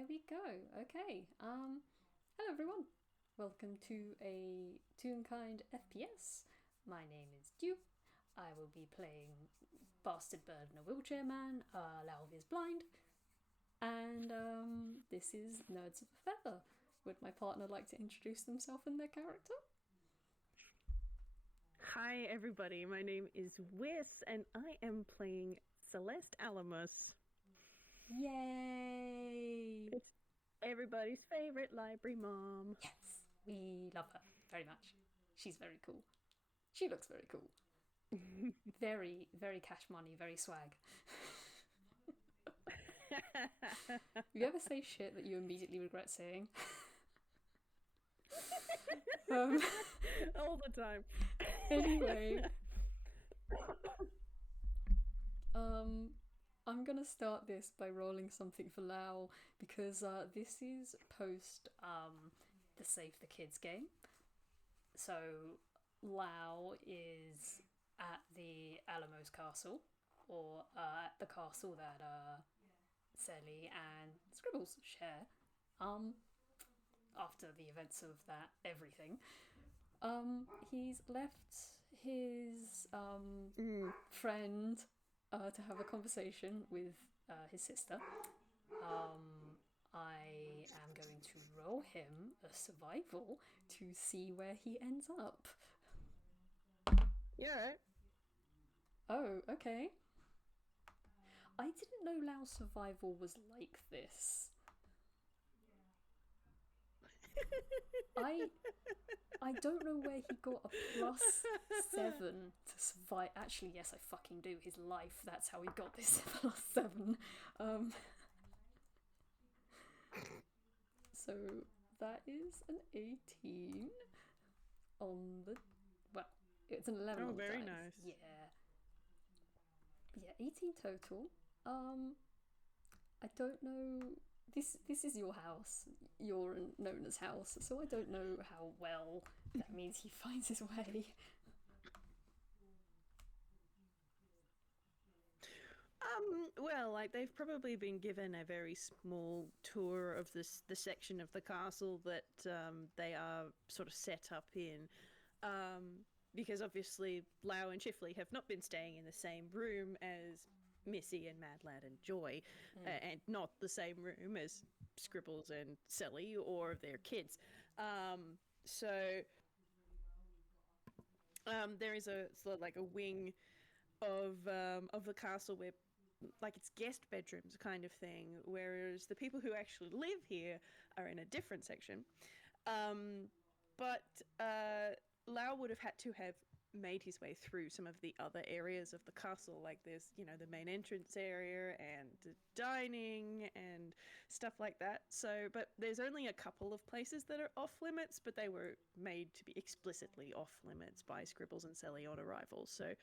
There we go. Okay. Hello everyone. Welcome to a Toonkind FPS. My name is Dew. I will be playing Bastard Bird and a Wheelchair Man, Lao Vis Blind, and this is Nerds of a Feather. Would my partner like to introduce themselves and their character? Hi everybody, my name is Wiss and I am playing Celestia Amos. Yay! It's everybody's favourite library mom. Yes, we love her very much. She's very cool. She looks very cool. Very, very cash money, very swag. You ever say shit that you immediately regret saying? All the time. Anyway, I'm gonna start this by rolling something for Lao because this is post the Save the Kids game. So Lao is at the Alamos Castle, or at the castle that Sally and Scribbles share. After the events of that everything, he's left his friend to have a conversation with his sister. I am going to roll him a survival to see where he ends up. Yeah, right. Oh, okay. I didn't know Lao's survival was like this. I don't know where he got a +7 to survive. Actually, yes, I fucking do. His life, that's how he got this +7. So that is an 18 on the... Well, it's an 11 on the very dice. nice. Yeah, 18 total. I don't know... This is your house. You're known as house, so I don't know how well that means he finds his way. Well, like they've probably been given a very small tour of the section of the castle that they are sort of set up in. Because obviously Lao and Chifley have not been staying in the same room as Missy and Mad Lad and Joy, and not the same room as Scribbles and Sally or their kids. So there is a sort of like a wing of the castle where, like, it's guest bedrooms kind of thing, whereas the people who actually live here are in a different section. But Lau would have had to have made his way through some of the other areas of the castle, like there's, you know, the main entrance area and the dining and stuff like that. So, but there's only a couple of places that are off limits, but they were made to be explicitly off limits by Scribbles and Sally on arrival. So,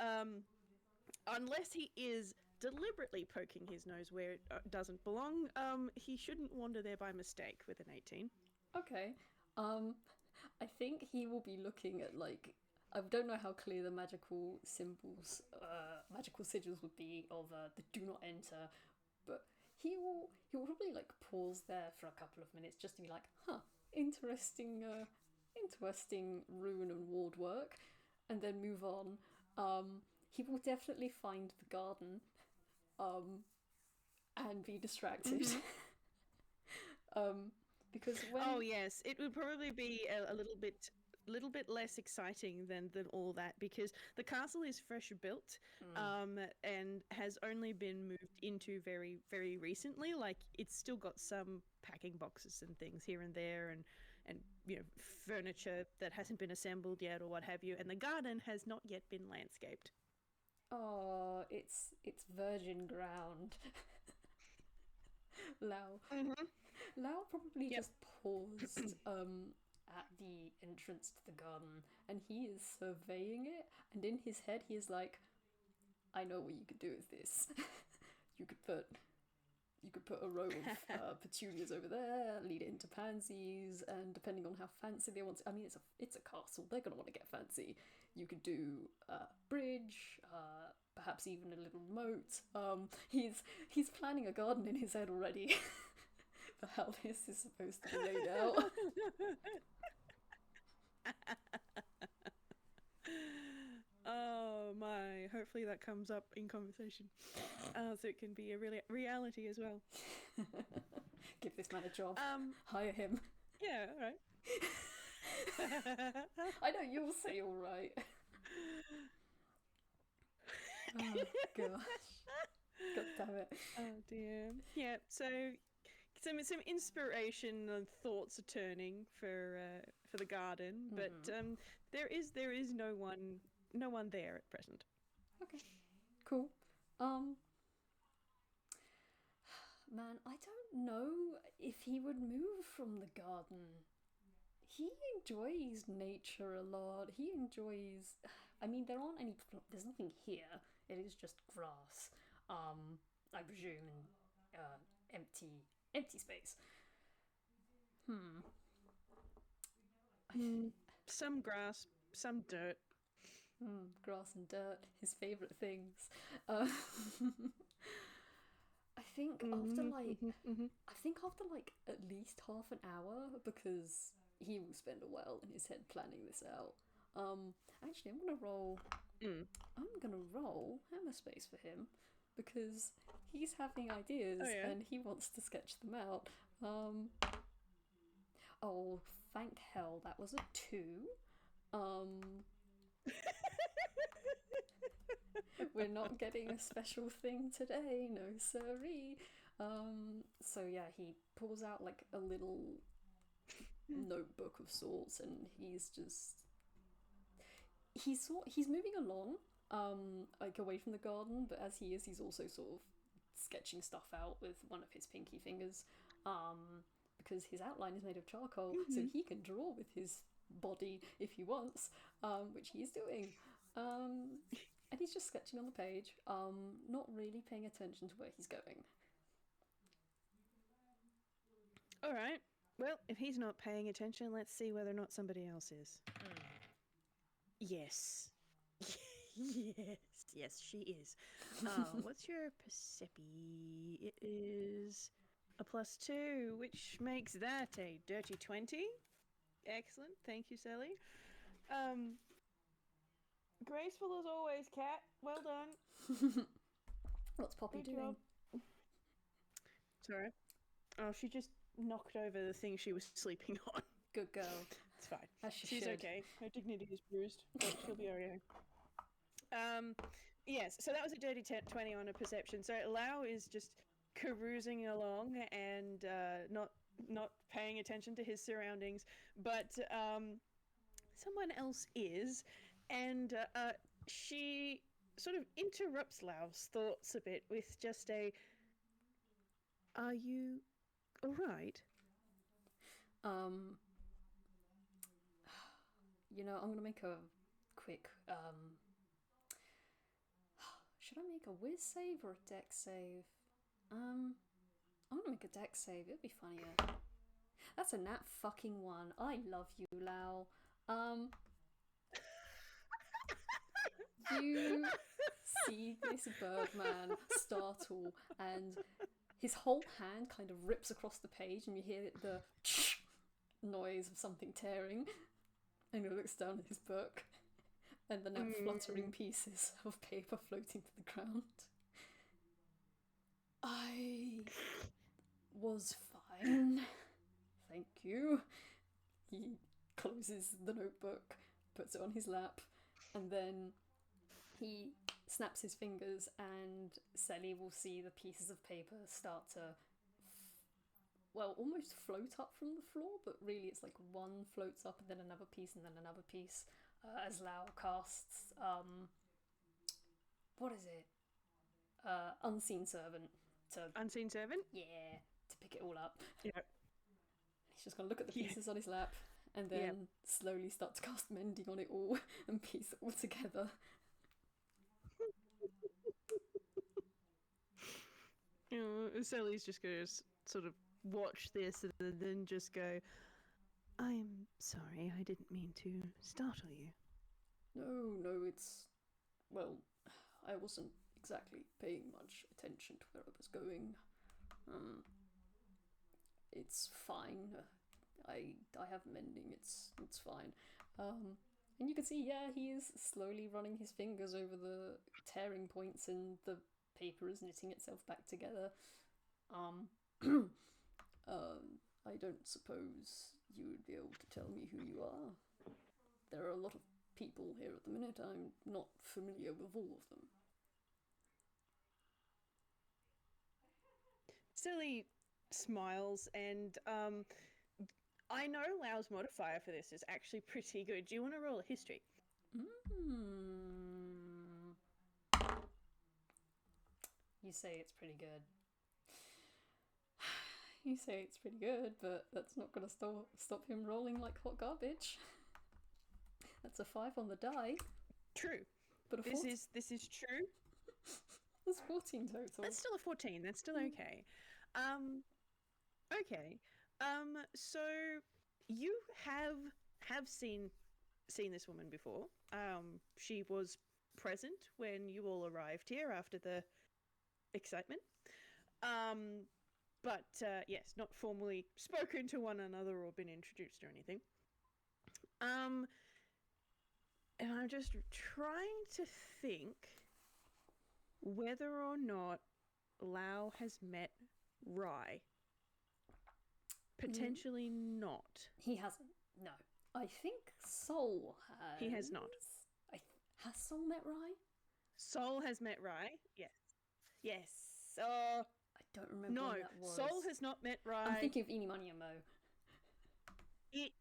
unless he is deliberately poking his nose where it doesn't belong, he shouldn't wander there by mistake with an 18. Okay. I think he will be looking at, like, I don't know how clear the magical symbols, magical sigils would be of the do not enter, but he will probably like pause there for a couple of minutes just to be like, interesting rune and ward work, and then move on. He will definitely find the garden, and be distracted. Because when... Oh yes, it would probably be a little bit less exciting than all that, because the castle is fresh built, and has only been moved into very, very recently. Like, it's still got some packing boxes and things here and there, and you know, furniture that hasn't been assembled yet or what have you, and the garden has not yet been landscaped. Oh, it's virgin ground. Lao. Lao probably just paused at the entrance to the garden, and he is surveying it, and in his head he is like, I know what you could do with this. you could put a row of petunias over there, lead it into pansies, and depending on how fancy they want to, I mean, it's a castle, they're gonna want to get fancy. You could do a bridge, perhaps even a little moat. He's planning a garden in his head already. for how this is supposed to be laid out. Oh my! Hopefully that comes up in conversation, so it can be a reality as well. Give this man a job. Hire him. Yeah, all right. I know you'll say all right. Oh gosh. God damn it. Oh dear. Yeah. So some inspiration and thoughts are turning for the garden, but there is no one there at present. Okay. Cool. Man, I don't know if he would move from the garden. He enjoys nature a lot. He enjoys. I mean, there's nothing here. It is just grass. I presume, empty space. Some grass, some dirt. Grass and dirt, his favourite things. I think after at least half an hour, because he will spend a while in his head planning this out. Actually, I'm gonna roll hammer space for him, because he's having ideas and he wants to sketch them out. Oh, thank hell, that was a 2. We're not getting a special thing today, no siree. So yeah, he pulls out like a little notebook of sorts, and he's moving along, like away from the garden, but as he is, he's also sort of sketching stuff out with one of his pinky fingers, because his outline is made of charcoal, so he can draw with his body if he wants, which he is doing. And he's just sketching on the page, not really paying attention to where he's going. All right. Well, if he's not paying attention, let's see whether or not somebody else is. Yes. Yes, she is. What's your percepi? It is a +2, which makes that a dirty 20. Excellent. Thank you, Sally. Graceful as always, Cat. Well done. What's Poppy Good doing? job. Sorry. Oh, she just knocked over the thing she was sleeping on. Good girl. It's fine. She's should. Okay. Her dignity is bruised, but she'll be okay. Yes, so that was a dirty 20 on a perception. So Lao is just carousing along and not paying attention to his surroundings, but someone else is, and she sort of interrupts Lao's thoughts a bit with just a, "Are you all right?" I'm gonna make a quick, should I make a whiz save or a dex save? I'm gonna make a dex save, it'll be funnier. That's a nat fucking 1. I love you, Lao. You see this Birdman startle, and his whole hand kind of rips across the page, and you hear the noise of something tearing, and he looks down at his book, and the now fluttering pieces of paper floating to the ground. I was fine. Thank you. He closes the notebook, puts it on his lap, and then he snaps his fingers, and Sally will see the pieces of paper start to almost float up from the floor, but really it's like one floats up and then another piece and then another piece, as Lao casts what is it? Unseen Servant. Unseen Servant? Yeah, to pick it all up. Yeah. He's just gonna look at the pieces on his lap and then slowly start to cast mending on it all and piece it all together. Sally's just going to sort of watch this and then just go, "I'm sorry, I didn't mean to startle you." No, it's... Well, I wasn't exactly paying much attention to where I was going. it's fine. I have mending. It's fine. And you can see, yeah, he is slowly running his fingers over the tearing points, and the paper is knitting itself back together. I don't suppose you would be able to tell me who you are. There are a lot of people here at the minute. I'm not familiar with all of them. Silly smiles, and I know Lau's modifier for this is actually pretty good. Do you want to roll a history? You say it's pretty good. You say it's pretty good, but that's not going to stop him rolling like hot garbage. That's a 5 on the die. True. But this is true. There's 14 total. That's still a 14. That's still okay. Okay. So you have seen this woman before. She was present when you all arrived here after the excitement. But yes, not formally spoken to one another or been introduced or anything. And I'm just trying to think whether or not Lao has met Rai. Potentially not. He hasn't. No. I think Sol has. He has not. Has Sol met Rai? Sol has met Rai. Yes. Yes. I don't remember when that was. Sol has not met Rai. I'm thinking of Eeny, Money and Mo.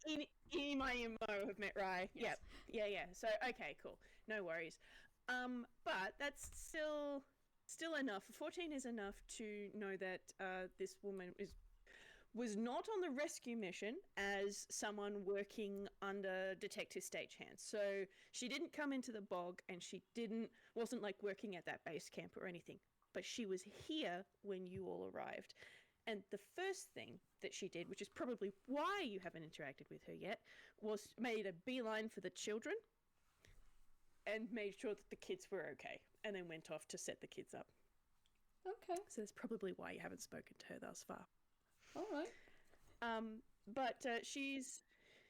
Eeny, Money and Mo have met Rai. Yes. Yep. Yeah. So, okay, cool. No worries. But that's still enough. 14 is enough to know that this woman was not on the rescue mission as someone working under detective stagehands. So she didn't come into the bog, and she wasn't like working at that base camp or anything. But she was here when you all arrived. And the first thing that she did, which is probably why you haven't interacted with her yet, was made a beeline for the children and made sure that the kids were okay, and then went off to set the kids up. Okay. So that's probably why you haven't spoken to her thus far. All right. But she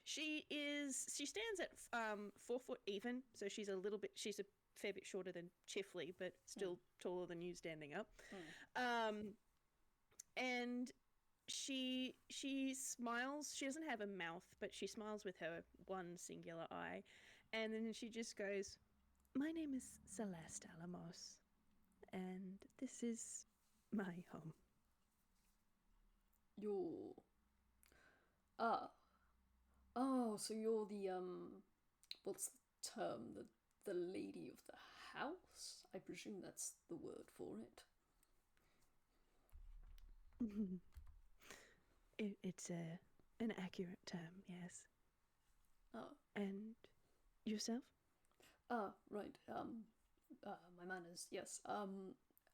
stands at 4 foot even, so she's a fair bit shorter than Chifley, but still taller than you standing up. And she smiles. She doesn't have a mouth, but she smiles with her one singular eye, and then she just goes, "My name is Celestia Amos, and this is my home." So you're the what's the term? The lady of the house? I presume that's the word for it. It's an accurate term, yes. Oh. And yourself? Right. My manners, yes.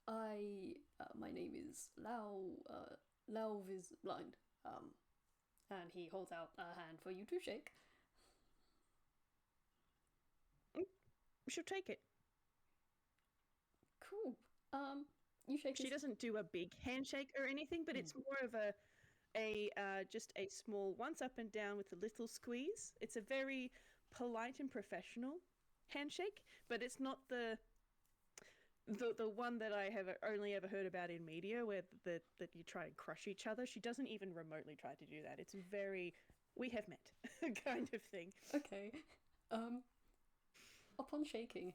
My name is Lao Vis Blind. And he holds out a hand for you to shake. She'll take it. Cool. You shake. She doesn't do a big handshake or anything, but it's more of just a small once up and down with a little squeeze. It's a very polite and professional handshake, but it's not the one that I have only ever heard about in media, where that you try and crush each other. She doesn't even remotely try to do that. It's very, we have met kind of thing. Okay. Upon shaking,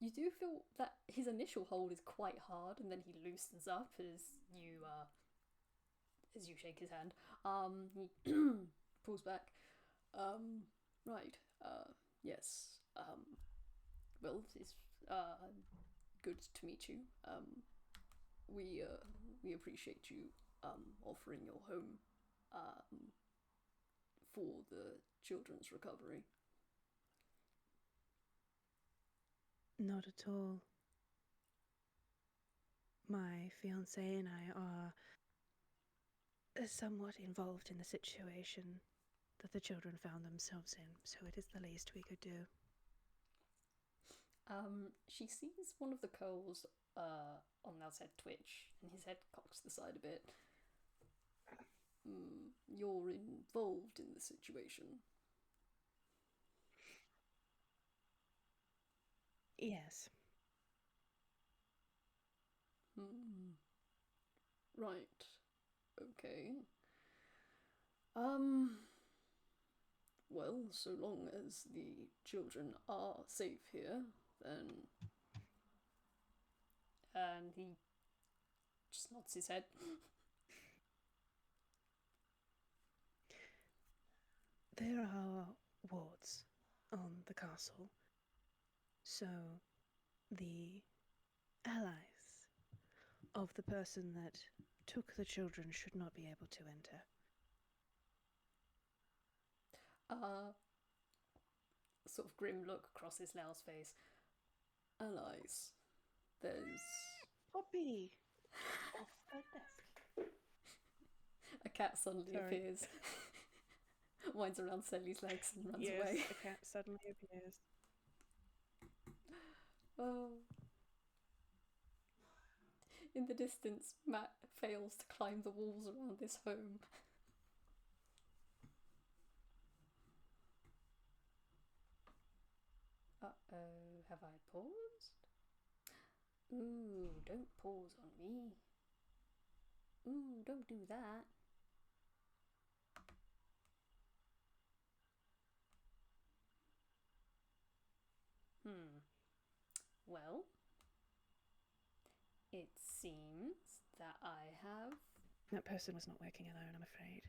you do feel that his initial hold is quite hard, and then he loosens up as you shake his hand. He pulls back. Right. Yes. Well, it's good to meet you. We appreciate you offering your home for the children's recovery. Not at all. My fiancé and I are somewhat involved in the situation that the children found themselves in, so it is the least we could do. She sees one of the curls on Lau's head twitch, and his head cocks to the side a bit. you're involved in the situation. Yes. Right. Okay. Well, so long as the children are safe here, then. And he just nods his head. There are wards on the castle, so the allies of the person that took the children should not be able to enter. Sort of grim look crosses Lao's face. Allies. There's Poppy! Off the desk. a cat suddenly appears, winds around Sally's legs and runs away. Yes, a cat suddenly appears. Oh. In the distance, Matt fails to climb the walls around this home. Uh-oh, have I paused? Ooh, don't pause on me. Ooh, don't do that. Well, it seems that I have... That person was not working alone, I'm afraid.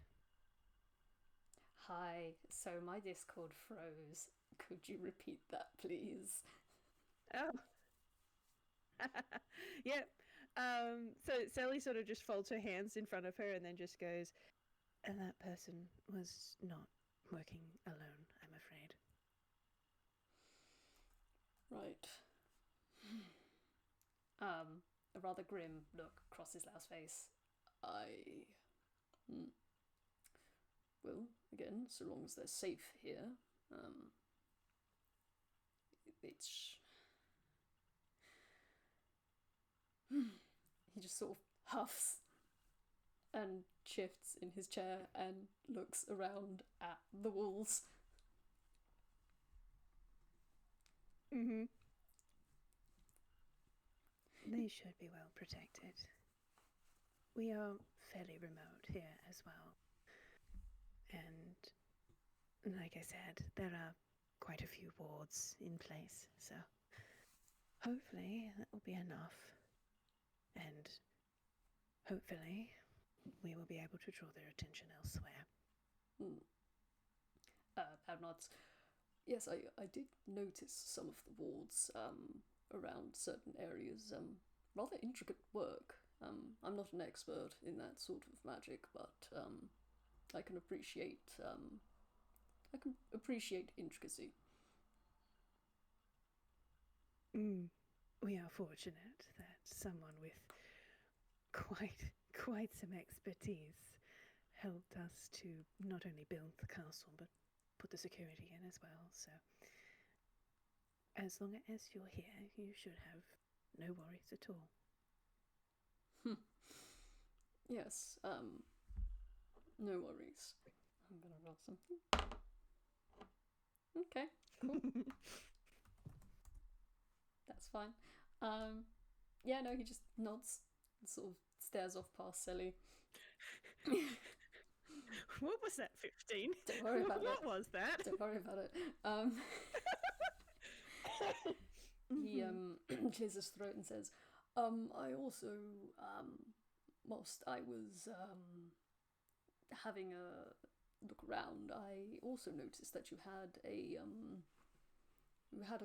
Hi, so my Discord froze. Could you repeat that, please? Oh. Yep. So Sally sort of just folds her hands in front of her and then just goes, and that person was not working alone, I'm afraid. Right. A rather grim look crosses Lao's face. Well, again, so long as they're safe here, it's... He just sort of huffs and shifts in his chair and looks around at the walls. Mm-hmm. They should be well protected. We are fairly remote here as well. And like I said, there are quite a few wards in place, so hopefully that will be enough. And hopefully we will be able to draw their attention elsewhere. Bad nods. Yes, I did notice some of the wards around certain areas. Rather intricate work. I'm not an expert in that sort of magic, but I can appreciate intricacy. We are fortunate that someone with quite some expertise helped us to not only build the castle but put the security in as well. So as long as you're here, you should have no worries at all. Yes, no worries. I'm gonna roll something. Okay, cool. That's fine. Yeah, no, he just nods and sort of stares off past Sally. What was that, 15? Don't worry about What was that? Don't worry about it. He clears his throat and says, I also, whilst I was having a look around, I also noticed that you had a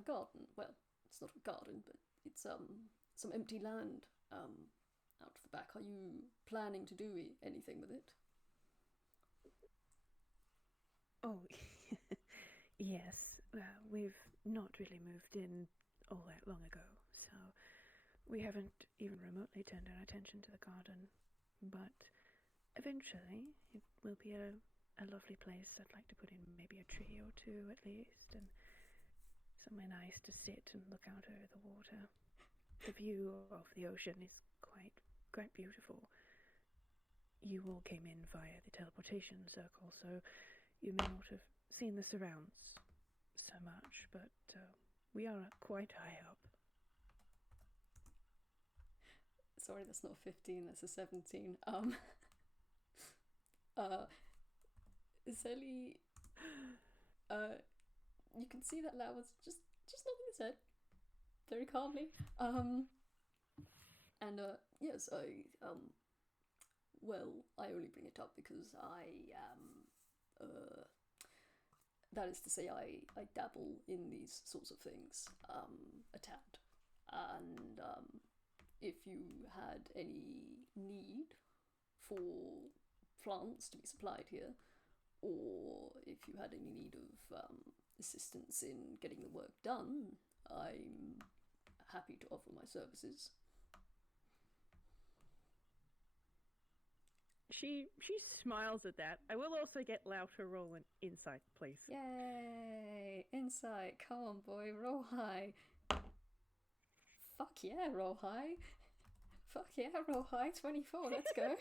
garden. Well, it's not a garden, but it's some empty land out the back. Are you planning to do anything with it? Oh, yes. Well, we've not really moved in all that long ago, so we haven't even remotely turned our attention to the garden. But eventually, it will be a lovely place. I'd like to put in maybe a tree or two at least, and somewhere nice to sit and look out over the water. The view of the ocean is quite beautiful. you all came in via the teleportation circle, so you may not have seen the surrounds so much, but we are quite high up. Sorry, that's not a 15, that's a 17. Selly, you can see that Lao was just nodding his head very calmly. Yes, well, I only bring it up because I am, that is to say, I dabble in these sorts of things, a tad. And, if you had any need for plants to be supplied here, or if you had any need of assistance in getting the work done, I'm happy to offer my services. She smiles at that. I will also get Lao to roll an insight, please. Yay! Insight, come on boy, roll high. Fuck yeah, roll high. Fuck yeah, roll high, 24, let's go.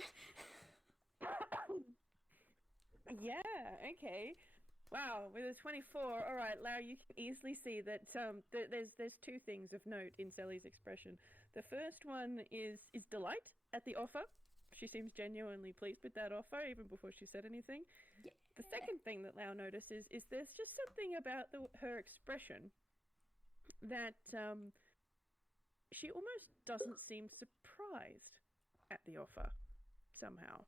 Yeah, okay. Wow, with a 24, all right, Lao, you can easily see that there's two things of note in Sally's expression. The first one is delight at the offer. She seems genuinely pleased with that offer, even before she said anything. Yeah. The second thing that Lao notices is there's just something about her expression that she almost doesn't seem surprised at the offer, somehow.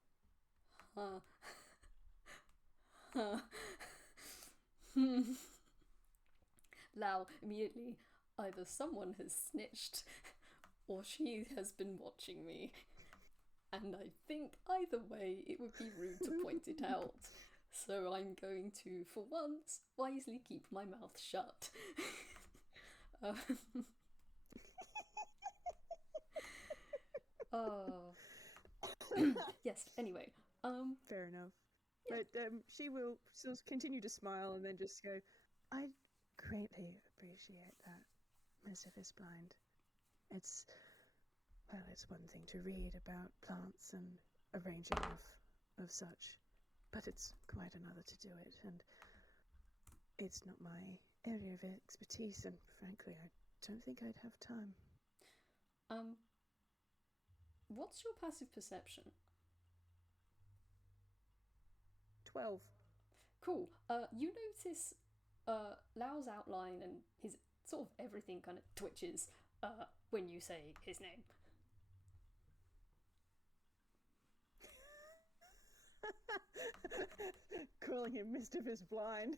Lao immediately, either someone has snitched or she has been watching me. And I think either way it would be rude to point it out. So I'm going to, for once, wisely keep my mouth shut. Yes, anyway. Fair enough. Yeah. But she will continue to smile and then just go, I greatly appreciate that, Mr. Vis Blind. It's one thing to read about plants and arranging of such, but it's quite another to do it, and it's not my area of expertise, and frankly, I don't think I'd have time. What's your passive perception? 12. Cool. You notice Lao's outline and his sort of everything kind of twitches when you say his name. Calling him Mr. Vis Blind.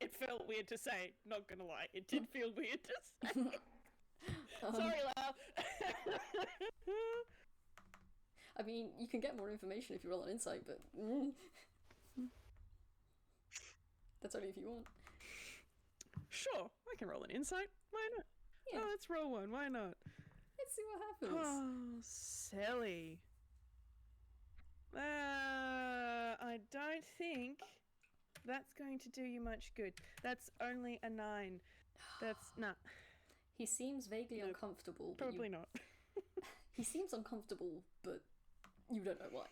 It felt weird to say, not gonna lie. It did feel weird to say. Sorry, Lao. I mean, you can get more information if you roll an insight, but that's only if you want. Sure, I can roll an insight. Why not? Yeah. Oh, let's roll one. Why not? Let's see what happens. Oh, silly. I don't think that's going to do you much good. That's only a 9. That's nah. He seems vaguely uncomfortable. Probably not. He seems uncomfortable, but you don't know why.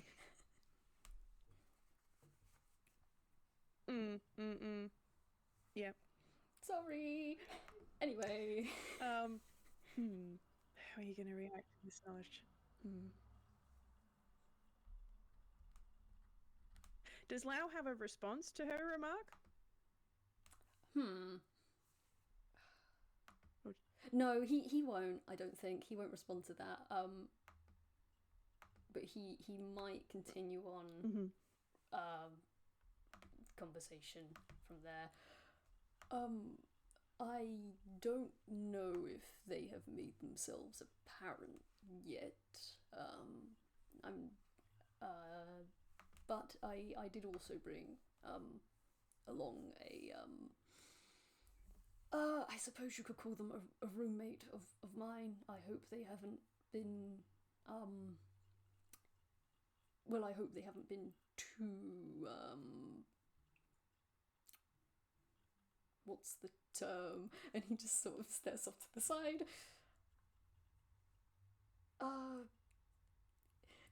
Yeah. Sorry. Anyway. How are you going to react to this knowledge? Does Lao have a response to her remark? No, he won't, I don't think. He won't respond to that. But he might continue on conversation from there. I don't know if they have made themselves apparent yet. But I did also bring along a I suppose you could call them a roommate of mine. I hope they haven't been well, I hope they haven't been too what's the term? And he just sort of stares off to the side.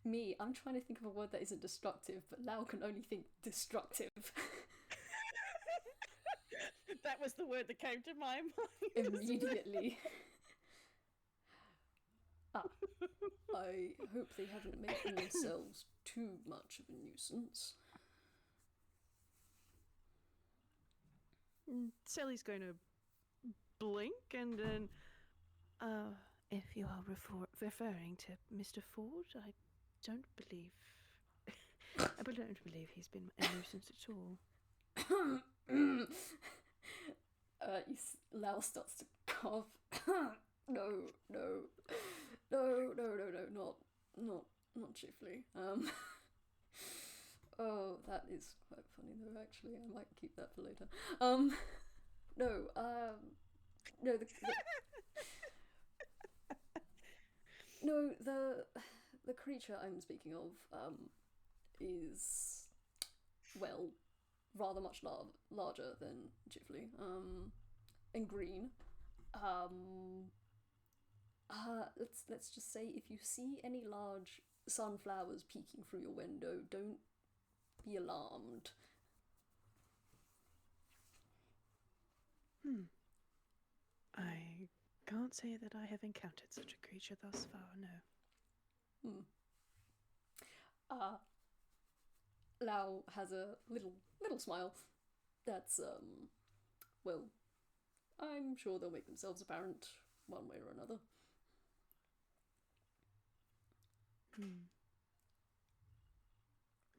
Me, I'm trying to think of a word that isn't destructive, but Lao can only think destructive. That was the word that came to my mind. Immediately. I hope they haven't made themselves too much of a nuisance. Sally's going to blink and then, if you are referring to Mr. Ford, I don't believe he's been a nuisance at all. Lao starts to cough. No, not chifley. Oh, that is quite funny though. Actually, I might keep that for later. No, the creature I'm speaking of, is, well, rather much larger than chifley, and green. Let's just say if you see any large sunflowers peeking through your window, don't be alarmed. I can't say that I have encountered such a creature thus far, no. Lao has a little smile. That's, well, I'm sure they'll make themselves apparent one way or another.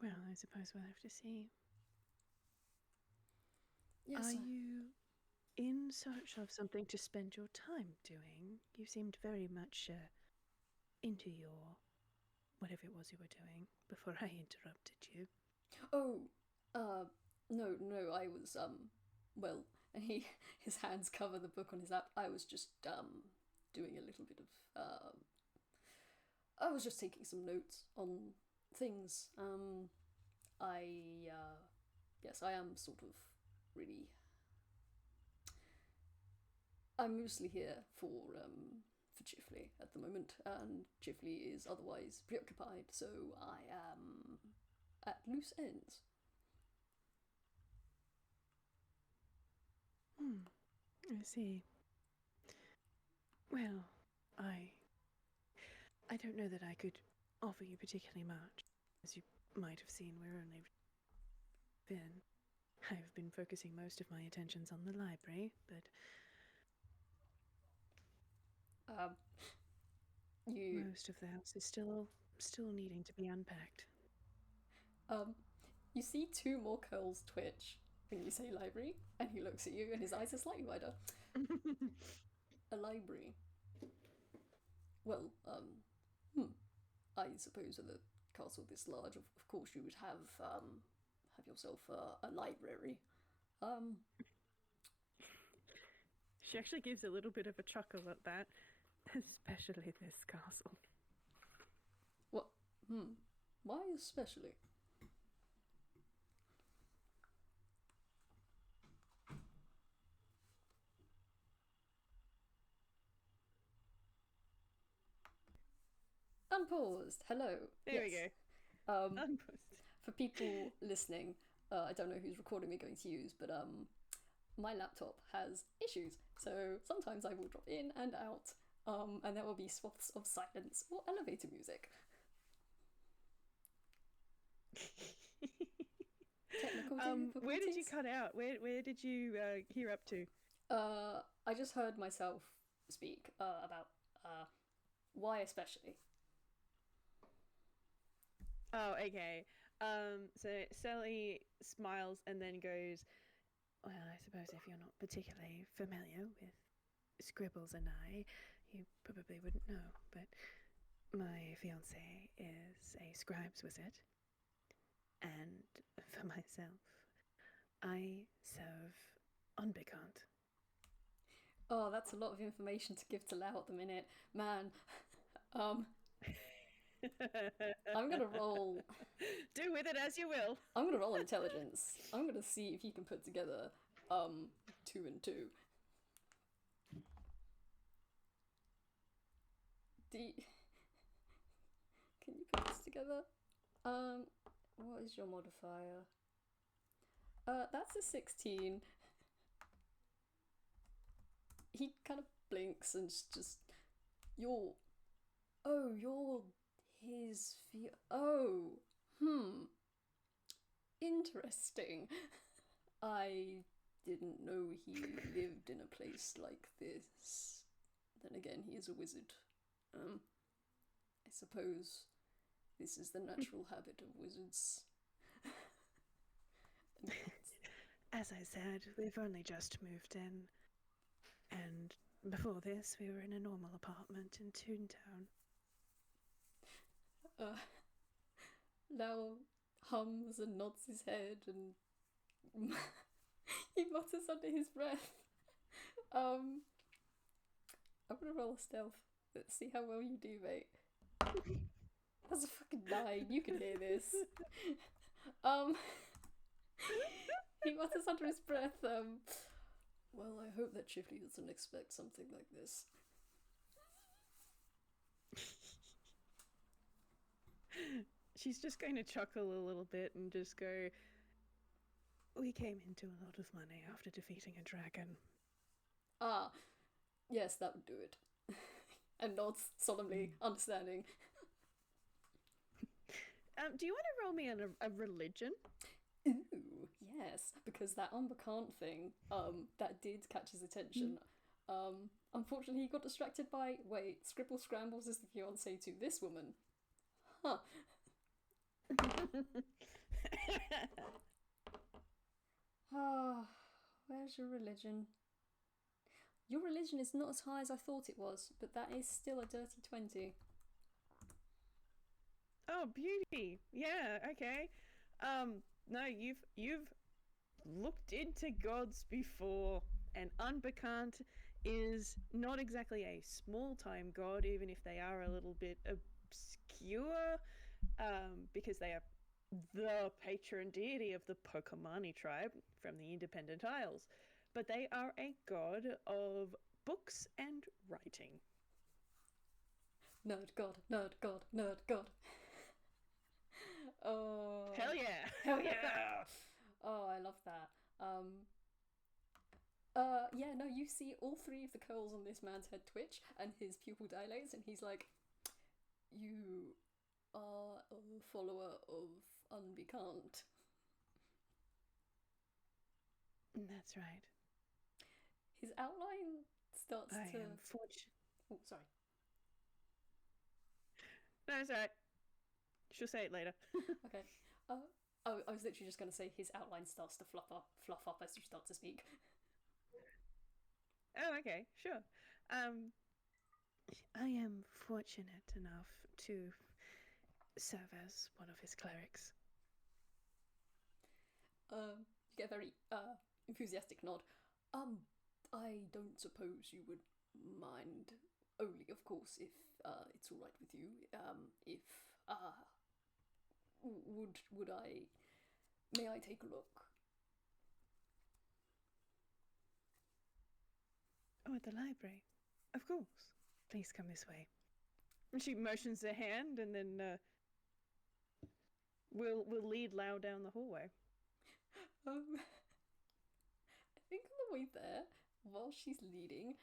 Well, I suppose we'll have to see. Yes, Are you in search of something to spend your time doing? You seemed very much into your whatever it was you were doing before I interrupted you. Oh, no, I was, well, and his hands cover the book on his lap. I was just, doing a little bit of, I was just taking some notes on things. Yes, I am sort of really, I'm mostly here for chifley at the moment, and chifley is otherwise preoccupied, so I am at loose ends. I see. Well, I don't know that I could offer you particularly much. As you might have seen, I've been focusing most of my attentions on the library, but most of the house is still needing to be unpacked. You see two more curls twitch when you say library, and he looks at you and his eyes are slightly wider. A library. Well, I suppose at a castle this large, of course you would have yourself a library. She actually gives a little bit of a chuckle at that, especially this castle. What? Why especially? Unpaused. Hello. There we go. Unpaused. For people listening, I don't know whose recording we're going to use, but my laptop has issues, so sometimes I will drop in and out, and there will be swaths of silence or elevator music. Where did you cut out? Where did you hear up to? I just heard myself speak about why especially. Oh, okay. So Sally smiles and then goes, well, I suppose if you're not particularly familiar with Scribbles and I, you probably wouldn't know, but my fiancé is a scribe's wizard, and for myself, I serve unbekant. Oh, that's a lot of information to give to Lao at the minute. Man, I'm gonna roll. Do with it as you will. I'm gonna roll intelligence. I'm gonna see if you can put together 2 and 2. Can you put this together. What is your modifier? That's a 16. He kind of blinks and just, you're his interesting. I didn't know he lived in a place like this. Then again, he is a wizard. I suppose this is the natural habit of wizards. As I said, we've only just moved in. And before this, we were in a normal apartment in Toontown. Lao hums and nods his head and he mutters under his breath. I'm gonna roll a stealth. Let's see how well you do, mate. That's a fucking 9. You can hear this. He mutters under his breath, well, I hope that Chifley doesn't expect something like this. She's just going to chuckle a little bit and just go, we came into a lot of money after defeating a dragon. Ah, yes, that would do it. And nods solemnly, understanding. Do you want to roll me a religion? Ooh, yes, because that unbecant thing, that did catch his attention. Unfortunately, he got distracted by, wait, Scribble Scrambles is the fiancé to this woman. Huh. Where's your religion? Your religion is not as high as I thought it was, but that is still a dirty 20. Oh, beauty. Yeah, okay. No, you've looked into gods before, and Unbekant is not exactly a small-time god, even if they are a little bit obscure, because they are the patron deity of the Pokemani tribe from the Independent Isles. But they are a god of books and writing. Nerd god, nerd god, nerd god. Oh. Hell yeah! Hell yeah! Oh, I love that. Yeah, no, you see all 3 of the curls on this man's head twitch, and his pupil dilates, and he's like, you are a follower of Unbekant. That's right. His outline starts to... I am fortunate. Oh, sorry. No, it's alright. She'll say it later. Okay. I was literally just going to say his outline starts to fluff up as you start to speak. Oh, okay, sure. I am fortunate enough to serve as one of his clerics. You get a very enthusiastic nod. I don't suppose you would mind, only of course if it's all right with you. If may I take a look? Oh, at the library. Of course. Please come this way. And she motions her hand, and then we'll lead Lao down the hallway. I think on the way there, while she's leading,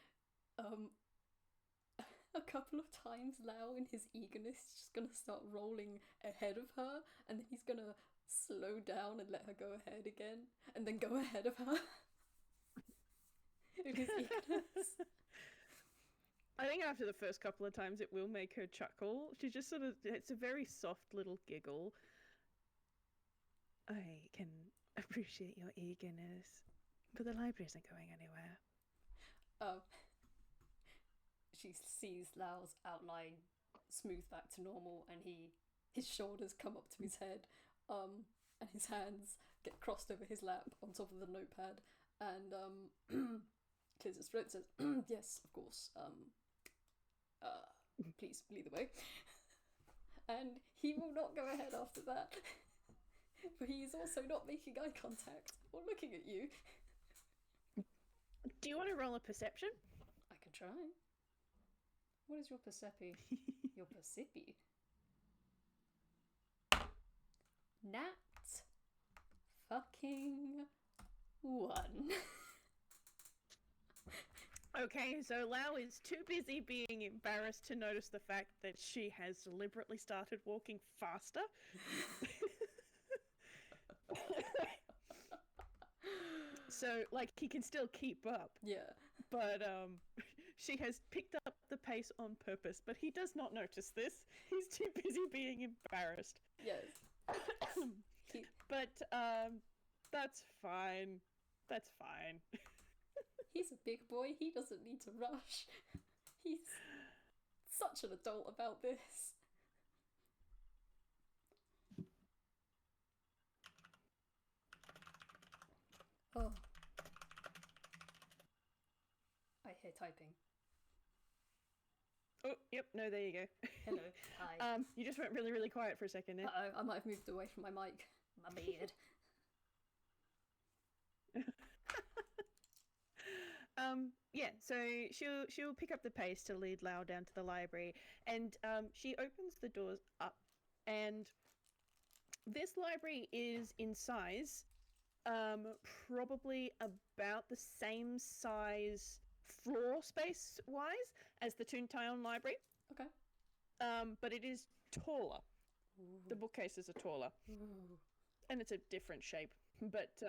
a couple of times Lao, in his eagerness, is just gonna start rolling ahead of her, and then he's gonna slow down and let her go ahead again, and then go ahead of her. In his eagerness. I think after the first couple of times it will make her chuckle. She just sort of, it's a very soft little giggle. I can appreciate your eagerness, but the library isn't going anywhere. She sees Lao's outline smooth back to normal, and his shoulders come up to his head, and his hands get crossed over his lap on top of the notepad, and clears his throat and says, yes, of course, please lead the way. And he will not go ahead after that. But he is also not making eye contact or looking at you. Do you want to roll a perception? I can try. What is your percepi? Your percipi? Nat fucking 1. Okay, so Lao is too busy being embarrassed to notice the fact that she has deliberately started walking faster. So, like, he can still keep up. Yeah. But, she has picked up the pace on purpose, but he does not notice this. He's too busy being embarrassed. Yes. But, that's fine. That's fine. He's a big boy. He doesn't need to rush. He's such an adult about this. Oh. I hear typing. Oh, yep, no, there you go. Hello. Hi. You just went really, really quiet for a second there. Uh-oh, I might have moved away from my mic. My beard. Yeah, so she'll pick up the pace to lead Lao down to the library, and she opens the doors up, and this library is in size, probably about the same size floor space wise as the Toonkind library. Okay. But it is taller. Ooh. The bookcases are taller, Ooh. and it's a different shape, but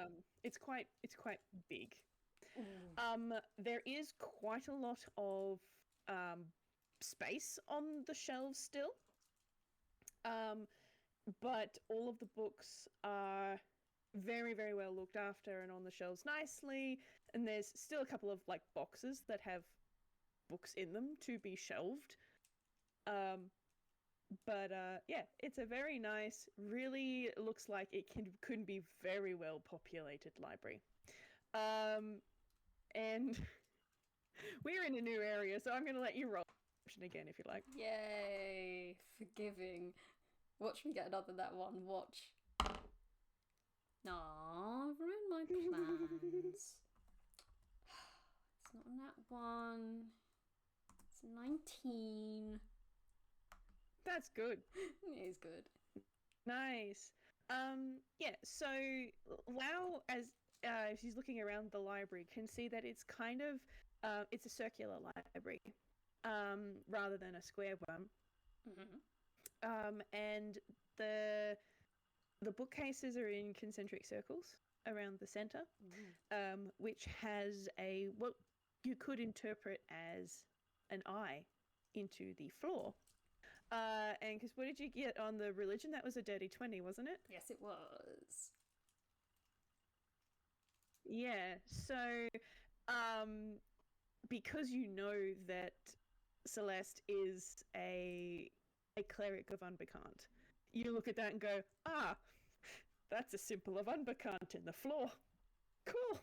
it's quite big. Ooh. There is quite a lot of space on the shelves still, but all of the books are very, very well looked after and on the shelves nicely, and there's still a couple of like boxes that have books in them to be shelved. But yeah, it's a very nice, really looks like it could be very well populated library. And we're in a new area, so I'm going to let you roll option again if you like. Yay! Forgiving. Watch me get another that one. Watch. Aw, I've ruined my plans. It's not on that one. It's 19. That's good. It is good. Nice. Yeah, so Lao, as she's looking around the library, can see that it's kind of, it's a circular library, rather than a square one. Mm-hmm. And the bookcases are in concentric circles around the center, which has what you could interpret as an eye into the floor. And because what did you get on the religion? That was a dirty 20, wasn't it? Yes, it was. Yeah. So, because you know that Celeste is a cleric of Unbekant, you look at that and go, that's a symbol of Unbekant in the floor. Cool.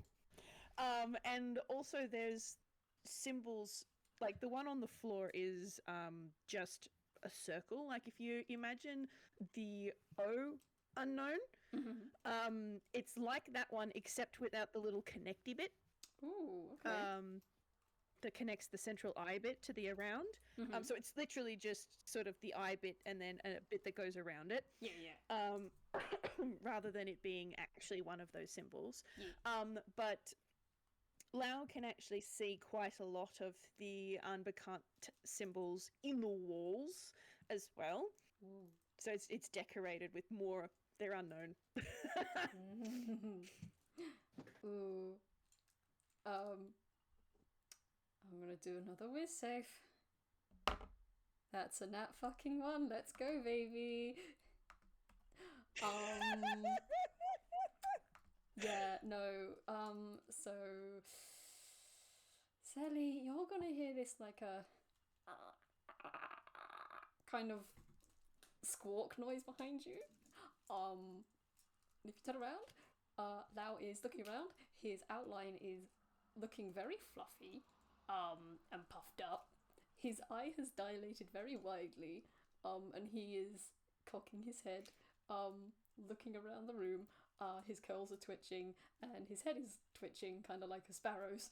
And also there's symbols, like the one on the floor is just a circle. Like if you imagine the O unknown, it's like that one except without the little connecty bit. Ooh, okay. That connects the central eye bit to the around. So it's literally just sort of the eye bit and then a bit that goes around it. Yeah. Rather than it being actually one of those symbols. Yeah. But Lao can actually see quite a lot of the Unbekant symbols in the walls as well. Ooh. So it's decorated with more. They're unknown. Ooh. I'm gonna do another whiz save. That's a nat fucking 1. Let's go, baby. Yeah, no. So Sally, you're gonna hear this like a kind of squawk noise behind you. If you turn around, Lao is looking around. His outline is looking very fluffy, and puffed up. His eye has dilated very widely, and he is cocking his head, looking around the room. His curls are twitching, and his head is twitching, kind of like a sparrow's.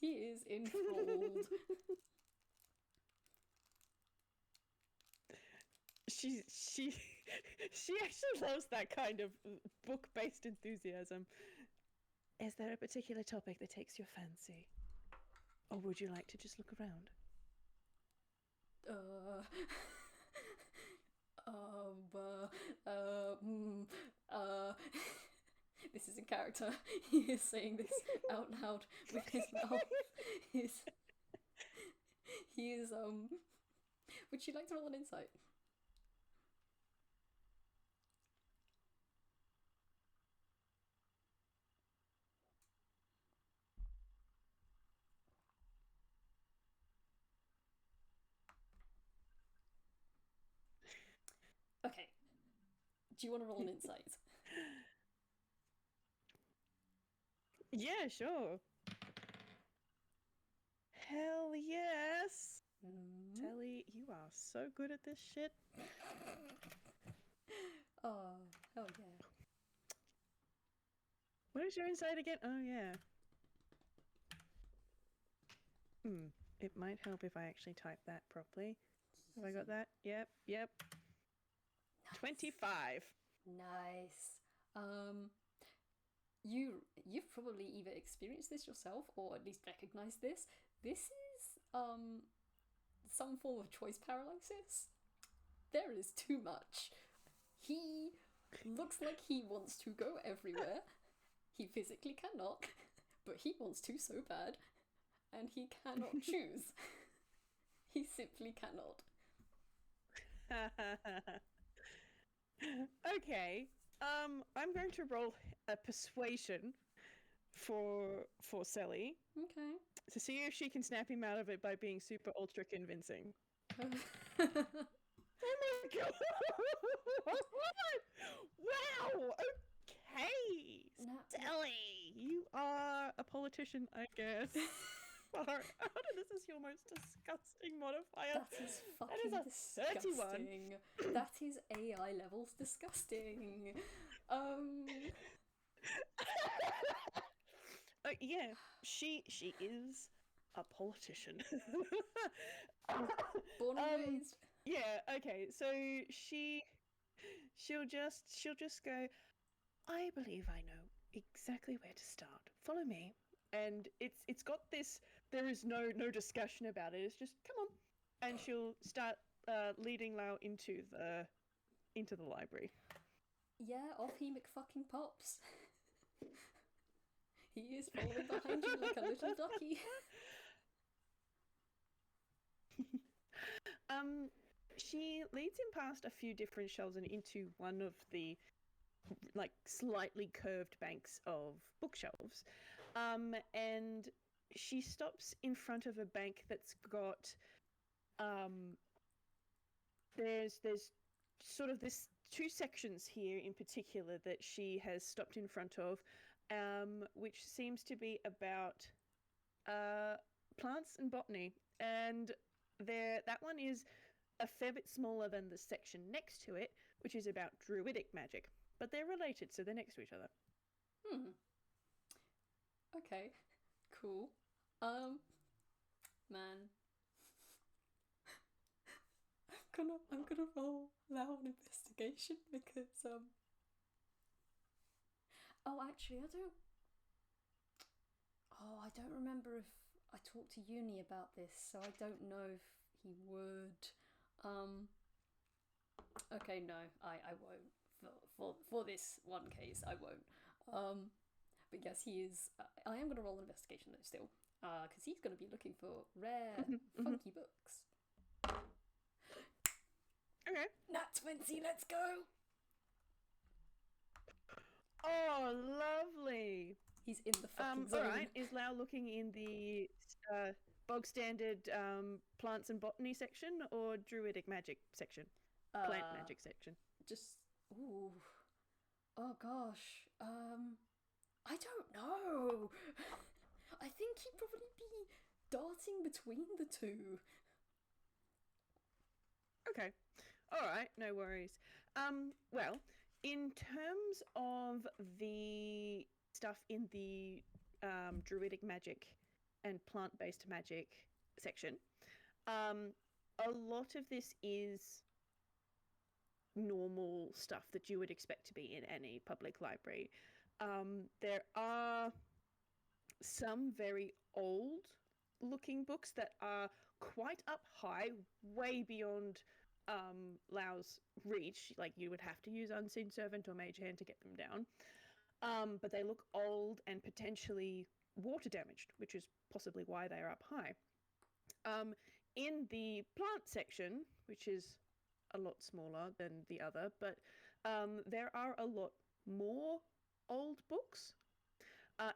He is enthralled. She actually loves that kind of book-based enthusiasm. Is there a particular topic that takes your fancy? Or would you like to just look around? This is a character. He is saying this out loud with his mouth. He is would you like to roll an insight? Okay. Do you want to roll an insight? Yeah, sure. Hell yes! Telly, you are so good at this shit. Oh, hell yeah. What is your insight again? Oh, yeah. It might help if I actually type that properly. Have I got that? Yep. Nice. 25. Nice. You've probably either experienced this yourself or at least recognized this. This is some form of choice paralysis. There is too much. He looks like he wants to go everywhere. He physically cannot, but he wants to so bad, and he cannot choose. He simply cannot. Okay. I'm going to roll a persuasion for Sally. Okay. To see if she can snap him out of it by being super ultra convincing. Oh my god! Wow! Okay! Sally! You are a politician, I guess. Far out. This is your most disgusting modifier. That is fucking that is disgusting. 31. That is AI levels disgusting. Yeah, she is a politician. Born and raised. Yeah, okay. So she'll just go, I believe I know exactly where to start. Follow me. And it's got this, there is no discussion about it. It's just come on. And she'll start leading Lao into the library. Yeah, off he McFucking pops. He is following behind you like a little ducky. She leads him past a few different shelves and into one of the like slightly curved banks of bookshelves. And she stops in front of a bank that's got there's sort of this two sections here in particular that she has stopped in front of, which seems to be about plants and botany, and that one is a fair bit smaller than the section next to it, which is about druidic magic, but they're related, so they're next to each other. Okay, cool. Man, I'm gonna roll Lao an investigation because oh, actually, I don't remember if I talked to Uni about this, so I don't know if he would. Okay, no, I won't. For this one case, I won't. But yes, he is. I am gonna roll an investigation though still, because he's gonna be looking for rare, funky books. Okay. Nat 20, let's go! Oh, lovely. He's in the fucking zone. Alright, is Lao looking in the bog standard plants and botany section or druidic magic section? Plant magic section. Just, ooh. Oh gosh. I don't know. I think he'd probably be darting between the two. Okay. Alright, no worries. Well, in terms of the stuff in the druidic magic and plant-based magic section, a lot of this is normal stuff that you would expect to be in any public library. There are some very old looking books that are quite up high, way beyond Lao's reach. Like, you would have to use Unseen Servant or Mage Hand to get them down. But they look old and potentially water damaged, which is possibly why they are up high. In the plant section, which is a lot smaller than the other, but there are a lot more old books.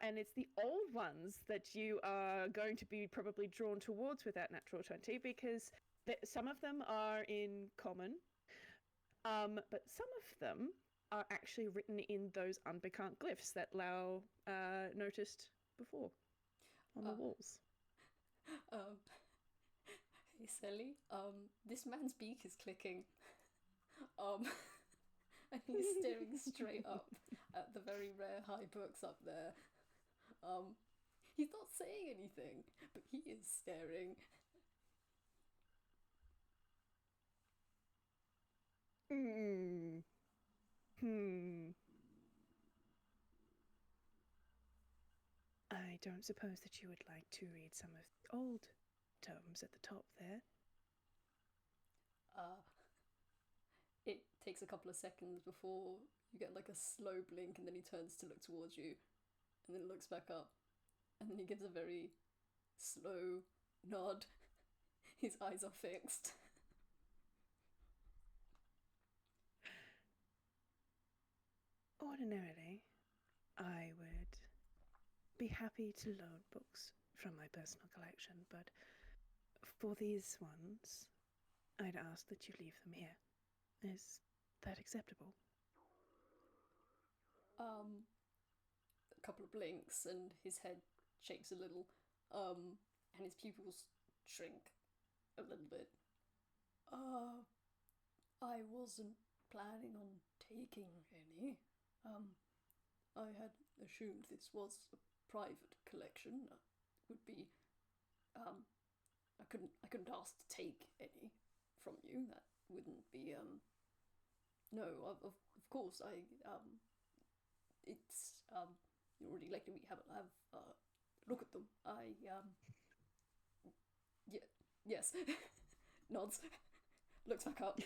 And it's the old ones that you are going to be probably drawn towards with that natural 20, because some of them are in common, but some of them are actually written in those unbekant glyphs that Lao noticed before on the walls. Hey Sally, this man's beak is clicking. And he's staring straight up at the very rare high books up there. He's not saying anything, but he is staring. I don't suppose that you would like to read some of the old tomes at the top there? It takes a couple of seconds before you get like a slow blink, and then he turns to look towards you, and then looks back up, and then he gives a very slow nod. His eyes are fixed. Ordinarily, I would be happy to loan books from my personal collection, but for these ones, I'd ask that you leave them here. Is that acceptable? A couple of blinks, and his head shakes a little, and his pupils shrink a little bit. I wasn't planning on taking any. I had assumed this was a private collection. Would be, I couldn't ask to take any from you. That wouldn't be, no, of course, it's, you're already letting me have look at them. Yes, nods, looks back up.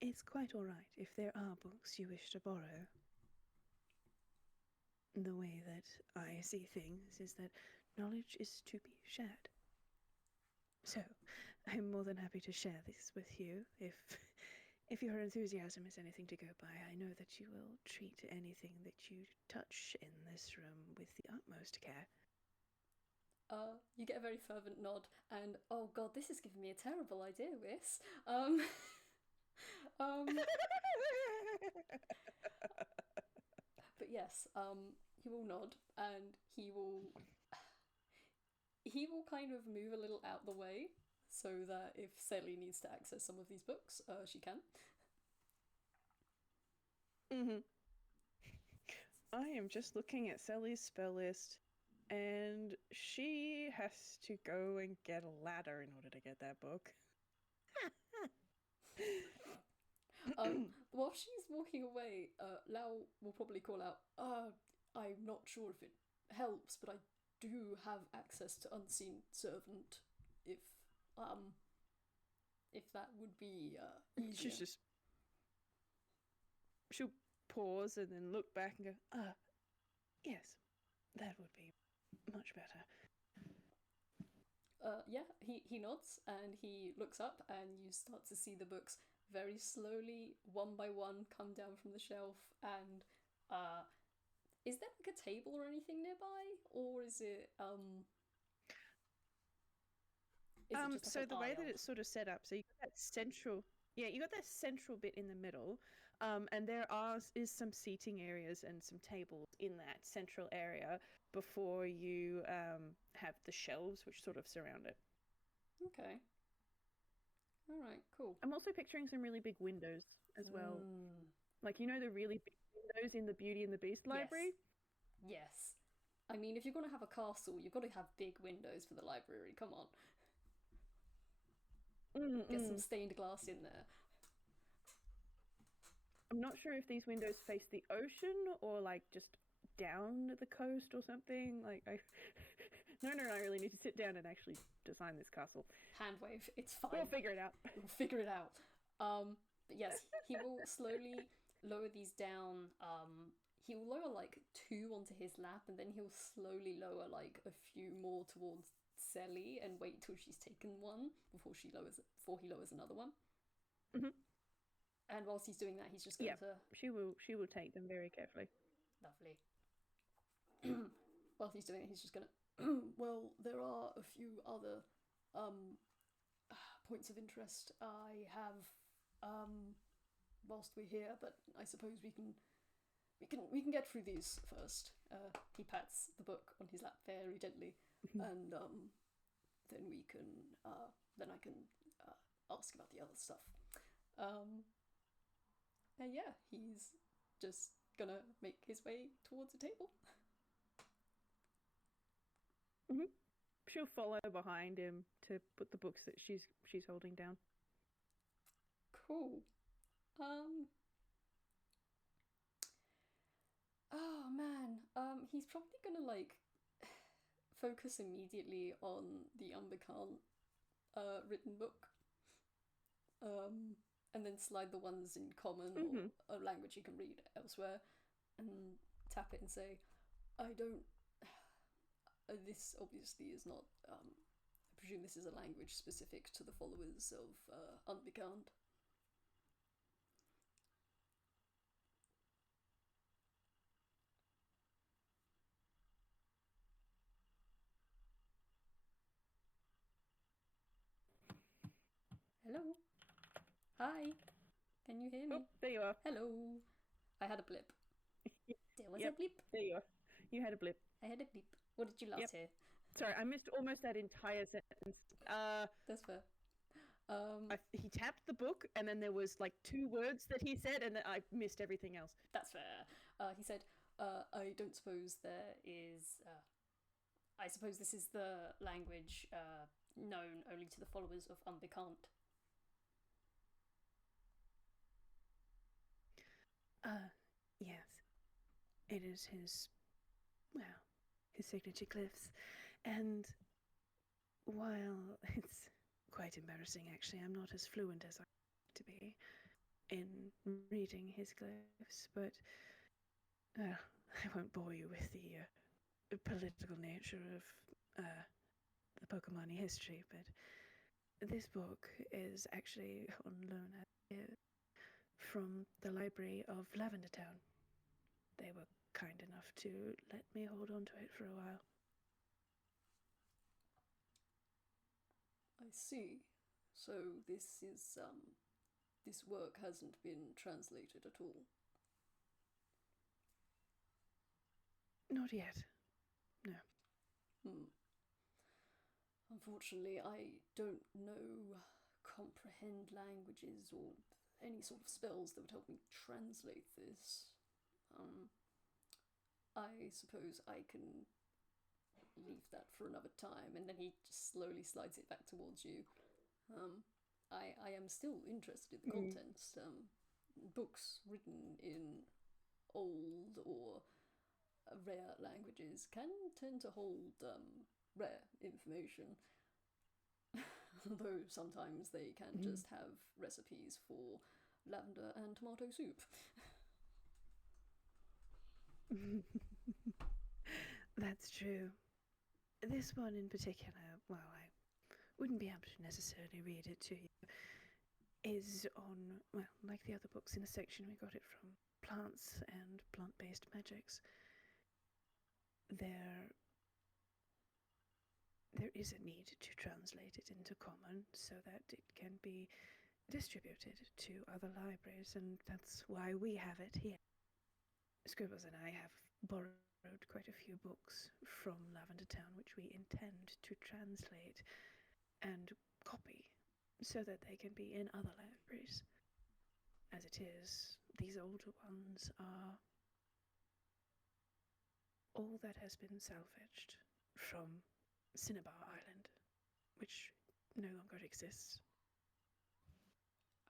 It's quite all right if there are books you wish to borrow. The way that I see things is that knowledge is to be shared. So, I'm more than happy to share this with you. If your enthusiasm is anything to go by, I know that you will treat anything that you touch in this room with the utmost care. You get a very fervent nod, and oh god, this is giving me a terrible idea, Wiss. But yes, he will nod, and he will kind of move a little out the way so that if Sally needs to access some of these books, she can. I am just looking at Sally's spell list, and she has to go and get a ladder in order to get that book. While she's walking away, Lao will probably call out, I'm not sure if it helps, but I do have access to Unseen Servant, if that would be easier. She'll pause and then look back and go, yes, that would be much better. Yeah, he nods, and he looks up, and you start to see the books very slowly, one by one, come down from the shelf. And is there like a table or anything nearby, or is it so the way that it's sort of set up, so you got that central bit in the middle, and there is some seating areas and some tables in that central area before you have the shelves which sort of surround it. Okay. All right, cool. I'm also picturing some really big windows as well. Like, the really big windows in the Beauty and the Beast library? Yes. I mean, if you're going to have a castle, you've got to have big windows for the library. Come on. Get some stained glass in there. I'm not sure if these windows face the ocean or like just down the coast or something. Like no, I really need to sit down and actually design this castle. Hand wave. It's fine. We'll figure it out. We'll figure it out. But yes, he will slowly lower these down. He will lower like 2 onto his lap, and then he'll slowly lower like a few more towards Selly, and wait till she's taken one before he lowers another one. Mm-hmm. And whilst he's doing that, he's just going to. She will take them very carefully. Lovely. Whilst he's doing it, he's just going to. Well, there are a few other points of interest I have whilst we're here, but I suppose we can get through these first. He pats the book on his lap very gently, and then we can then I can ask about the other stuff. And yeah, he's just gonna make his way towards the table. Mm-hmm. She'll follow behind him to put the books that she's holding down. Cool. Oh man. He's probably gonna like focus immediately on the Unbekant written book. And then slide the ones in common or a language you can read elsewhere, and tap it and say, I don't. This obviously is not. I presume this is a language specific to the followers of Unbekant. Hello. Hi. Can you hear me? Oh, there you are. Hello. I had a blip. There was a blip. There you are. You had a blip. I had a blip. What did you last hear? Sorry, I missed almost that entire sentence. That's fair. He tapped the book, and then there was like 2 words that he said, and then I missed everything else. That's fair. He said, I don't suppose there is... I suppose this is the language known only to the followers of Unbekant. Yes. It is his signature glyphs. And while it's quite embarrassing, actually, I'm not as fluent as I like to be in reading his glyphs, but I won't bore you with the political nature of the Pokemon history, but this book is actually on loan from the library of Lavender Town. They were kind enough to let me hold on to it for a while. I see. So this is, this work hasn't been translated at all? Not yet. No. Unfortunately, I don't comprehend languages or any sort of spells that would help me translate this. I suppose I can leave that for another time. And then he just slowly slides it back towards you. I am still interested in the contents. Books written in old or rare languages can tend to hold rare information. Though sometimes they can just have recipes for lavender and tomato soup. That's true. This one in particular, well, I wouldn't be able to necessarily read it to you, is on, well, like the other books in the section, we got it from plants and plant-based magics. There is a need to translate it into common so that it can be distributed to other libraries, and that's why we have it here. Scribbles and I have borrowed quite a few books from Lavender Town which we intend to translate and copy so that they can be in other libraries. As it is, these older ones are all that has been salvaged from Cinnabar Island, which no longer exists.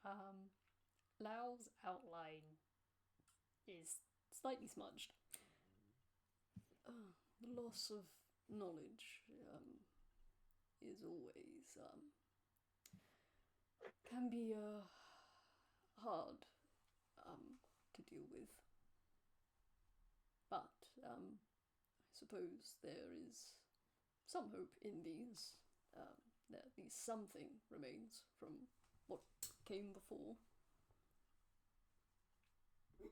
Lao's outline is slightly smudged. The loss of knowledge is always can be hard to deal with, but I suppose there is some hope in these. That at least something remains from what came before.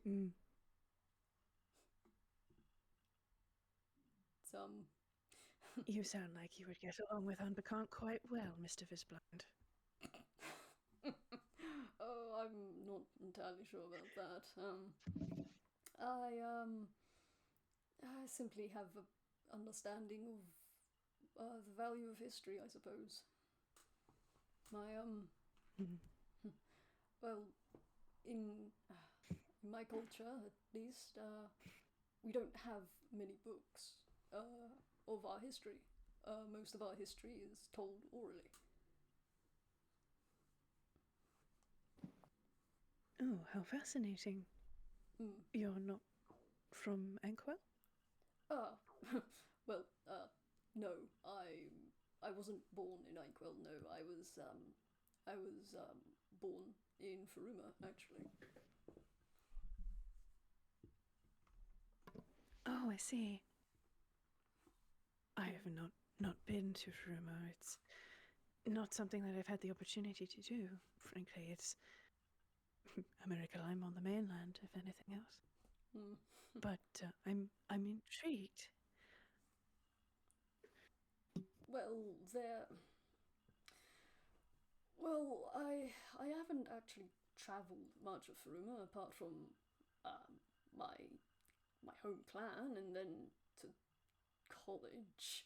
Mm. Some. You sound like you would get along with Unbecant quite well, Mr. Vis Blind. Oh, I'm not entirely sure about that. I simply have an understanding of the value of history, I suppose. Well, in my culture, at least, we don't have many books of our history. Most of our history is told orally. Oh, how fascinating. You're not from Ankwell? Well, no, I wasn't born in Inkwell. No, I was born in Faruma, actually. Oh, I see. I have not been to Faruma. It's not something that I've had the opportunity to do. Frankly, it's America. I'm on the mainland, if anything else. But I'm intrigued. Well, I haven't actually travelled much of Faruma apart from my home clan and then to college.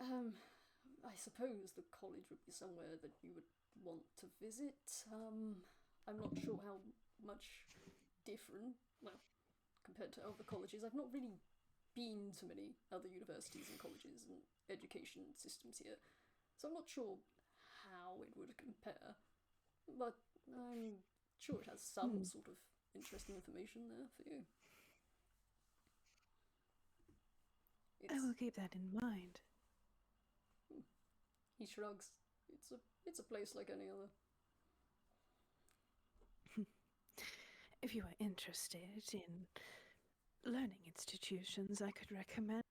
I suppose the college would be somewhere that you would want to visit. I'm not sure how much different, well, compared to other colleges. I've not really been to many other universities and colleges and education systems here, so I'm not sure how it would compare. But I'm sure it has some sort of interesting information there for you. I will keep that in mind. He shrugs. It's a place like any other. If you are interested in learning institutions, I could recommend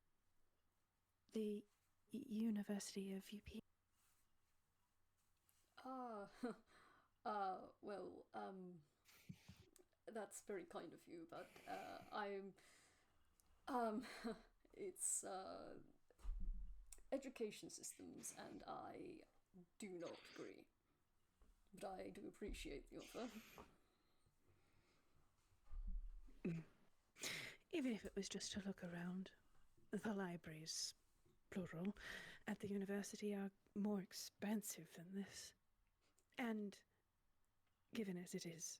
the University of UP. Well, that's very kind of you, but it's education systems, and I do not agree. But I do appreciate the offer. Even if it was just to look around, the libraries, plural, at the university are more expansive than this. And given as it is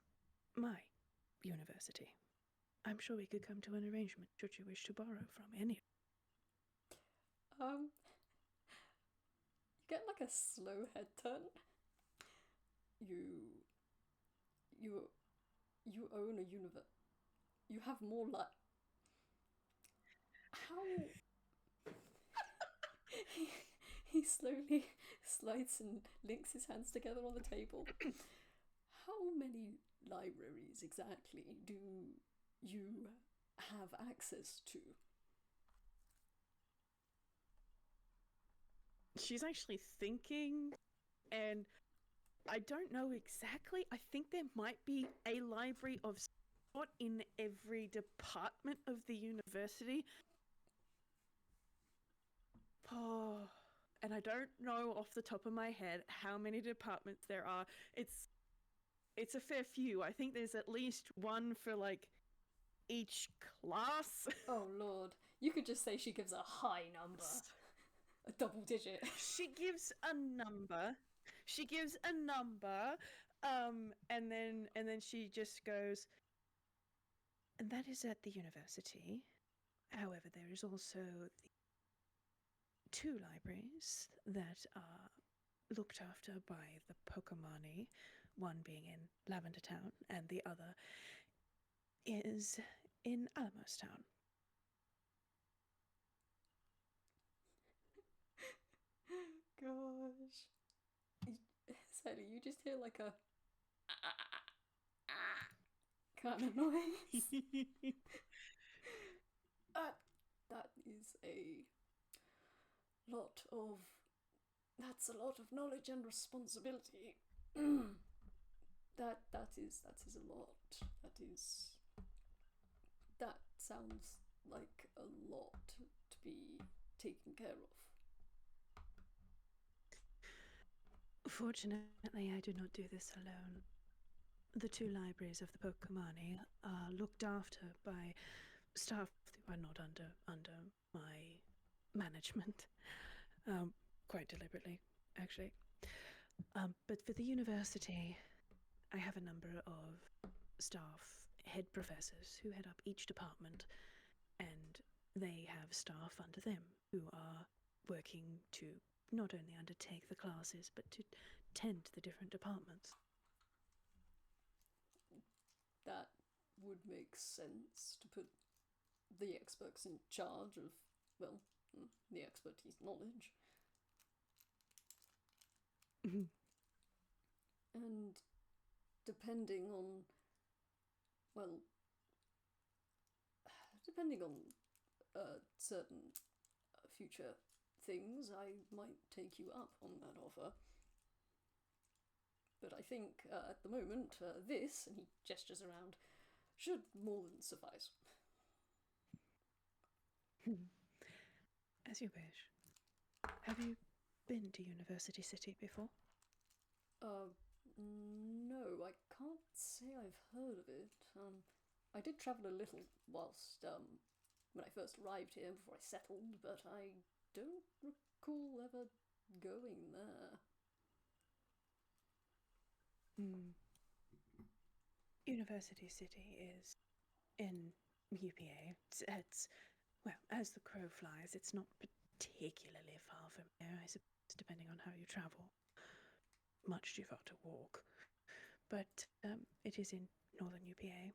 my university, I'm sure we could come to an arrangement should you wish to borrow from any. You get like a slow head turn. You own a universe. You have more How? He slowly slides and links his hands together on the table. How many libraries exactly do you have access to? She's actually thinking, and I don't know exactly. I think there might be a library of sort in every department of the university. Oh, and I don't know off the top of my head how many departments there are. It's a fair few. I think there's at least one for like each class. Oh lord, you could just say she gives a high number. A double digit. She gives a number. And then she just goes, and that is at the university. However, there is also the 2 libraries that are looked after by the Pokemani, one being in Lavender Town and the other is in Alamos Town. Gosh. Sally, you just hear like a kind of noise. That is that's a lot of knowledge and responsibility. that is a lot. That sounds like a lot to be taken care of. Fortunately, I do not do this alone. The two libraries of the Pokemani are looked after by staff who are not under my management. Quite deliberately, actually. But for the university, I have a number of staff, head professors, who head up each department, and they have staff under them who are working to not only undertake the classes, but to tend the different departments. That would make sense to put the experts in charge of, well, the expertise knowledge. And depending on certain future things, I might take you up on that offer. But I think at the moment, this, and he gestures around, should more than suffice. As you wish. Have you been to University City before? No, I can't say I've heard of it. I did travel a little whilst, when I first arrived here before I settled, but I don't recall ever going there. University City is in UPA. It's well, as the crow flies, it's not particularly far from here, I suppose, depending on how you travel. Much too far to walk. But it is in northern UPA.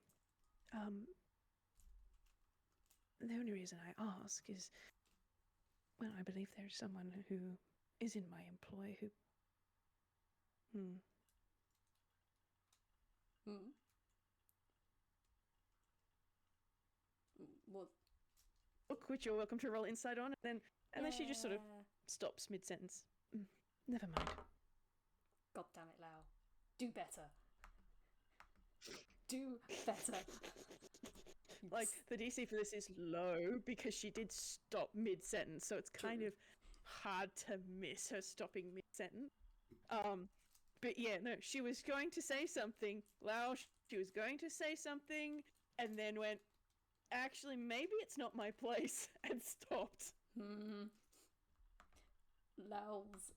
The only reason I ask is, well, I believe there's someone who is in my employ who... What? Look, which you're welcome to roll insight on, and then she just sort of stops mid-sentence. Never mind. God damn it, Lao. Do better. Do better. Like, the DC for this is low because she did stop mid-sentence, so it's kind of hard to miss her stopping mid-sentence. But yeah, no, she was going to say something. Lao, she was going to say something, and then went, actually, maybe it's not my place, and stopped. Lao's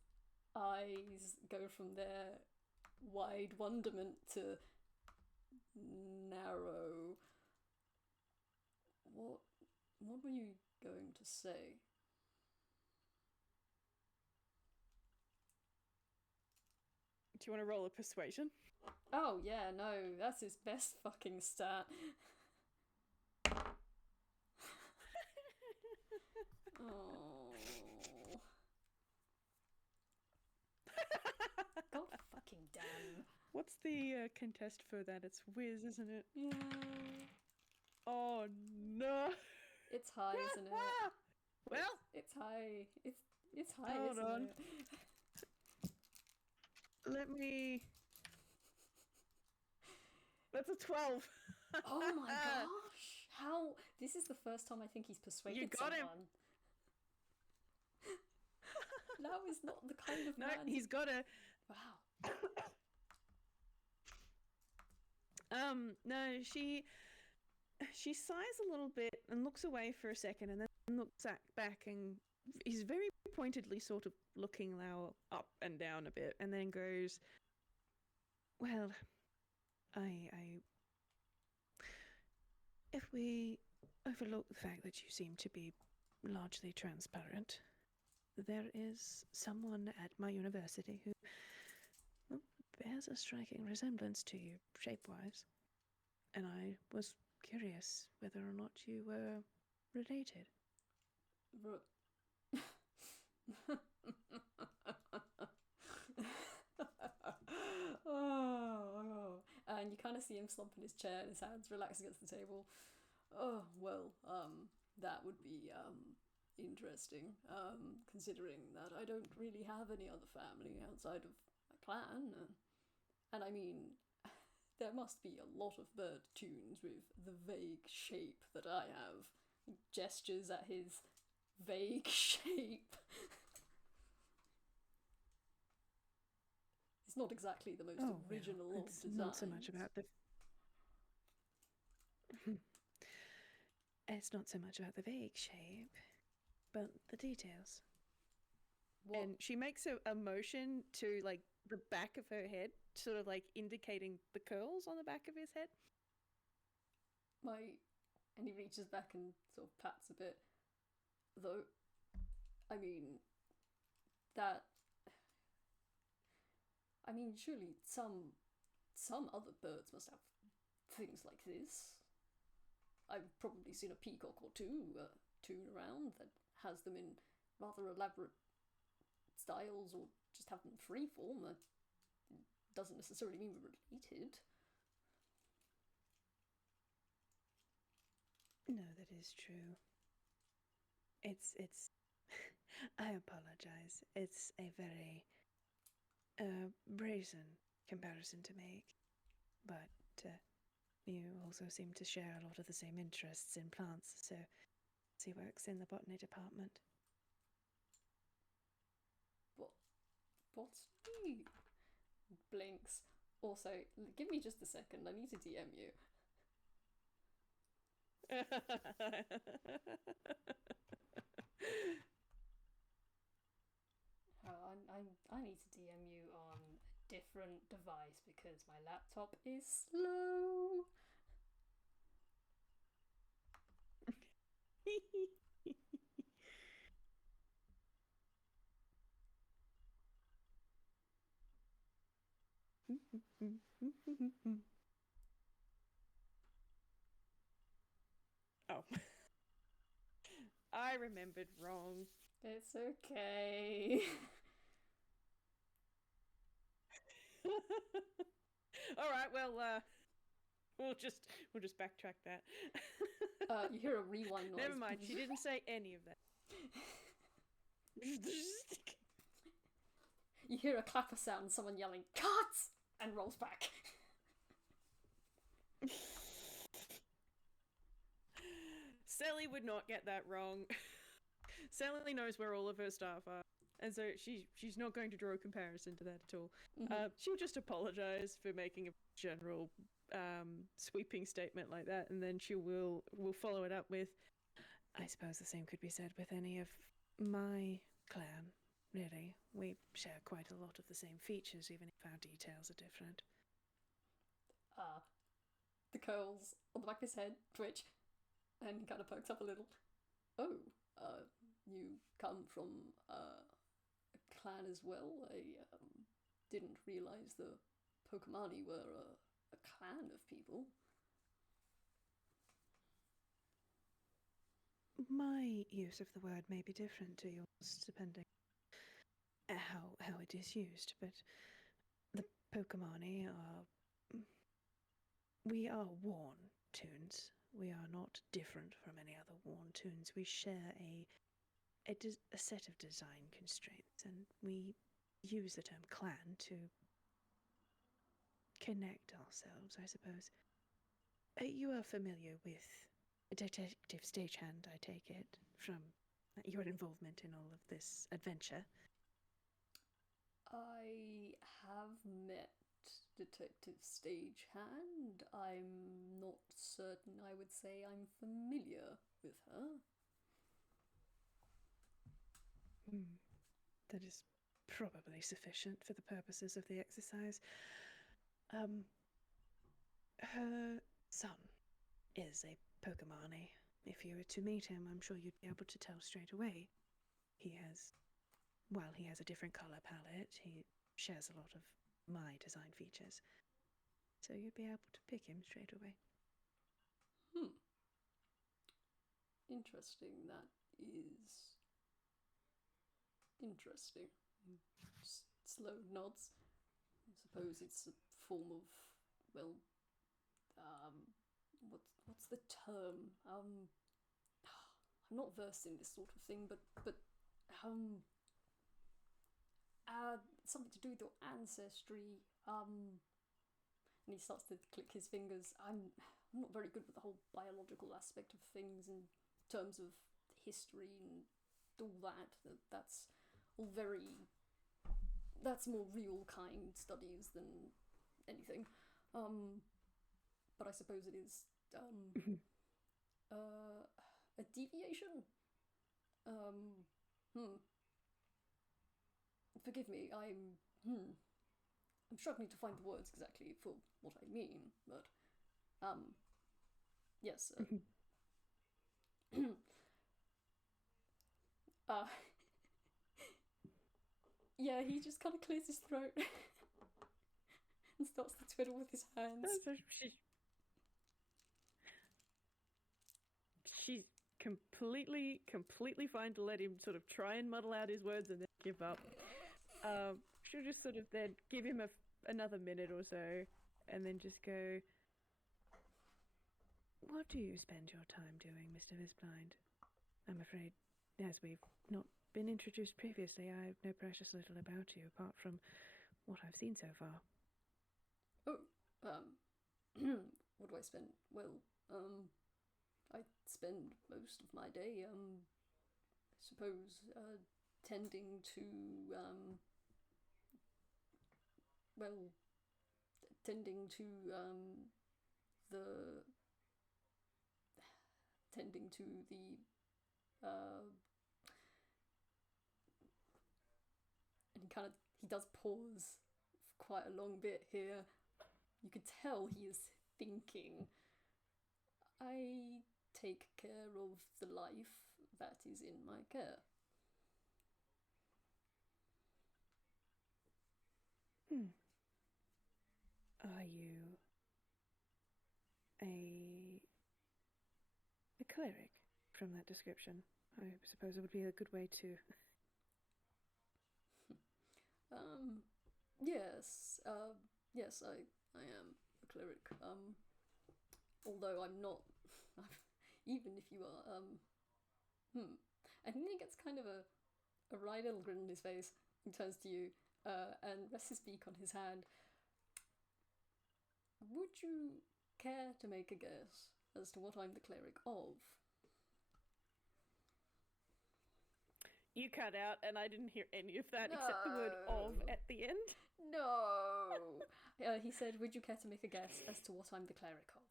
eyes go from their wide wonderment to narrow. What were you going to say? Do you want to roll a persuasion? Oh yeah, no, that's his best fucking stat. Oh. God fucking damn. What's the contest for that? It's whiz, isn't it? Yeah. Oh no. It's high, isn't it? Well, it's high. It's high, hold isn't on. it? Let me. That's a 12. Oh my gosh! How? This is the first time I think he's persuaded You got someone. Lao is not the kind of No, man. he's got a. Wow. No, she sighs a little bit and looks away for a second, and then looks back and is very pointedly sort of looking Lao up and down a bit, and then goes, well, if we overlook the fact that you seem to be largely transparent, there is someone at my university who bears a striking resemblance to you, shape-wise. And I was curious whether or not you were related. Oh, and you kind of see him slump in his chair and his hands relax against the table. Oh, well, that would be, interesting, considering that I don't really have any other family outside of my clan. And I mean, there must be a lot of bird tunes with the vague shape that I have. He gestures at his vague shape. It's not exactly the most original of it's designs. not so much about the... It's not so much about the vague shape, but the details. What? And she makes a motion to, like, the back of her head, sort of, like, indicating the curls on the back of his head. And he reaches back and sort of pats a bit. Though, I mean, surely some other birds must have things like this. I've probably seen a peacock or two tune around that has them in rather elaborate styles, or just have them freeform. That doesn't necessarily mean we're related. No, that is true. It's I apologize. It's a very brazen comparison to make, but you also seem to share a lot of the same interests in plants, so he works in the botany department. Botany? Blinks. Also, give me just a second, I need to DM you. I need to DM you on a different device because my laptop is slow. Oh. I remembered wrong. It's okay. All right, well, we'll just backtrack that. You hear a rewind noise. Never mind. She didn't say any of that. You hear a clapper sound, someone yelling "Cut!" and rolls back. Sally would not get that wrong. Sally knows where all of her staff are, and so she's not going to draw a comparison to that at all. Mm-hmm. She'll just apologize for making a general sweeping statement like that, and then she will follow it up with, I suppose the same could be said with any of my clan, really. We share quite a lot of the same features, even if our details are different. The curls on the back of his head twitch, and he kind of pokes up a little. Oh, you come from a clan as well? I didn't realise the Pokemani were a clan of people. My use of the word may be different to yours, depending how it is used, but the Pokemani are... We are worn toons. We are not different from any other worn toons. We share a set of design constraints, and we use the term clan to connect ourselves, I suppose. You are familiar with a detective stagehand, I take it, from your involvement in all of this adventure. I have met Detective Stagehand. I'm not certain I would say I'm familiar with her. That is probably sufficient for the purposes of the exercise. Her son is a Pokemani. If you were to meet him, I'm sure you'd be able to tell straight away. He has a different colour palette. He shares a lot of my design features. So you'd be able to pick him straight away. Interesting. That is interesting. Just slow nods. I suppose it's a form of, well, what's the term? I'm not versed in this sort of thing, but something to do with your ancestry. And he starts to click his fingers. I'm not very good with the whole biological aspect of things in terms of history and all that. That's all very. That's more real kind studies than anything. But I suppose it is a deviation. Forgive me, I'm struggling to find the words exactly for what I mean, but yes. Yeah, he just kind of clears his throat and starts to twiddle with his hands. She's completely fine to let him sort of try and muddle out his words and then give up. She'll just sort of then give him another minute or so and then just go, "What do you spend your time doing, Mr. Vis Blind? I'm afraid, as we've not been introduced previously, I know precious little about you apart from what I've seen so far." Oh, what do I spend? Well, I spend most of my day, I suppose, tending to, tending to, and he does pause for quite a long bit here. You could tell he is thinking. I take care of the life that is in my care. Are you a cleric from that description? I suppose it would be a good way to... Yes, yes, I am a cleric. Although I'm not, even if you are, And then he gets kind of a wry little grin on his face and turns to you, and rests his beak on his hand. Would you care to make a guess as to what I'm the cleric of? You cut out, and I didn't hear any of that except the word "of" at the end. No! He said, would you care to make a guess as to what I'm the cleric of?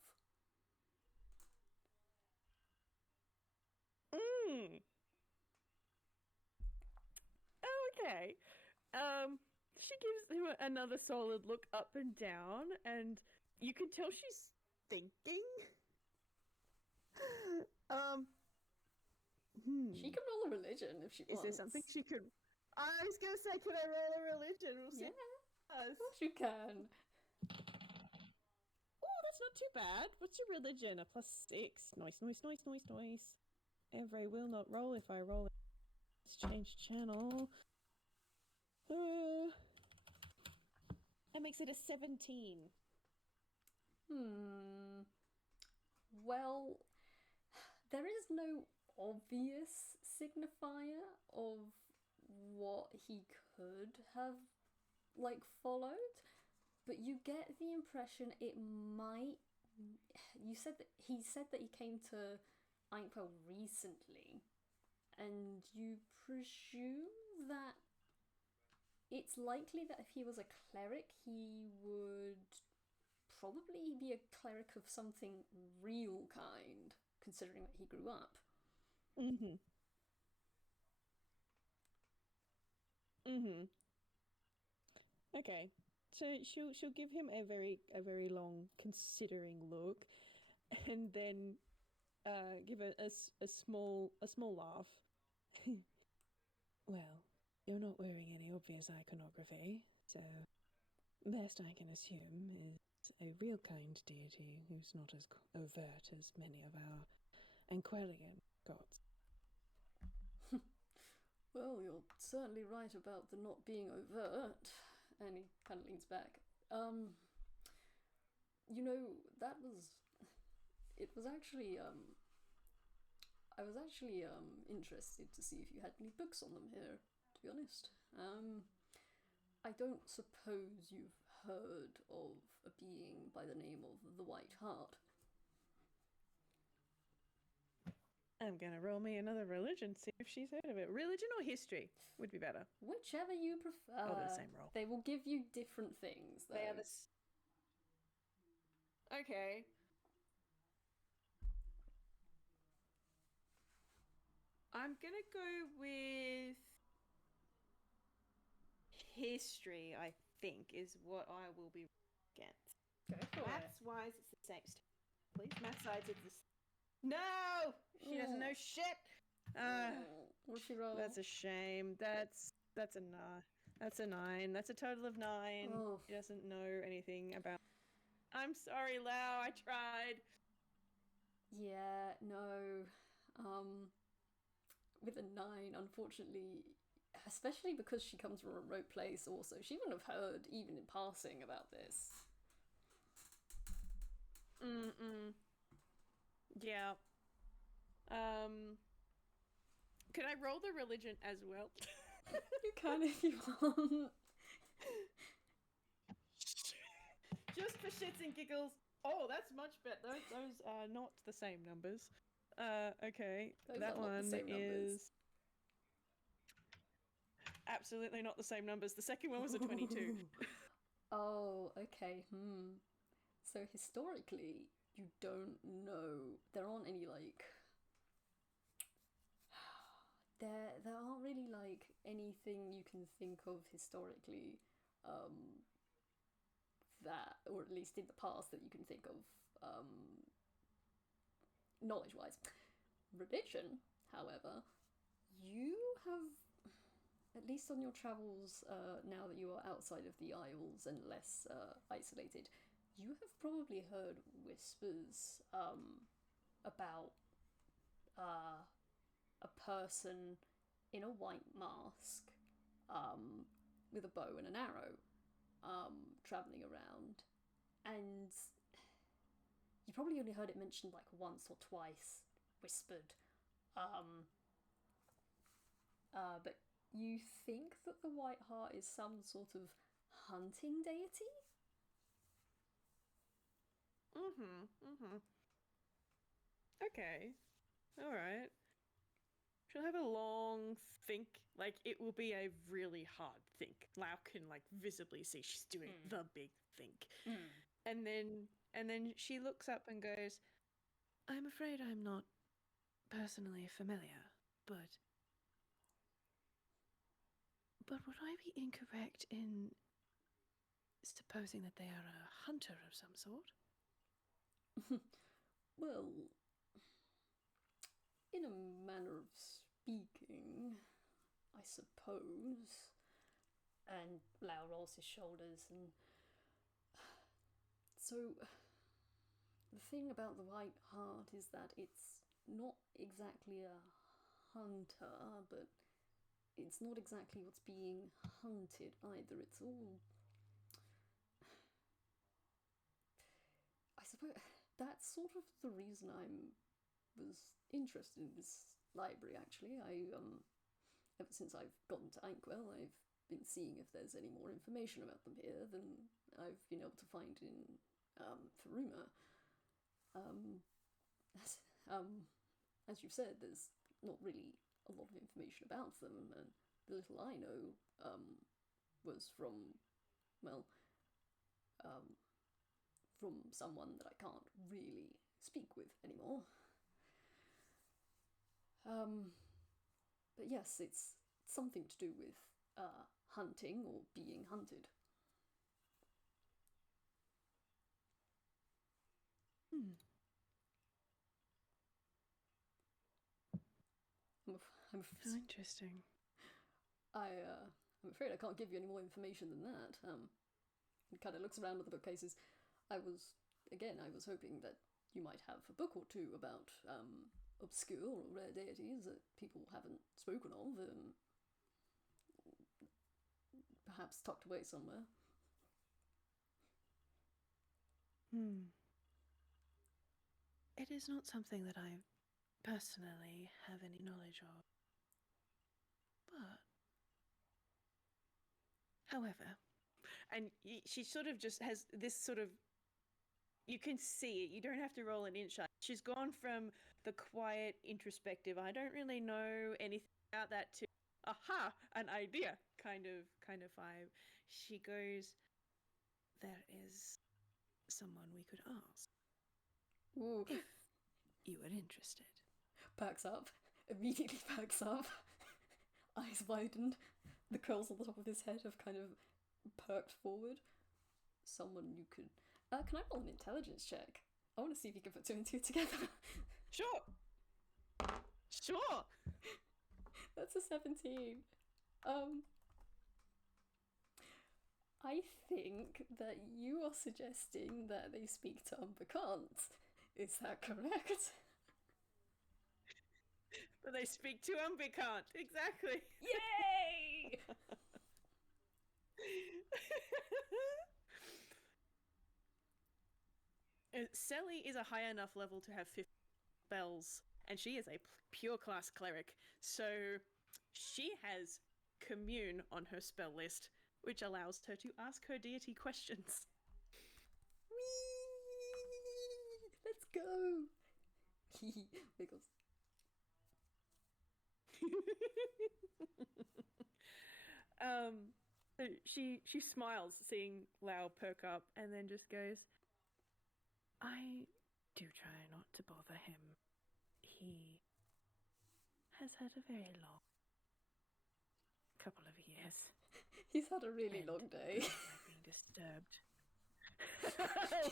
Okay. She gives him another solid look up and down, and you can tell she's thinking. She can roll a religion if she wants. Is there something she could... I was going to say, could I roll a religion? We'll see. Yeah, of course you can. Oh, that's not too bad. What's your religion? A +6. Nice. Every will not roll if I roll it. Let's change channel. That makes it a 17. Well, there is no obvious signifier of what he could have, followed, but you get the impression it might... he said that he came to Inkwell recently, and you presume that it's likely that if he was a cleric, he would probably be a cleric of something real kind, considering that he grew up. Okay, so she'll give him a very long considering look, and then give a small laugh. Well, you're not wearing any obvious iconography, so best I can assume, is a real kind deity who's not as overt as many of our Anquelian gods. Well, you're certainly right about the not being overt. And he kind of leans back. You know, that was. It was actually, I was actually, interested to see if you had any books on them here, to be honest. I don't suppose you've heard of a being by the name of the White Heart. I'm gonna roll me another religion, see if she's heard of it. Religion or history would be better. Whichever you prefer. I'll do the same roll. They will give you different things, though. They are the... Okay. I'm gonna go with history, I think, is what I will be against. Go for Maths-wise, it's the same. Please, math sides, it's the No! She doesn't know shit! What's she roll? That's a shame. That's a 9. That's a 9. That's a total of 9. Oh. She doesn't know anything about... I'm sorry, Lao, I tried. Yeah, no. With a 9, unfortunately, especially because she comes from a remote place also, she wouldn't have heard, even in passing, about this. Yeah. Can I roll the religion as well? You can if you want. Just for shits and giggles. Oh, that's much better. Those are not the same numbers. Okay. Those that are not one the same numbers. is absolutely not the same numbers. The second one was a 22. Oh, okay. So historically, you don't know. There aren't any like. There aren't really like anything you can think of historically, that, or at least in the past that you can think of, knowledge-wise. Religion, however, you have, at least on your travels, now that you are outside of the Isles and less isolated, you have probably heard whispers about a person in a white mask with a bow and an arrow travelling around. And you probably only heard it mentioned like once or twice, whispered. But you think that the White Heart is some sort of hunting deity? Okay. Alright. She'll have a long think. Like, it will be a really hard think. Lao can, like, visibly see she's doing the big think. And then she looks up and goes, I'm afraid I'm not personally familiar, but would I be incorrect in supposing that they are a hunter of some sort? Well, in a manner of speaking, I suppose. And Lao rolls his shoulders and... So, the thing about the White Heart is that it's not exactly a hunter, but it's not exactly what's being hunted either. It's all... I suppose that's sort of the reason I was interested in this library, actually. Ever since I've gotten to Inkwell, I've been seeing if there's any more information about them here than I've been able to find in Faruma. As you've said, there's not really a lot of information about them, and the little I know was from, well, from someone that I can't really speak with anymore. But yes, it's something to do with hunting or being hunted. How interesting. I'm afraid I can't give you any more information than that. and kind of looks around at the bookcases. I was hoping that you might have a book or two about obscure or rare deities that people haven't spoken of, perhaps tucked away somewhere. It is not something that I personally have any knowledge of. But, however, and she sort of just has this sort of, you can see it, you don't have to roll an insight. She's gone from the quiet, introspective, I don't really know anything about that, to, aha, an idea kind of vibe. She goes, there is someone we could ask. Ooh. If you were interested. Perks up. Immediately perks up. Eyes widened. The curls on the top of his head have kind of perked forward. Someone you could... can I roll an intelligence check? I want to see if you can put two and two together. Sure! That's a 17. I think that you are suggesting that they speak to unbekant. Is that correct? But they speak to unbekant, exactly. Yay! Sally is a high enough level to have 50 spells, and she is a pure class cleric, so she has commune on her spell list, which allows her to ask her deity questions. Whee! Let's go! Wiggles. So she smiles, seeing Lao perk up, and then just goes, I do try not to bother him. He has had a very long couple of years. He's had a really long day. Like being disturbed.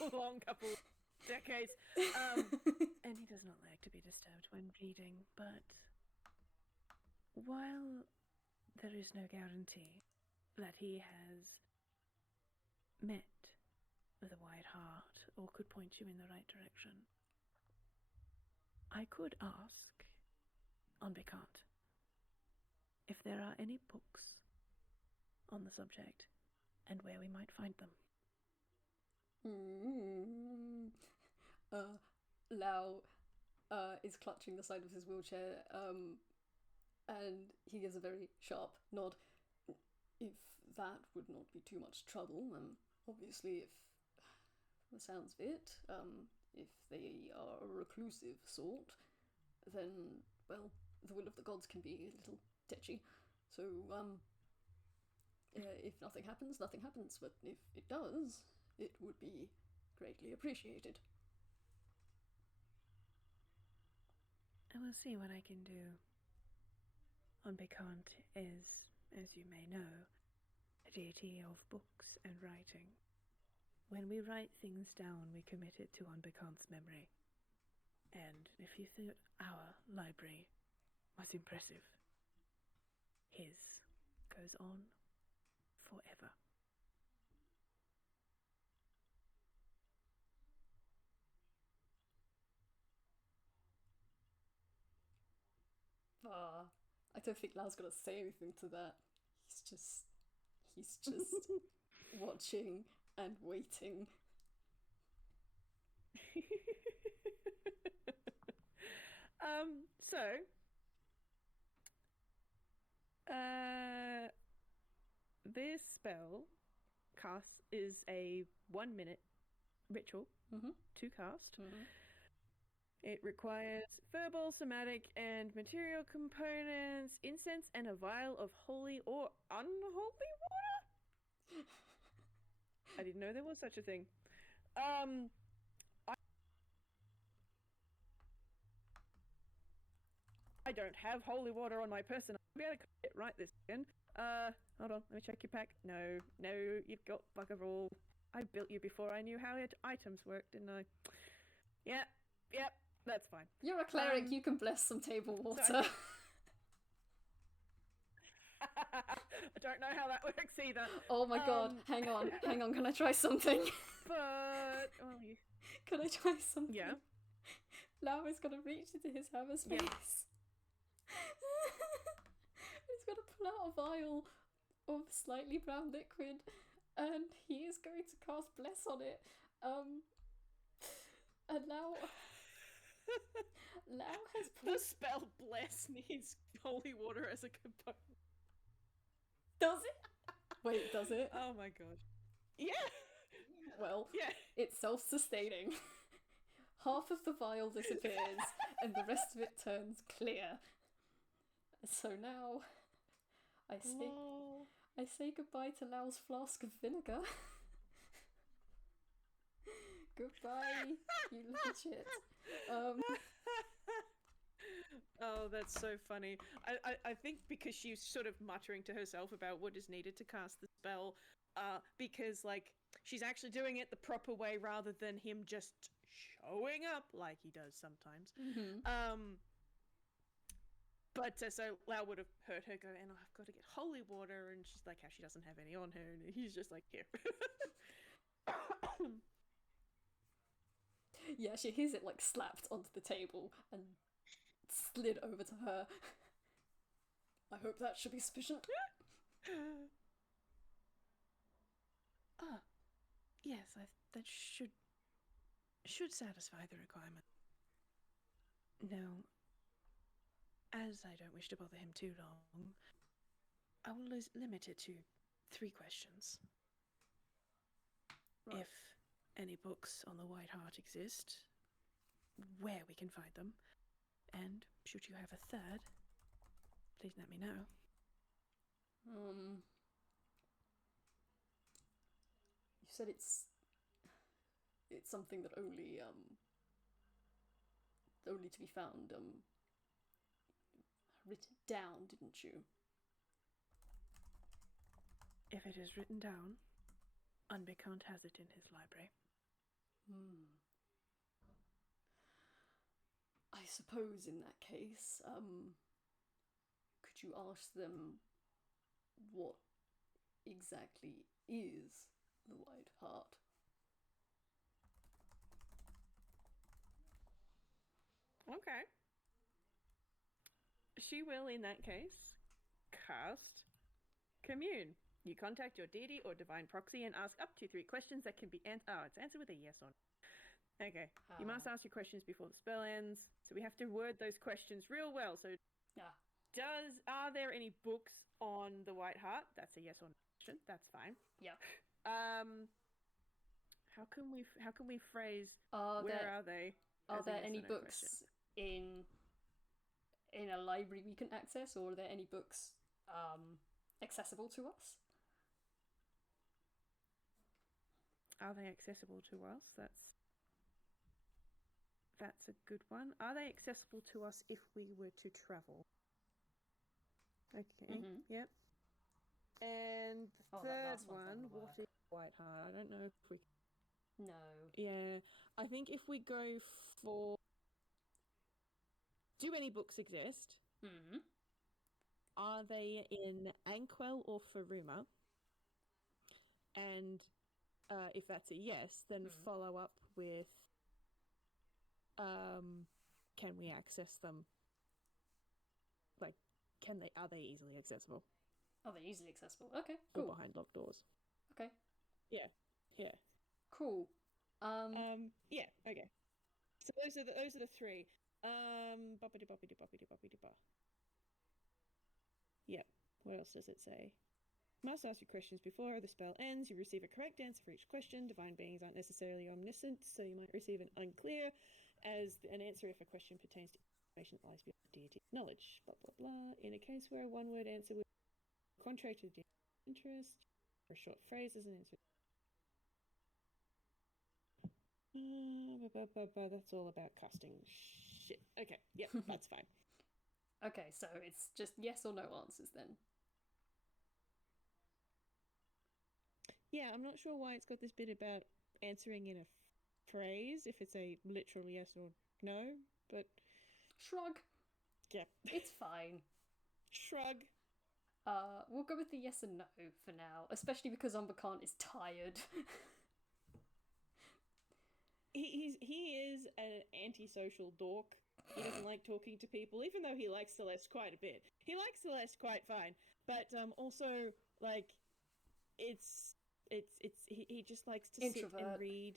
A long couple decades. And he does not like to be disturbed when reading, but while there is no guarantee that he has met with a wide heart or could point you in the right direction, I could ask on Bicant if there are any books on the subject and where we might find them. Lao is clutching the side of his wheelchair, and he gives a very sharp nod. If that would not be too much trouble, obviously, if the sounds of it, if they are a reclusive sort, then, well, the will of the gods can be a little tetchy. So, if nothing happens, nothing happens, but if it does, it would be greatly appreciated. I will see what I can do. Unbekant is, as you may know, a deity of books and writing. When we write things down, we commit it to Unbekant's memory. And if you thought our library was impressive, his goes on forever. I don't think Lau's gonna say anything to that. He's just watching and waiting. So, this spell is a 1 minute ritual to cast. It requires verbal, somatic, and material components, incense, and a vial of holy or unholy water? I didn't know there was such a thing. I don't have holy water on my person. I'll be able to get right this second. Hold on, let me check your pack. No, you've got bugger all. I built you before I knew how items worked, didn't I? Yep, that's fine. You're a cleric, you can bless some table water. So I don't know how that works either. Oh my god, hang on, can I try something? But Can I try something? yeah. Lao is gonna reach into his hammer space. Yeah. He's gonna pull out a vial of slightly brown liquid, and he is going to cast Bless on it. And Lao has The spell Bless needs holy water as a component. Does it? Wait, does it? Oh my god. Yeah. Well, yeah. It's self-sustaining. Half of the vial disappears, and the rest of it turns clear. So now, I say goodbye to Lao's flask of vinegar. Goodbye, you little shit. Oh, that's so funny. I think because she's sort of muttering to herself about what is needed to cast the spell, because, like, she's actually doing it the proper way rather than him just showing up like he does sometimes. Mm-hmm. But so Lao would have heard her go, and I've got to get holy water, and she's like, how she doesn't have any on her, and he's just like, here. Yeah, she hears it, like, slapped onto the table and slid over to her. I hope that should be sufficient. Yes, that should satisfy the requirement. Now, as I don't wish to bother him too long, I will limit it to 3 questions. Right. If any books on the White Heart exist, where we can find them, and should you have a third, please let me know. You said it's something that only to be found written down, didn't you? If it is written down, Unbekant has it in his library. I suppose in that case, could you ask them what exactly is the White Heart? Okay. She will, in that case, cast Commune. You contact your deity or divine proxy and ask up to 3 questions that can be it's answered with a yes or no. Okay. You must ask your questions before the spell ends, so we have to word those questions real well. So, are there any books on the White Heart? That's a yes or no question. That's fine. Yeah. How can we phrase Are they? Are there any books in a library we can access, or are there any books accessible to us? Are they accessible to us? That's a good one. Are they accessible to us if we were to travel? Okay. Mm-hmm. Yep. And the third one, what is White Heart? I don't know if we. No. Yeah, I think if we go for. Do any books exist? Mm-hmm. Are they in Anquel or Faruma? And if that's a yes, then follow up with can we access them? Like, are they easily accessible? Are they easily accessible? Okay, cool. Or behind locked doors? Okay. Yeah. Cool. Yeah. Okay. So those are the 3. Boppity boppity boppity boppity ba. Yep. What else does it say? Must ask your questions before the spell ends. You receive a correct answer for each question. Divine beings aren't necessarily omniscient, so you might receive an unclear as an answer if a question pertains to information that lies beyond deity knowledge. Blah blah blah. In a case where a one-word answer would be contrary to the interest, or a short phrase as an answer. That's all about casting shit. Okay, yep, that's fine. Okay, so it's just yes or no answers then. Yeah, I'm not sure why it's got this bit about answering in a phrase, if it's a literal yes or no, but... Shrug. Yeah. It's fine. Shrug. We'll go with the yes and no for now, especially because Umbercant is tired. He is an antisocial dork. He doesn't like talking to people, even though he likes Celeste quite a bit. He likes Celeste quite fine, but also like he just likes to sit and read,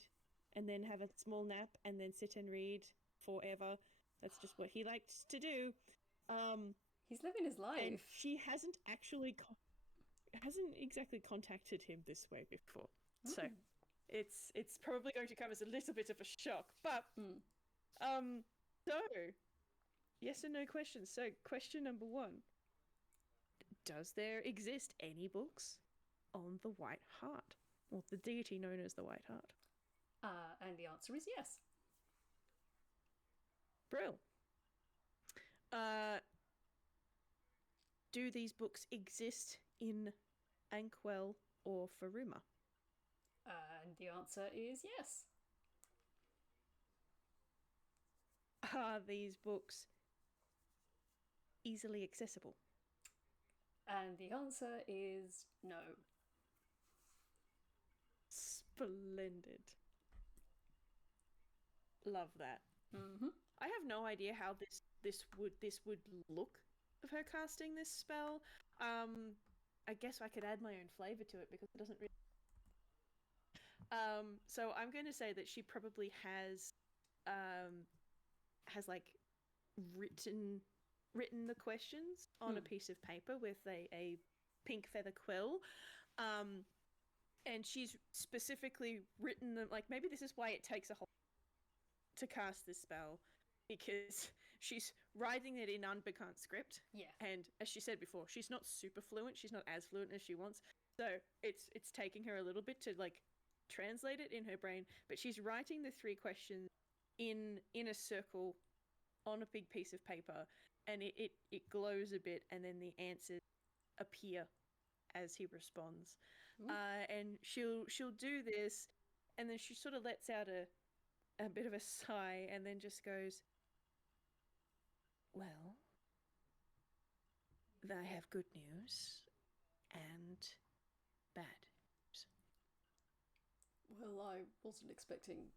and then have a small nap, and then sit and read forever. That's just what he likes to do. He's living his life. And she hasn't exactly contacted him this way before, so it's probably going to come as a little bit of a shock. But so yes and no questions. So question number 1: does there exist any books on the White Heart, or the deity known as the White Heart? And the answer is yes. Brill. Do these books exist in Ankwell or Faruma? And the answer is yes. Are these books easily accessible? And the answer is no. Splendid. Love that. Mm-hmm. I have no idea how this would look of her casting this spell. I guess I could add my own flavor to it because it doesn't really. So I'm going to say that she probably has like written the questions on a piece of paper with a pink feather quill. And she's specifically written them, like, maybe this is why it takes a whole to cast this spell, because she's writing it in Unbekant script. Yeah. And as she said before, she's not super fluent. She's not as fluent as she wants. So it's taking her a little bit to, like, translate it in her brain. But she's writing the 3 questions in a circle on a big piece of paper, and it glows a bit, and then the answers appear as he responds. And she'll do this, and then she sort of lets out a bit of a sigh, and then just goes, well, I have good news and bad news. Well, I wasn't expecting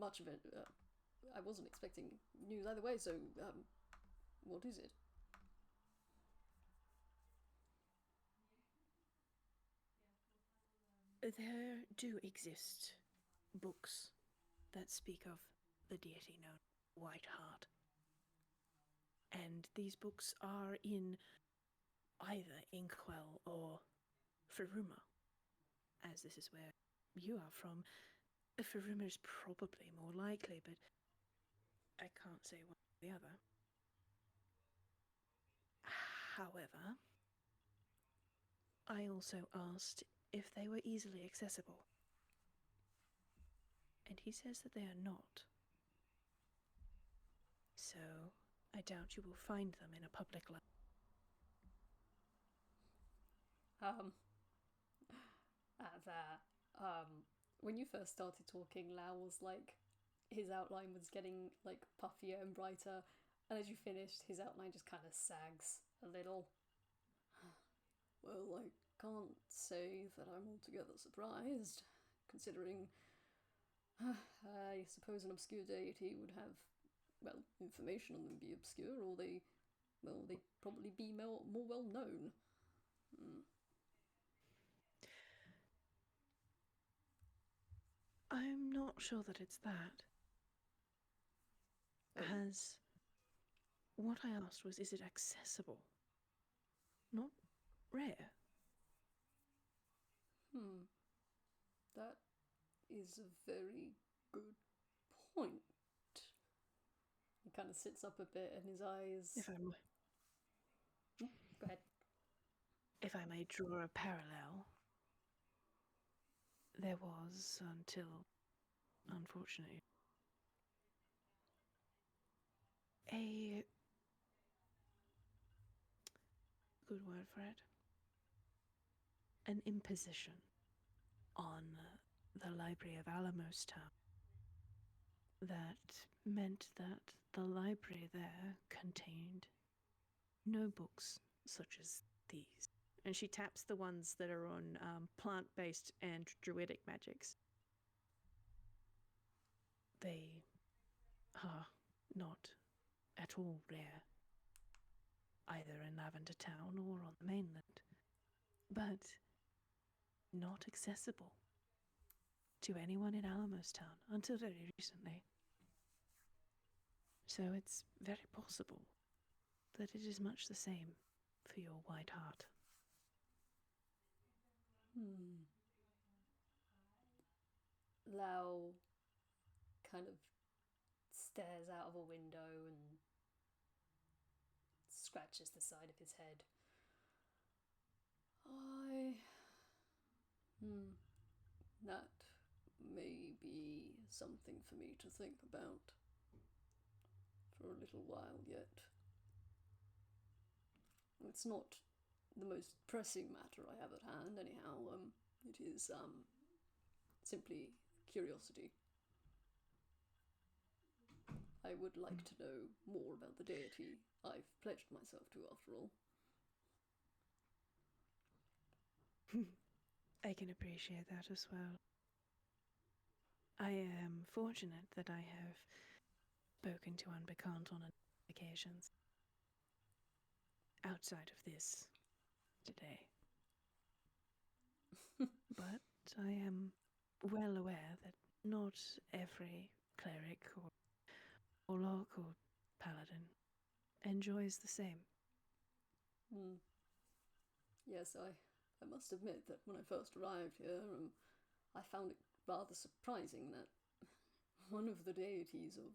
much of it. I wasn't expecting news either way, so what is it? There do exist books that speak of the deity known White Heart. And these books are in either Inkwell or Faruma, as this is where you are from. Faruma is probably more likely, but I can't say one or the other. However, I also asked if they were easily accessible. And he says that they are not. So, I doubt you will find them in a public library. When you first started talking, Lao was like, his outline was getting like puffier and brighter, and as you finished, his outline just kind of sags a little. Well, I can't say that I'm altogether surprised, considering I suppose an obscure deity would have, well, information on them be obscure, or they'd probably be more well known. I'm not sure that it's that. As what I asked was, is it accessible? Not rare. That is a very good point. He kind of sits up a bit, and his eyes. Go ahead. If I may draw a parallel, there was until, unfortunately, a good word for it, an imposition on the Library of Alamos Town that meant that the library there contained no books such as these. And she taps the ones that are on plant-based and druidic magics. They are not at all rare, either in Lavender Town or on the mainland, but not accessible to anyone in Alamos Town until very recently. So it's very possible that it is much the same for your white heart. Lao kind of stares out of a window and scratches the side of his head. That may be something for me to think about for a little while yet. It's not the most pressing matter I have at hand, anyhow. It is, simply curiosity. I would like to know more about the deity I've pledged myself to, after all. I can appreciate that as well. I am fortunate that I have spoken to Unbekant on occasions. Outside of this today. But I am well aware that not every cleric or warlock or paladin enjoys the same. Yes, I must admit that when I first arrived here, I found it rather surprising that one of the deities of,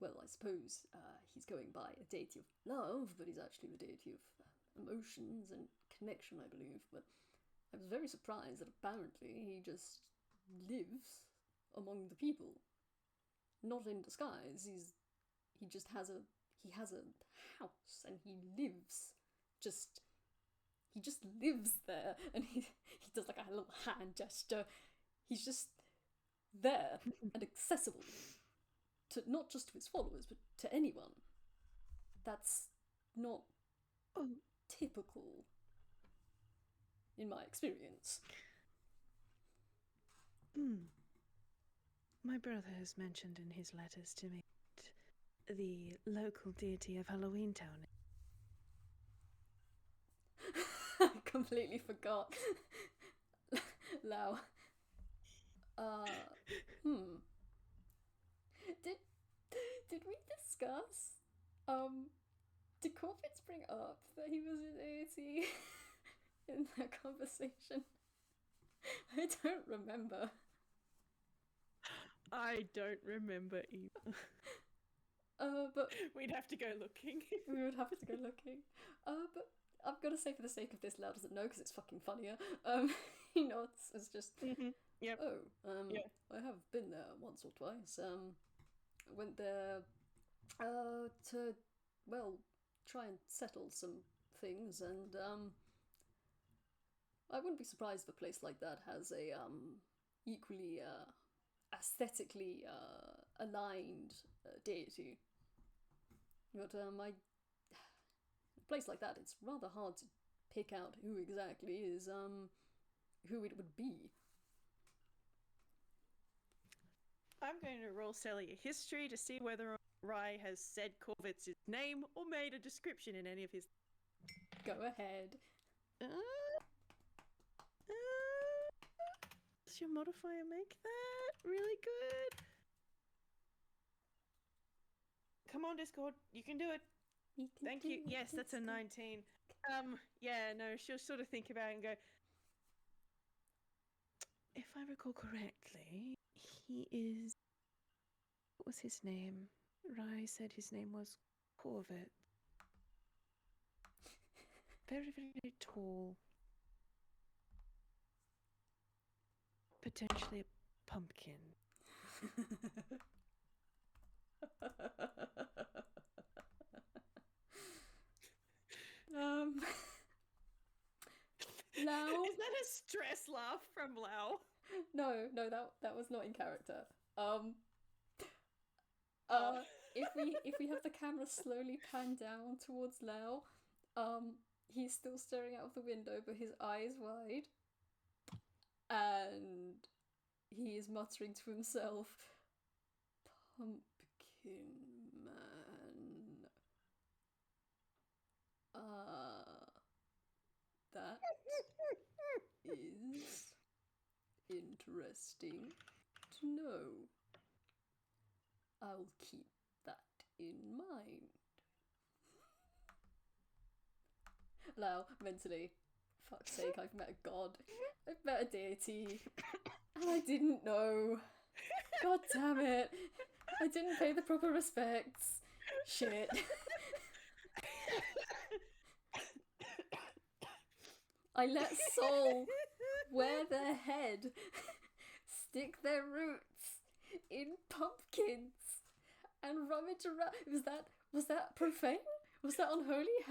well, I suppose he's going by a deity of love, but he's actually the deity of emotions and connection, I believe. But I was very surprised that apparently he just lives among the people, not in disguise. He just has a house, and he just lives there, and he does like a little hand gesture. He's just there and accessible to not just to his followers, but to anyone. That's not typical in my experience. My brother has mentioned in his letters to me that the local deity of Halloween Town. I completely forgot. Lao. Did we discuss? Did Corfitz bring up that he was a deity in that conversation? I don't remember. I don't remember either. But we'd have to go looking. We would have to go looking. But I'm gonna say for the sake of this, Lau doesn't know because it's fucking funnier. He nods. It's just, Yep. Yeah. I have been there once or twice. I went there to, well, try and settle some things, and I wouldn't be surprised if a place like that has a equally aesthetically aligned deity. But a place like that, it's rather hard to pick out who exactly is who it would be. I'm going to roll Celia history to see whether Rai has said Corvitz's name or made a description in any of his. Go ahead. Does your modifier make that really good? Come on, Discord, you can do it. Thank you. Yes, that's a 19. Yeah, no, she'll sort of think about it and go, if I recall correctly, he is... What was his name? Rai said his name was Corvette. Very, very tall. Potentially a pumpkin. Lao. Is that a stress laugh from Lao? No, that was not in character. If we have the camera slowly pan down towards Lao, he's still staring out of the window, but his eyes wide, and he is muttering to himself, "Pumpkin Man. That is interesting to know. I'll keep that in mind." Lao, mentally, fuck's sake, I've met a god. I've met a deity. And I didn't know. God damn it. I didn't pay the proper respects. Shit. I let Soul wear their head, stick their roots in pumpkins, and rummage around. Was that profane? Was that unholy?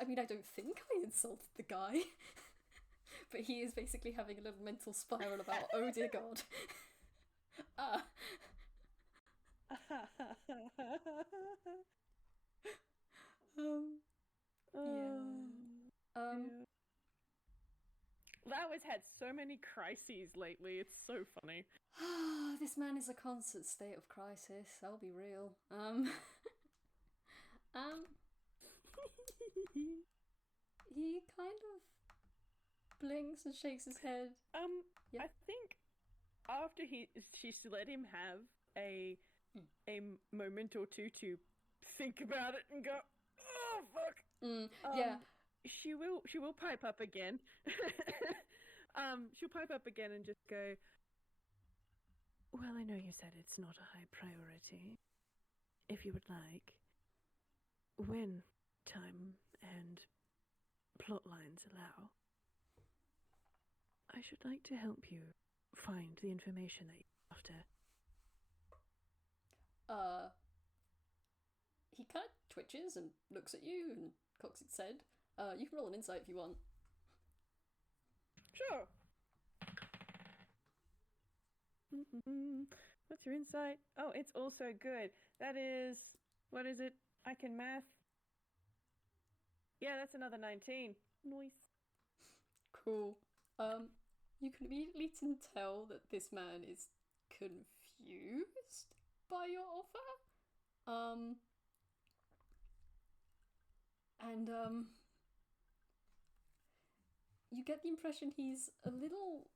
I mean, I don't think I insulted the guy. But he is basically having a little mental spiral about, oh dear God. Lao has had so many crises lately, it's so funny. This man is a constant state of crisis, I'll be real. He kind of blinks and shakes his head. Yeah. I think after she's let him have a moment or two to think about it and go, oh fuck. Yeah. She will pipe up again. She'll pipe up again and just go, well, I know you said it's not a high priority. If you would like, when time and plot lines allow, I should like to help you find the information that you're after. He kind of twitches and looks at you and cocks its head. You can roll an insight if you want. Sure. What's your insight? Oh, it's also good. That is, what is it? I can math. Yeah, that's another 19. Nice. Cool. You can immediately tell that this man is confused by your offer. You get the impression he's a little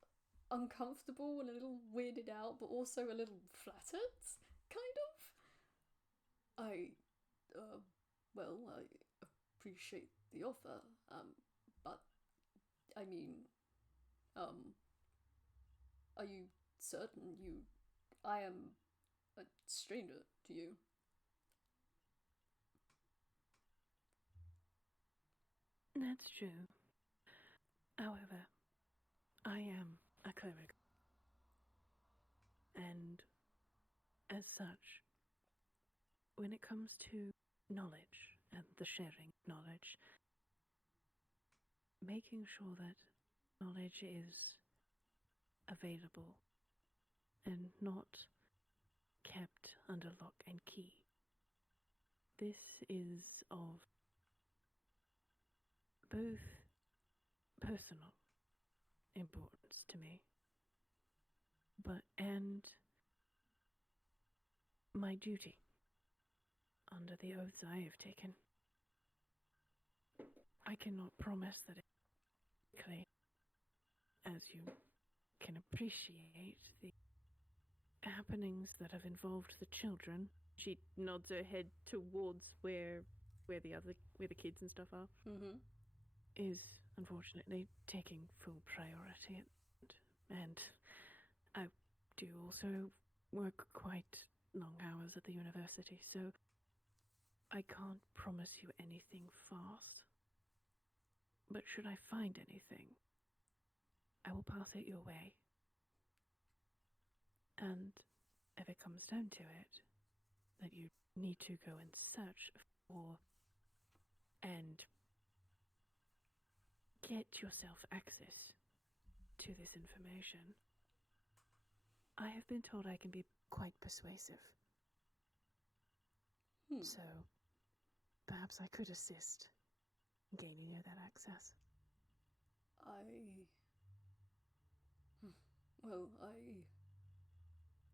uncomfortable and a little weirded out, but also a little flattered, kind of. I appreciate the offer, but, I mean, are you certain I am a stranger to you? That's true. However, I am a cleric. And as such, when it comes to knowledge and the sharing of knowledge, making sure that knowledge is available and not kept under lock and key. This is of both personal importance to me, and my duty under the oaths I have taken. I cannot promise that as you can appreciate the happenings that have involved the children. She nods her head towards where the kids and stuff are. Mm-hmm. Is unfortunately taking full priority, and I do also work quite long hours at the university, so I can't promise you anything fast. But should I find anything, I will pass it your way. And if it comes down to it, that you need to go and search for and get yourself access to this information, I have been told I can be quite persuasive. So perhaps I could assist gaining her that access? Well, I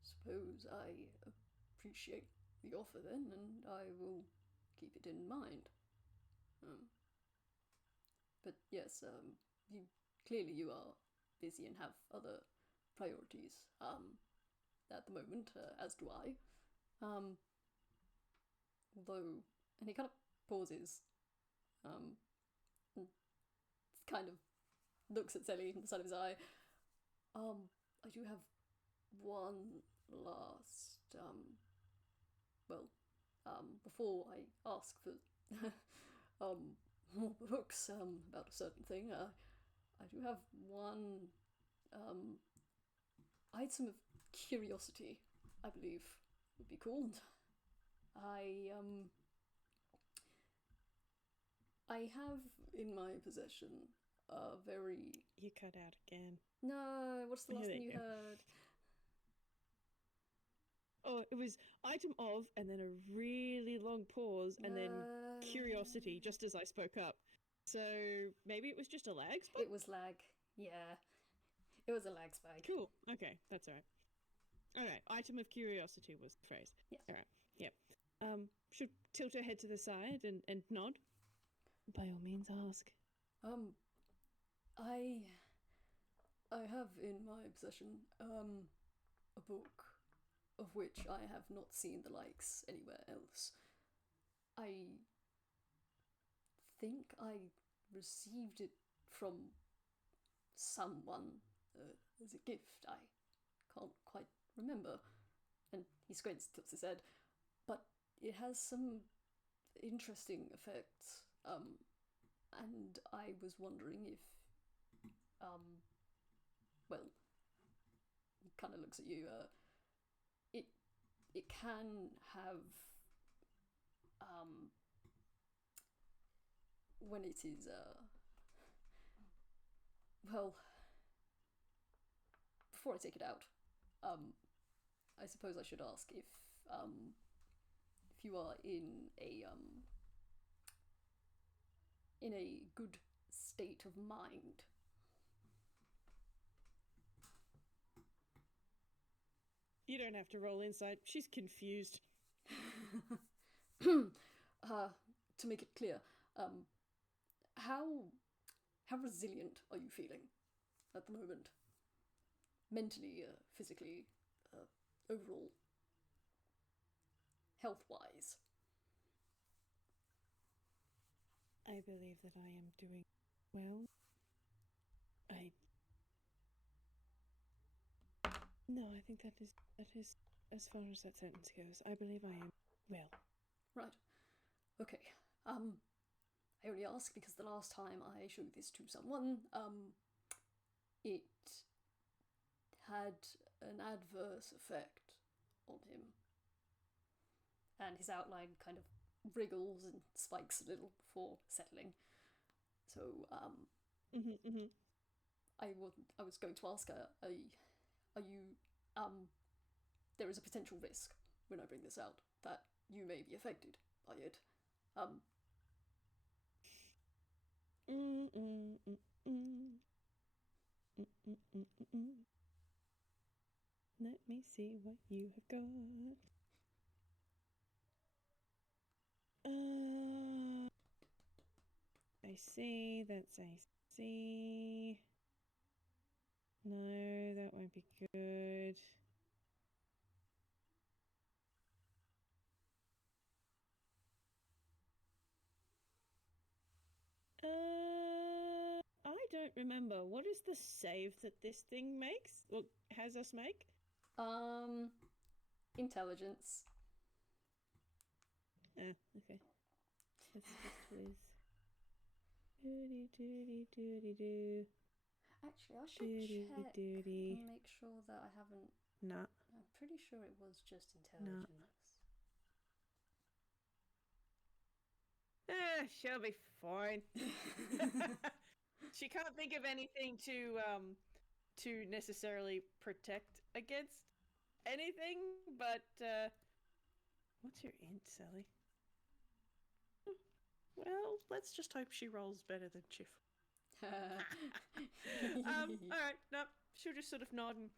suppose I appreciate the offer then, and I will keep it in mind. But yes, you are busy and have other priorities at the moment, as do I. Although, and he kind of pauses, and kind of looks at Sally in the side of his eye. I do have one last, before I ask for more books about a certain thing, I do have one item of curiosity, I believe would be called. I have in my possession a very... You cut out again. No, what's the last thing you heard? Oh, it was item of, and then a really long pause, and then curiosity, just as I spoke up. So maybe it was just a lag spike? It was lag, yeah. It was a lag spike. Cool, okay, that's alright. Alright, item of curiosity was the phrase. Yes. Alright, yep. Should tilt her head to the side and nod? By all means, ask. I have in my possession, a book of which I have not seen the likes anywhere else. I think I received it from someone as a gift. I can't quite remember. And he squints, tilts his head. But it has some interesting effects. And I was wondering if, he kind of looks at you, it can have, when it is, before I take it out, I suppose I should ask if you are in a good state of mind. You don't have to roll insight. She's confused. To make it clear, how resilient are you feeling at the moment? Mentally, physically, overall, health-wise? I believe that I am doing well. No, I think that is as far as that sentence goes. I believe I am well. Right. Okay. I only ask because the last time I showed this to someone, it had an adverse effect on him. And his outline kind of wriggles and spikes a little before settling. So, I was going to ask her, are you, there is a potential risk when I bring this out that you may be affected by it. Let me see what you have got. I see, that's I see. No, that won't be good. I don't remember. What is the save that this thing makes? Or has us make? Intelligence. Okay. Let's just whiz. Doody. Actually, I should check and make sure that I haven't... Nah. I'm pretty sure it was just intelligence. She'll be fine. She can't think of anything to necessarily protect against anything, but what's your int, Sally? Well, let's just hope she rolls better than Chifley. Alright, no, she'll just sort of nod and...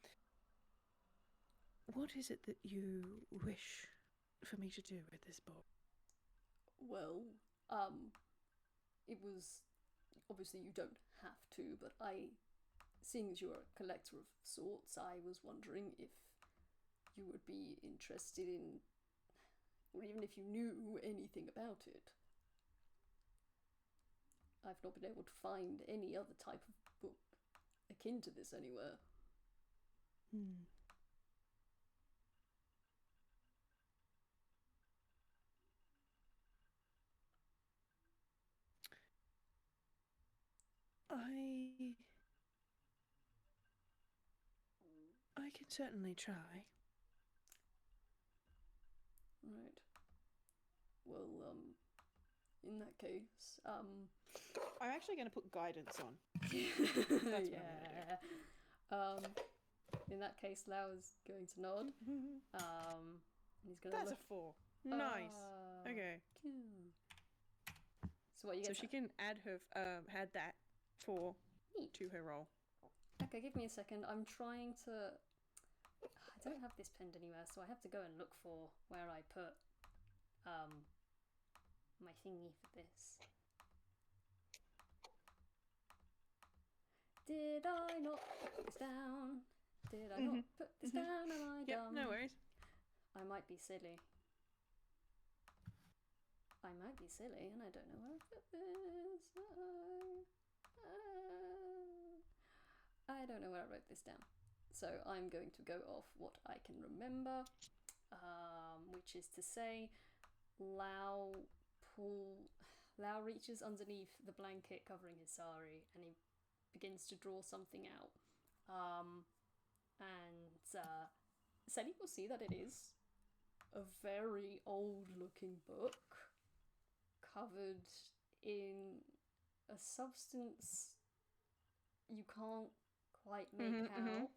What is it that you wish for me to do with this book? Well, it was... Obviously you don't have to, but seeing as you're a collector of sorts, I was wondering if you would be interested in, or even if you knew anything about it. I've not been able to find any other type of book akin to this anywhere. I can certainly try. Right. Well, in that case, I'm actually going to put guidance on. That's yeah. In that case, Lao is going to nod. He's gonna. That's a 4. Nice. Okay. Cool. So what you get? So she can add that 4 Neat. to her roll. Okay, give me a second. I'm trying to. I don't have this pinned anywhere, so I have to go and look for where I put my thingy for this. Did I not put this down? Did I not put this down? Am I dumb? No worries. I might be silly. I might be silly, and I don't know where I put this. I don't know where I wrote this down. So I'm going to go off what I can remember, which is to say, Lao reaches underneath the blanket covering his sari, and he begins to draw something out. Sally will see that it is a very old-looking book covered in a substance you can't quite make out.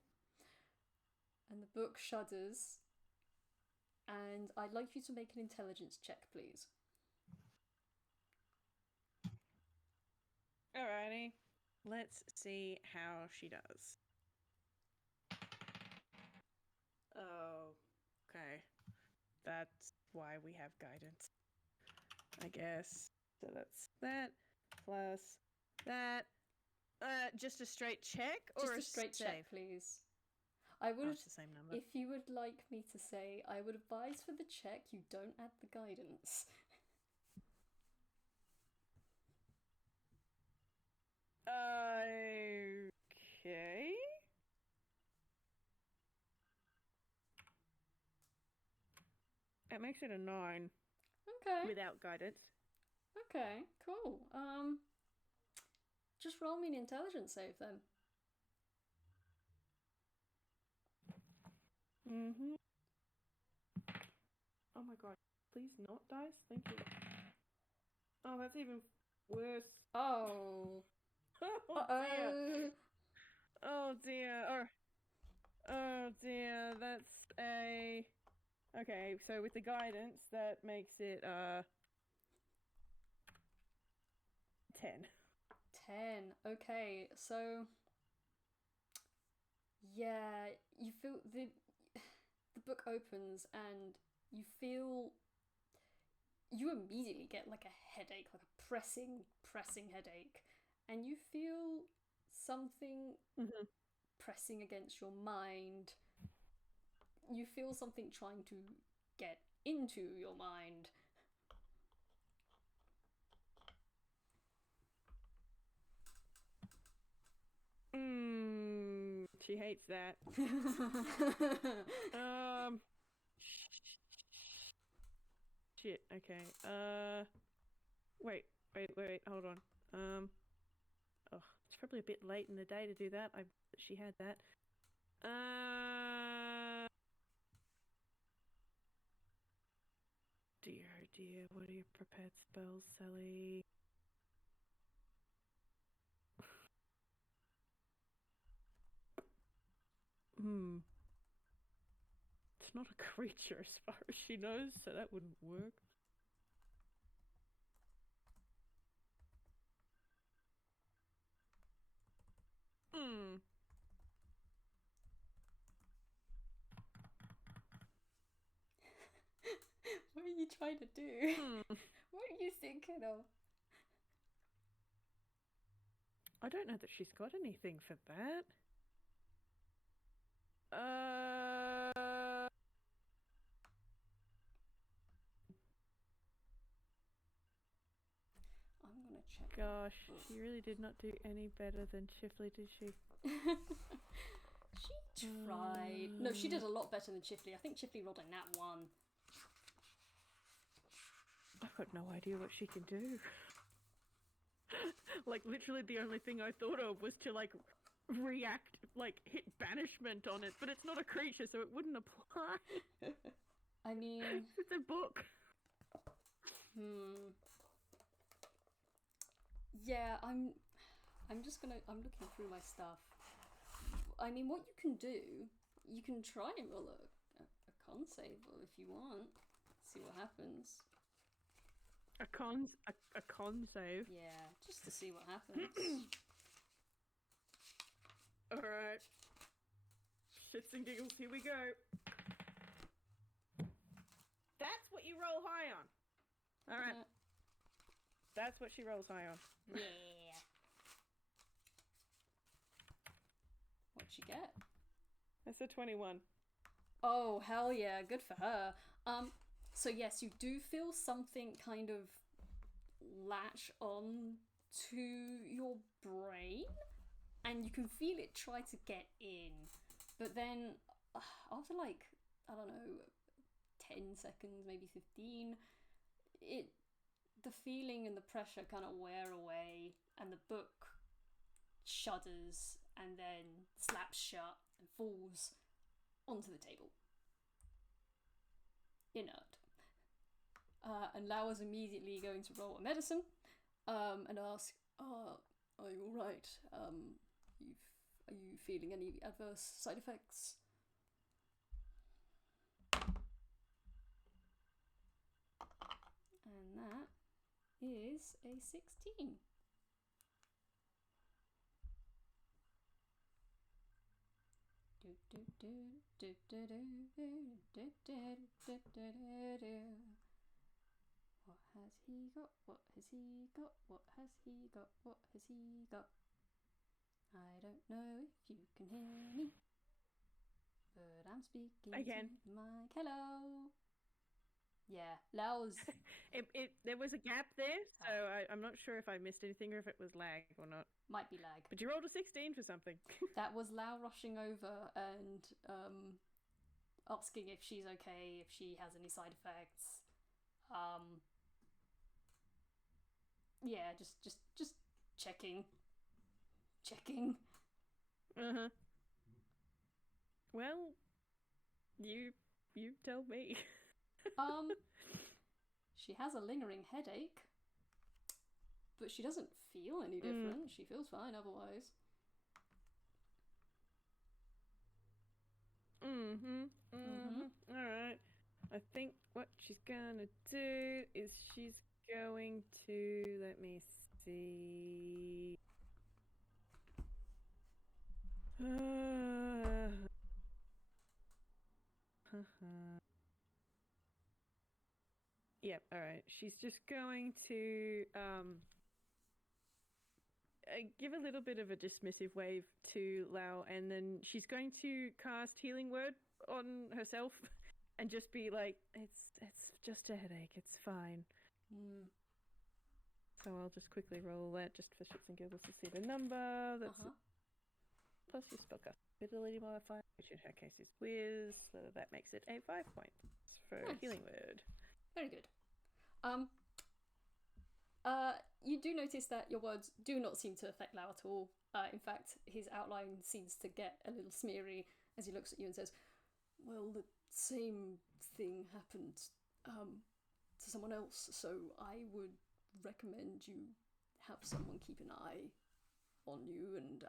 And the book shudders. And I'd like you to make an intelligence check, please. Alrighty. Let's see how she does. Oh, okay. That's why we have guidance, I guess. So that's that plus that. Just a straight check or just a straight save? check, please. I would, it's the same number. If you would like me to say, I would advise for the check you don't add the guidance. Okay. That makes it a 9. Okay. Without guidance. Okay, cool. Just roll me an intelligence save then. Oh my god. Please not dice? Thank you. Oh, that's even worse. Oh. Oh dear. Oh dear. Oh dear. That's a... Okay, so with the guidance, that makes it 10. 10. Okay, so yeah, you feel the book opens and you immediately get like a headache, like a pressing headache, and you feel something pressing against your mind. You feel something trying to get into your mind. She hates that. Shit, okay. Wait, hold on. It's probably a bit late in the day to do that. She had that. Dear, oh dear, what are your prepared spells, Sally? It's not a creature as far as she knows, so that wouldn't work. trying to do? Hmm. What are you thinking of? I don't know that she's got anything for that. I'm gonna check. Gosh, she really did not do any better than Chifley, did she? She tried. No, she did a lot better than Chifley. I think Chifley rolled a nat 1. I've got no idea what she can do. Like, literally the only thing I thought of was to, like, react, like, hit banishment on it, but it's not a creature, so it wouldn't apply. I mean... It's a book. Yeah, I'm looking through my stuff. I mean, what you can do, you can try and roll a con save if you want. See what happens. A con save? Yeah, just to see what happens. Alright. Shits and giggles, here we go. That's what you roll high on. Alright. That's what she rolls high on. Yeah. What'd she get? That's a 21. Oh, hell yeah, good for her. So yes, you do feel something kind of latch on to your brain, and you can feel it try to get in, but then after like, I don't know, 10 seconds, maybe 15, the feeling and the pressure kind of wear away, and the book shudders and then slaps shut and falls onto the table. Inert. And Lao is immediately going to roll a medicine and ask, are you alright? Are you feeling any adverse side effects? And that is a 16. What has he got? What has he got? What has he got? What has he got? I don't know if you can hear me, but I'm speaking Again. to the mic. Hello. Yeah, Lao's... There was a gap there, so I'm not sure if I missed anything or if it was lag or not. Might be lag. But you rolled a 16 for something. That was Lao rushing over and asking if she's okay, if she has any side effects. Yeah, just checking. Checking. Uh-huh. Well, you tell me. She has a lingering headache, but she doesn't feel any different. She feels fine otherwise. Alright. I think what she's gonna do is she's going to, let me see. Yep, alright. She's just going to give a little bit of a dismissive wave to Lao, and then she's going to cast Healing Word on herself and just be like, it's just a headache, it's fine. So I'll just quickly roll that just for shits and giggles to see the number. That's plus your spellcast ability modifier, which in her case is Whiz, so that makes it a 5 points for Healing Word. Very good. You do notice that your words do not seem to affect Lao at all. In fact, his outline seems to get a little smeary as he looks at you and says, well, the same thing happened to someone else, so I would recommend you have someone keep an eye on you, and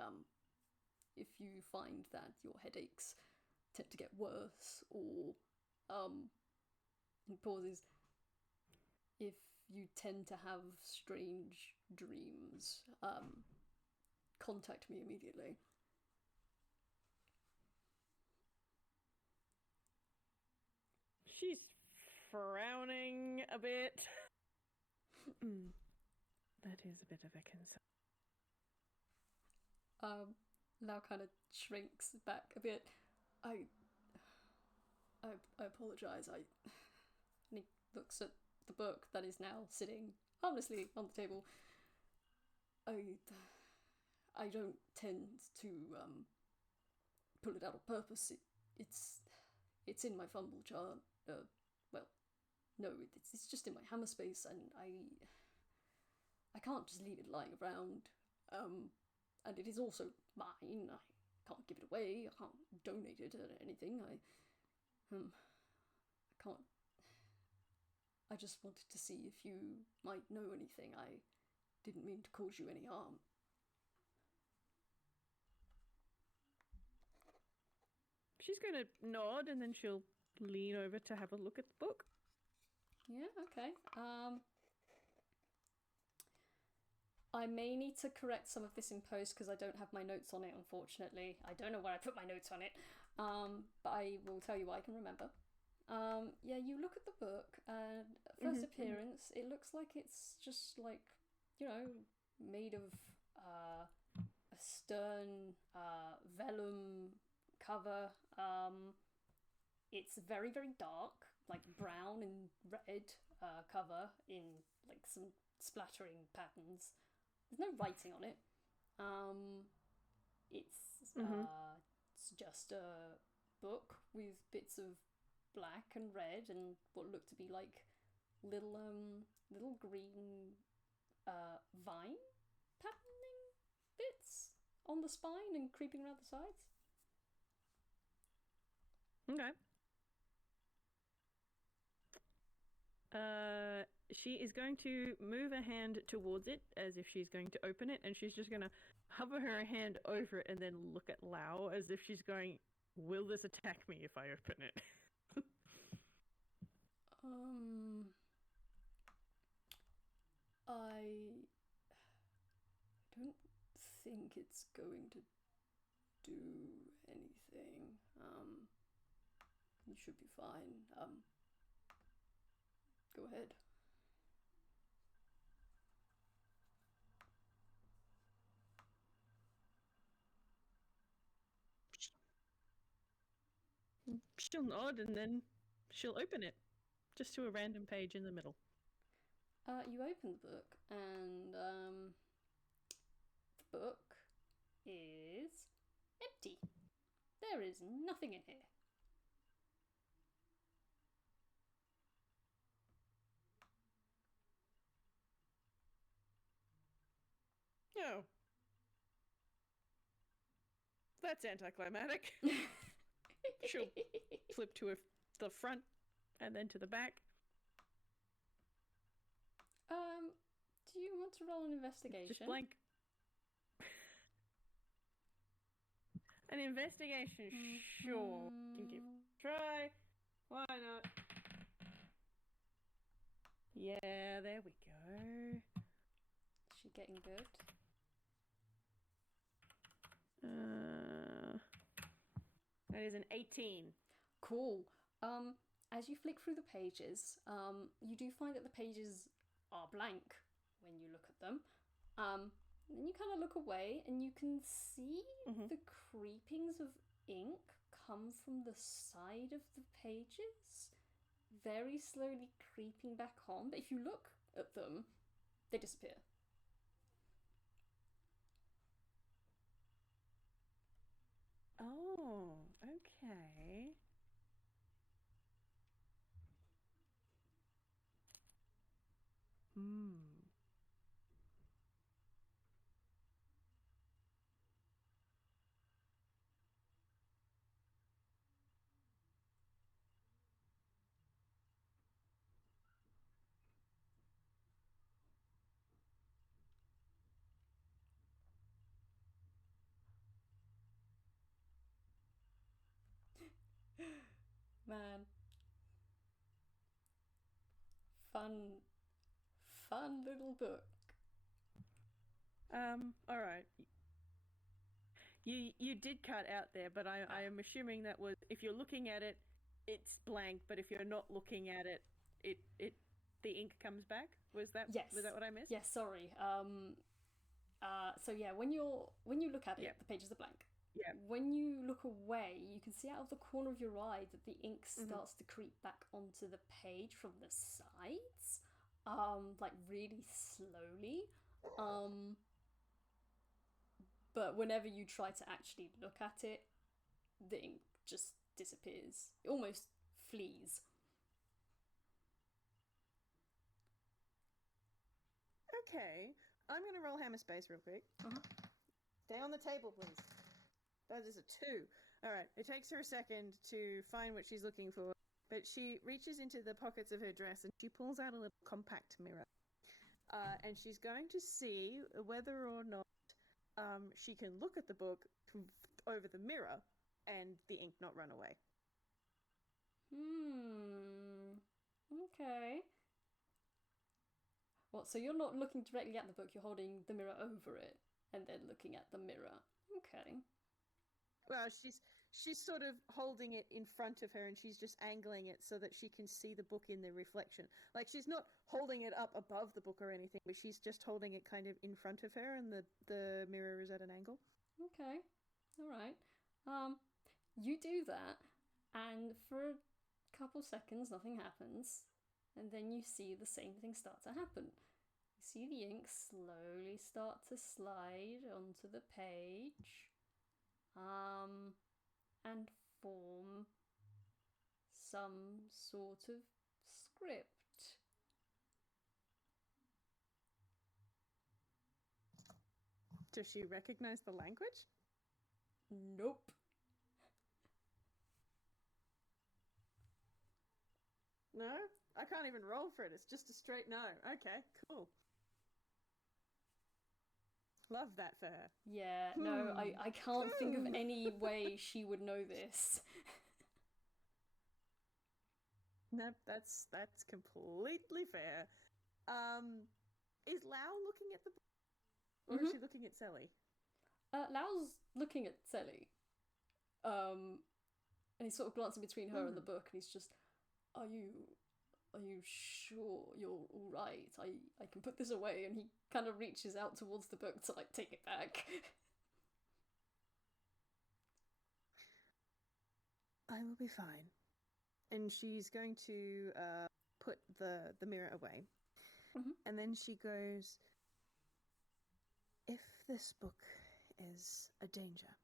if you find that your headaches tend to get worse, or he pauses, if you tend to have strange dreams, contact me immediately. She's frowning a bit. That is a bit of a concern. Lao kind of shrinks back a bit. I apologize. And he looks at the book that is now sitting harmlessly on the table. I don't tend to pull it out on purpose. It's in my fumble jar. Well, no, it's just in my hammer space, and I can't just leave it lying around. And it is also mine. I can't give it away. I can't donate it or anything. I can't. I just wanted to see if you might know anything. I didn't mean to cause you any harm. She's going to nod and then she'll lean over to have a look at the book. Yeah, okay. I may need to correct some of this in post because I don't have my notes on it, unfortunately. I don't know where I put my notes on it, but I will tell you what I can remember. Yeah, you look at the book, and at first appearance, it looks like it's just like, made of a stern vellum cover. It's very, very dark, like brown and red cover in like some splattering patterns. There's no writing on it. It's just a book with bits of black and red and what look to be like little green vine patterning bits on the spine and creeping around the sides. Okay. She is going to move a hand towards it as if she's going to open it, and she's just going to hover her hand over it and then look at Lao as if she's going, will this attack me if I open it? I don't think it's going to do anything. You should be fine. Go ahead. She'll nod and then she'll open it, just to a random page in the middle. You open the book, and the book is empty. There is nothing in here. Oh. That's anticlimactic. She'll flip to the front and then to the back. Do you want to roll an investigation? Just blank. An investigation, sure. Can give it a try. Why not? Yeah, there we go. Is she getting good? That is an 18. Cool. As you flick through the pages, you do find that the pages are blank when you look at them. Then you kind of look away and you can see the creepings of ink come from the side of the pages, very slowly creeping back on. But if you look at them, they disappear. Oh, okay. Man. Fun little book. Alright. You did cut out there, but I am assuming that was, if you're looking at it, it's blank, but if you're not looking at it, the ink comes back. Was that Yes. what I missed? Yes, sorry. So yeah, when you look at it, the pages are blank. Yeah. When you look away, you can see out of the corner of your eye that the ink starts to creep back onto the page from the sides, like really slowly. But whenever you try to actually look at it, the ink just disappears. It almost flees. Okay, I'm going to roll hammer space real quick. Stay on the table, please. That is a 2. All right, it takes her a second to find what she's looking for, but she reaches into the pockets of her dress and she pulls out a little compact mirror. And she's going to see whether or not she can look at the book over the mirror and the ink not run away. Okay. Well, so you're not looking directly at the book, you're holding the mirror over it and then looking at the mirror. Okay. Well, she's sort of holding it in front of her and she's just angling it so that she can see the book in the reflection. Like, she's not holding it up above the book or anything, but she's just holding it kind of in front of her and the mirror is at an angle. Okay. All right. You do that, and for a couple seconds nothing happens, and then you see the same thing start to happen. You see the ink slowly start to slide onto the page, and form some sort of script. Does she recognize the language? Nope. No? I can't even roll for it. It's just a straight no. Okay, cool. Love that for her. Yeah, no, I can't think of any way she would know this. Nope, that's completely fair. Is Lao looking at the book? Or is she looking at Sally? Lao's looking at Sally. And he's sort of glancing between her and the book, and he's just, Are you sure you're all right? I can put this away. And he kind of reaches out towards the book to, like, take it back. I will be fine. And she's going to put the mirror away. And then she goes, if this book is a danger,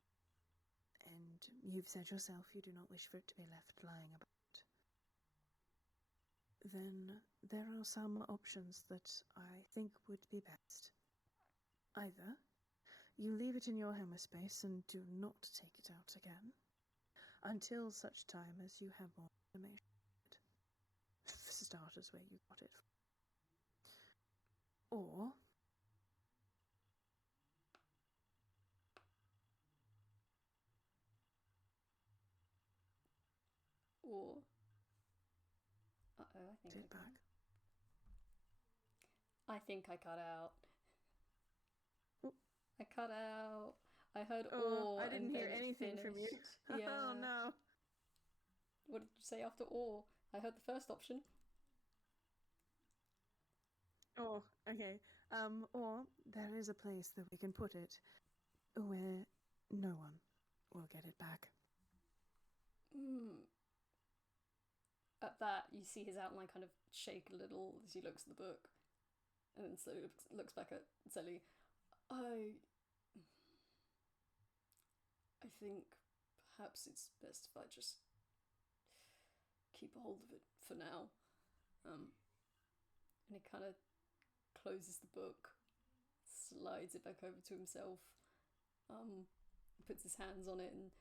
and you've said yourself you do not wish for it to be left lying about, then there are some options that I think would be best. Either you leave it in your hammer space and do not take it out again until such time as you have more information. For starters, where you got it from. Or I think I cut out. I cut out. I heard or. I didn't hear anything finished. from you. Yeah. Oh no. What did you say after or? I heard the first option. Oh, okay. Or there is a place that we can put it where no one will get it back. At that, you see his outline kind of shake a little as he looks at the book, and then slowly looks back at Sally. I think perhaps it's best if I just keep a hold of it for now. And he kind of closes the book, slides it back over to himself, puts his hands on it, and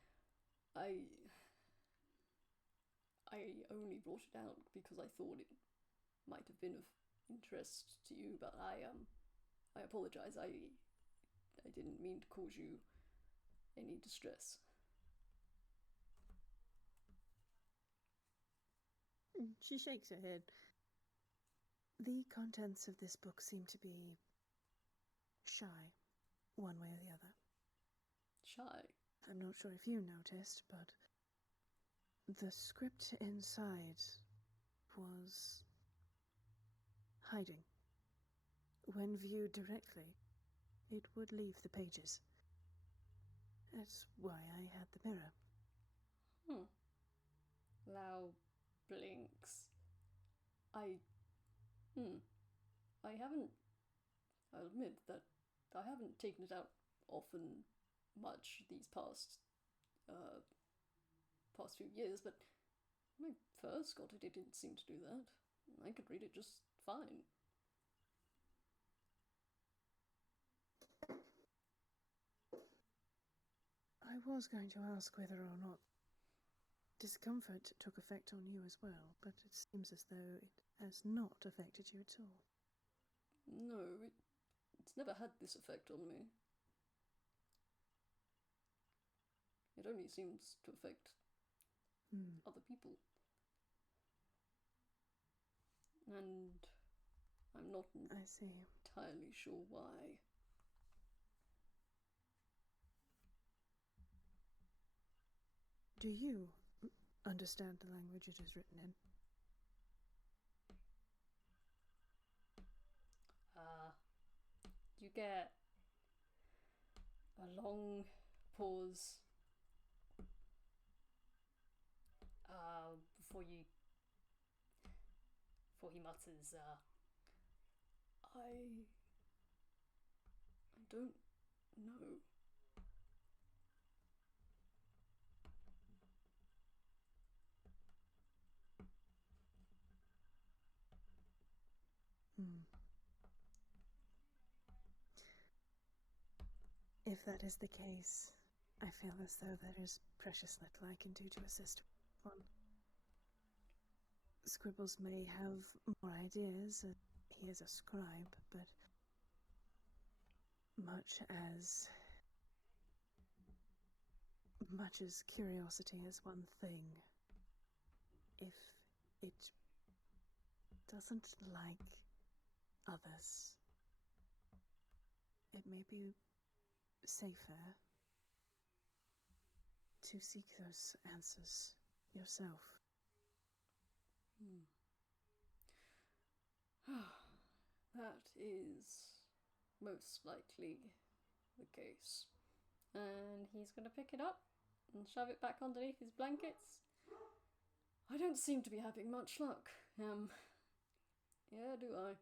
I only brought it out because I thought it might have been of interest to you, but I apologize. I didn't mean to cause you any distress. She shakes her head. The contents of this book seem to be shy, one way or the other. Shy? I'm not sure if you noticed, but the script inside was hiding. When viewed directly, it would leave the pages. That's why I had the mirror. Lao blinks. I haven't. I'll admit that I haven't taken it out often much these past few years, but when I first got it, it didn't seem to do that. I could read it just fine. I was going to ask whether or not discomfort took effect on you as well, but it seems as though it has not affected you at all. No, it's never had this effect on me. It only seems to affect other people. And I'm not I see. entirely sure why. Do you understand the language it is written in? You get a long pause before he mutters, I don't know. If that is the case, I feel as though there is precious little I can do to assist one. Scribbles may have more ideas, he is a scribe, but much as curiosity is one thing, if it doesn't like others, it may be safer to seek those answers yourself. That is most likely the case. And he's going to pick it up and shove it back underneath his blankets. I don't seem to be having much luck. Yeah, do I?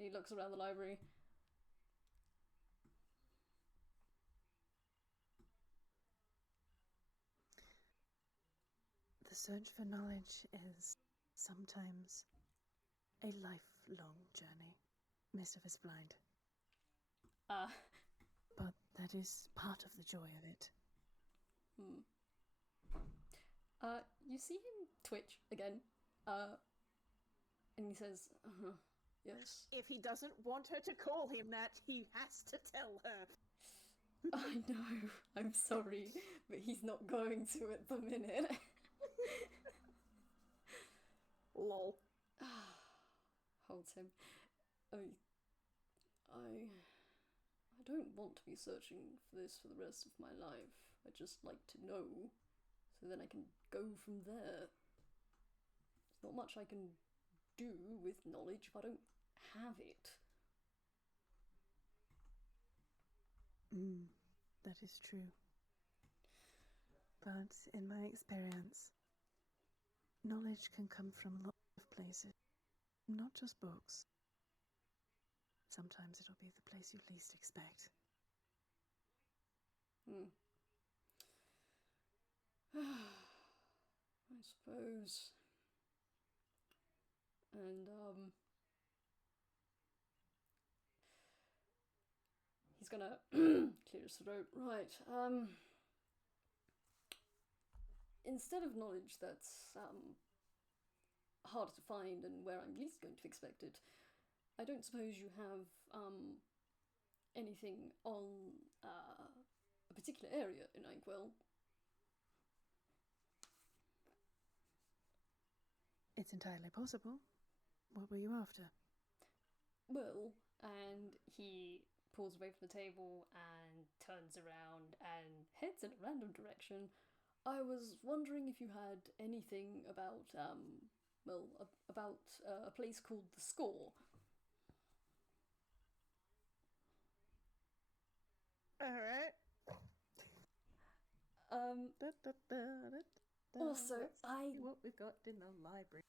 He looks around the library. The search for knowledge is sometimes a lifelong journey, Mr. Vis Blind. But that is part of the joy of it. You see him twitch again, and he says, yes. If he doesn't want her to call him that, he has to tell her. I know, I'm sorry, but he's not going to at the minute. Lol. Holds him. I don't want to be searching for this for the rest of my life. I just like to know, so then I can go from there. There's not much I can do with knowledge if I don't have it. That is true. But in my experience, knowledge can come from lots of places, not just books. Sometimes it'll be the place you least expect. I suppose. And, he's gonna clear his throat. Right, instead of knowledge that's, harder to find and where I'm least going to expect it, I don't suppose you have, anything on, a particular area in Inkwell? It's entirely possible. What were you after? Well, and he pulls away from the table and turns around and heads in a random direction. I was wondering if you had anything about, about a place called The Score. All right. Also, Let's see what we've got in the library.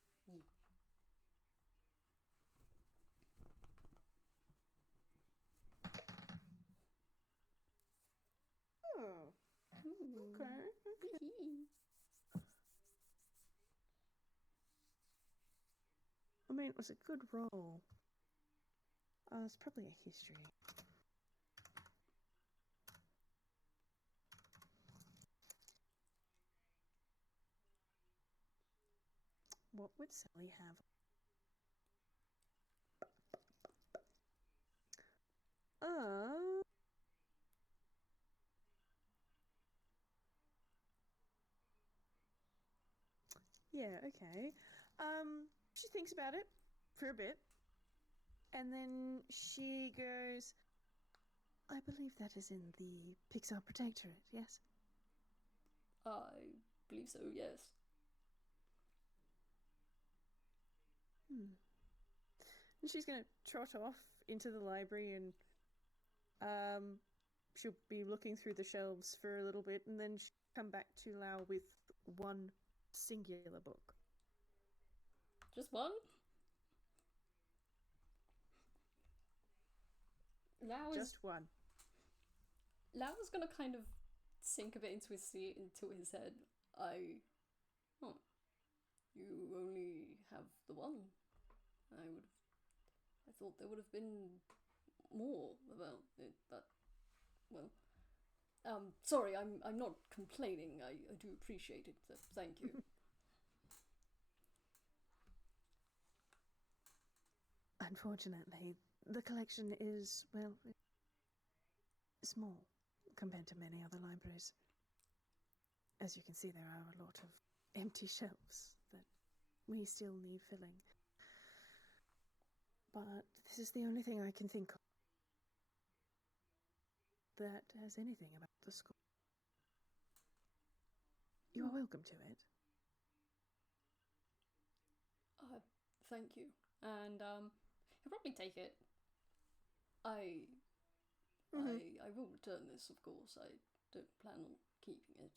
Oh, okay. I mean, it was a good roll. It's probably a history. What would Sally have? Yeah, okay. She thinks about it for a bit, and then she goes, I believe that is in the Pixar Protectorate, yes? I believe so, yes. And she's going to trot off into the library and she'll be looking through the shelves for a little bit and then she'll come back to Lao with one singular book. Just one? Just one. Lao was gonna kind of sink a bit into his seat, into his head. You only have the one. I thought there would have been more about it, but well. Sorry, I'm not complaining. I do appreciate it. So thank you. Unfortunately, the collection is, well, small compared to many other libraries. As you can see, there are a lot of empty shelves that we still need filling. But this is the only thing I can think of that has anything about the school. You are welcome to it. Thank you. And he'll probably take it. I will return this, of course. I don't plan on keeping it.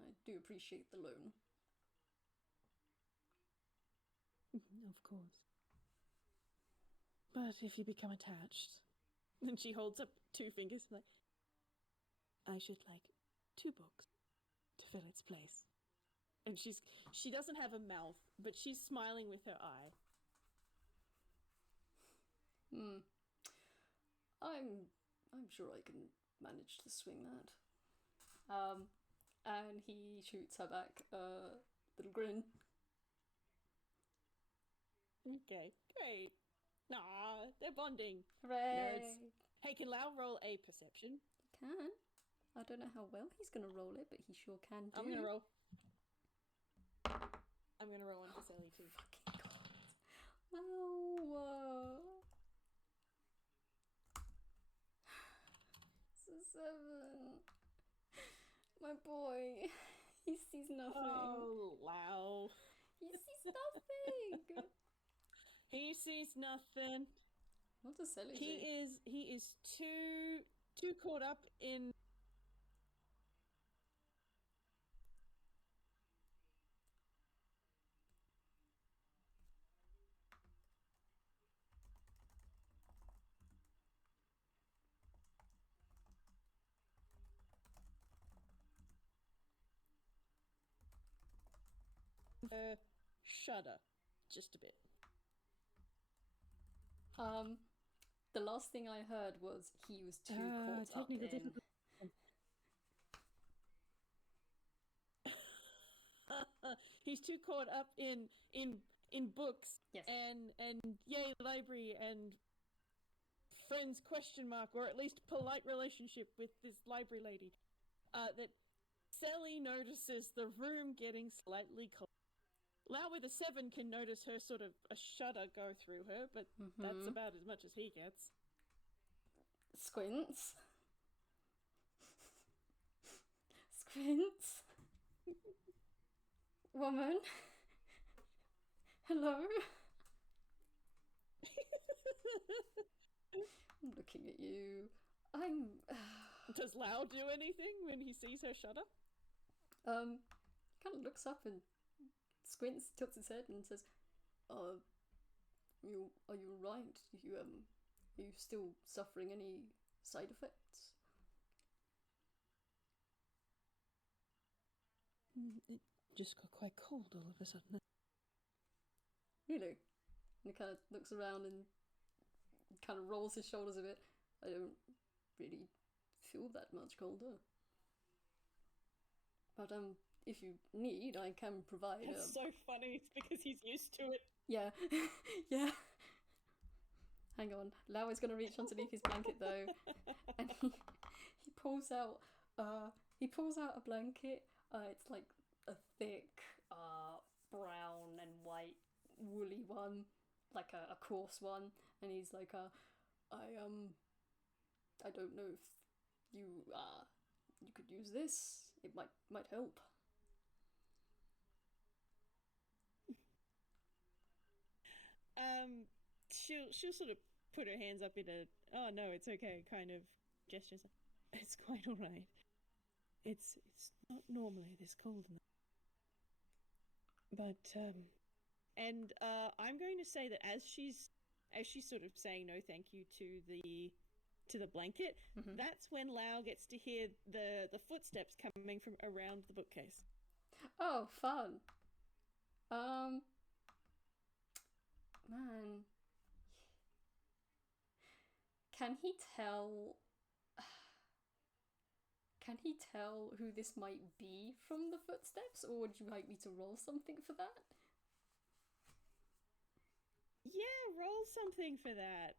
I do appreciate the loan. Of course. But if you become attached, and she holds up 2 fingers like, I should like 2 books to fill its place. And she doesn't have a mouth, but she's smiling with her eye. I'm sure I can manage to swing that. And he shoots her back a little grin. Okay, great. Aw, they're bonding. Hooray! Nerds. Hey, can Lau roll a perception? Can. I don't know how well he's gonna roll it, but he sure can do. I'm gonna roll one for Sally too. Fucking god. Wow. It's a 7. My boy. He sees nothing. Oh, Lau. He sees nothing. He sees nothing. What does Sally see? He is too caught up in shudder just a bit. The last thing I heard was he was too caught up in. He's too caught up in books. Yes. And yay library and friends ? Or at least polite relationship with this library lady. That Sally notices the room getting slightly cold. Lau with a 7 can notice her sort of a shudder go through her, but that's about as much as he gets. Squints. Squints. Woman. Hello. I'm looking at you. I'm... Does Lao do anything when he sees her shudder? Kind of looks up and squints, tilts his head and says, are you right? Are you still suffering any side effects? It just got quite cold all of a sudden. Really? And he kind of looks around and kind of rolls his shoulders a bit. I don't really feel that much colder. But if you need, I can provide. That's so funny. It's because he's used to it. Yeah, yeah. Hang on, Lao is gonna reach underneath his blanket though, and he pulls out a blanket. It's like a thick, brown and white woolly one, like a coarse one, and he's like, I don't know if you could use this. It might help. She'll sort of put her hands up in a "oh no, it's okay" kind of gesture. It's quite all right. It's not normally this cold, but and I'm going to say that as she's sort of saying no thank you to the blanket, that's when Lao gets to hear the footsteps coming from around the bookcase. Oh, fun. Man. Can he tell who this might be from the footsteps, or would you like me to roll something for that? Yeah, roll something for that.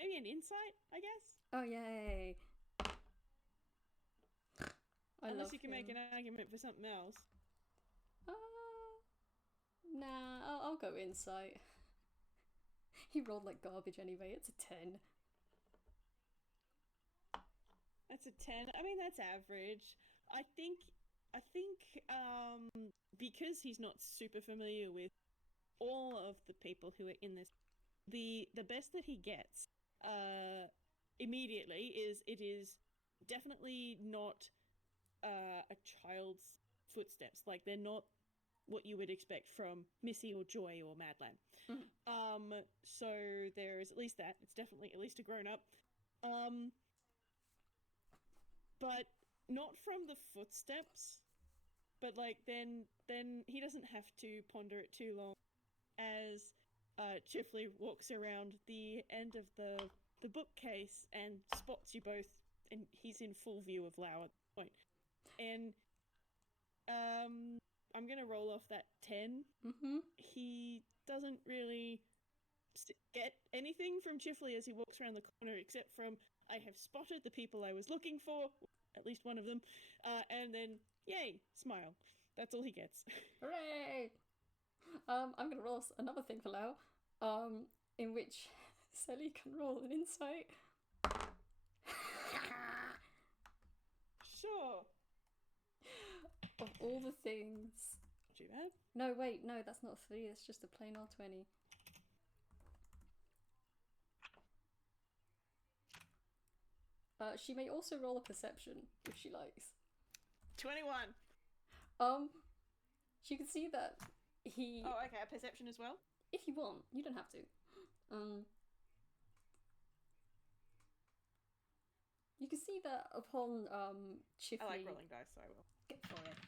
Maybe an insight, I guess. Oh, yay. Unless you can make an argument for something else. Nah, I'll go insight. He rolled like garbage anyway. It's a 10. That's a 10. I mean, that's average. I think, because he's not super familiar with all of the people who are in this, the best that he gets, immediately is it is definitely not, a child's footsteps. Like, they're not what you would expect from Missy or Joy or Madland. So there's at least that. It's definitely at least a grown-up. But not from the footsteps. But like then he doesn't have to ponder it too long as Chifley walks around the end of the bookcase and spots you both, and he's in full view of Lao at that point. And I'm gonna roll off that 10. He doesn't really get anything from Chifley as he walks around the corner, except from, I have spotted the people I was looking for, at least one of them, and then, yay, smile. That's all he gets. Hooray! I'm gonna roll another thing for Lao, in which Sally can roll an insight. Sure. Of all the things. Not too bad. No, wait, no, that's not 3, it's just a plain old 20. She may also roll a perception, if she likes. 21. You can see that he... Oh, okay, a perception as well? If you want, you don't have to. You can see that upon Chifley... I like rolling dice, so I will. Get for it.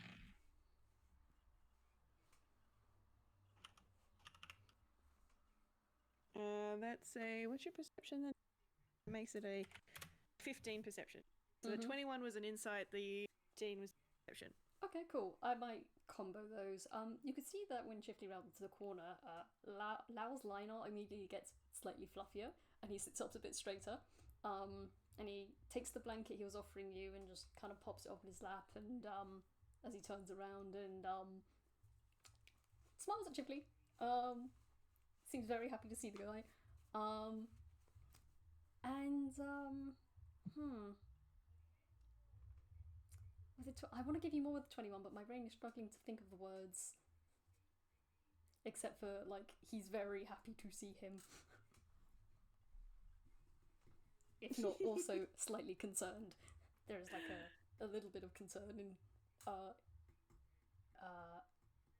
That's a... What's your perception then? It makes it a 15 perception. So the 21 was an insight, the 15 was perception. Okay, cool. I might combo those. You can see that when Chifley rounded to the corner, Lao's line art immediately gets slightly fluffier, and he sits up a bit straighter. And he takes the blanket he was offering you and just kind of pops it up in his lap, and as he turns around and smiles at Chifley. Seems very happy to see the guy. I want to give you more with the 21, but my brain is struggling to think of the words. Except for, like, he's very happy to see him. if not also slightly concerned. There is like a little bit of concern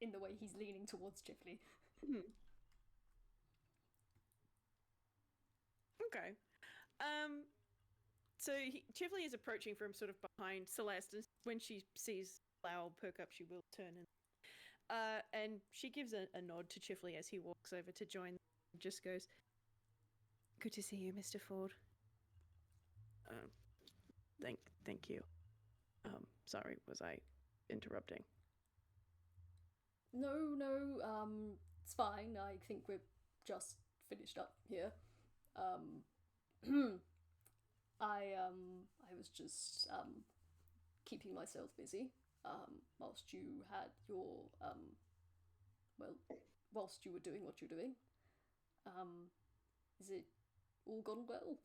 in the way he's leaning towards Chifley. Okay. So Chifley is approaching from sort of behind Celeste, and when she sees Lao perk up, she will turn and she gives a nod to Chifley as he walks over to join them and just goes, "Good to see you, Mr. Ford." Thank you. Sorry, was I interrupting? No, it's fine. I think we're just finished up here. I was just keeping myself busy whilst you had your whilst you were doing what you're doing. Is it all gone well?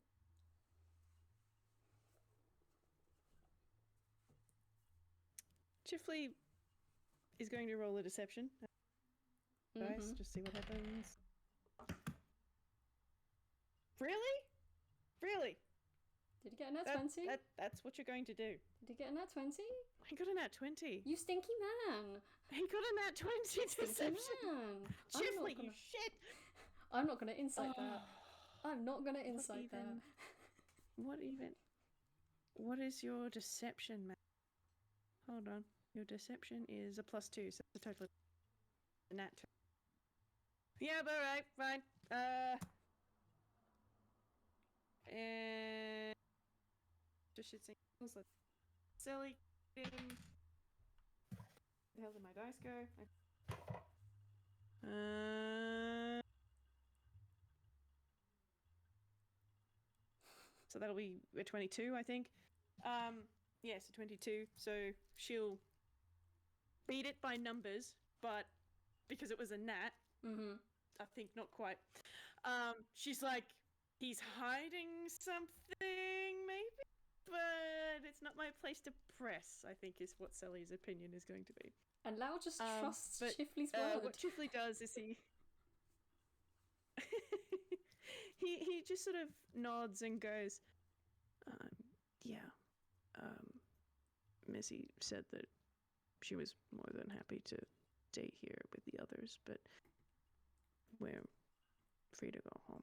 Chifley is going to roll a deception. Guys, just see what happens. Really? Did you get a nat 20? That's what you're going to do. Did you get a nat 20? I got a nat 20. You stinky man! He got a nat 20 deception. Man. Chifley, you shit! I'm not going to insight that. I'm not going to insight that. What is your deception, man? Hold on. Your deception is a +2, so it's a total of a nat 20. Yeah, but alright, fine. And just shit signals. Let's silly. Where the hell did my dice go? So that'll be a 22, I think. Yes, a 22. So she'll beat it by numbers, but because it was a nat, I think not quite. She's like, he's hiding something, maybe, but it's not my place to press, I think is what Sally's opinion is going to be. And Lao just trusts Chifley's word. What Chifley does is he just sort of nods and goes, Missy said that she was more than happy to stay here with the others, but we're free to go home.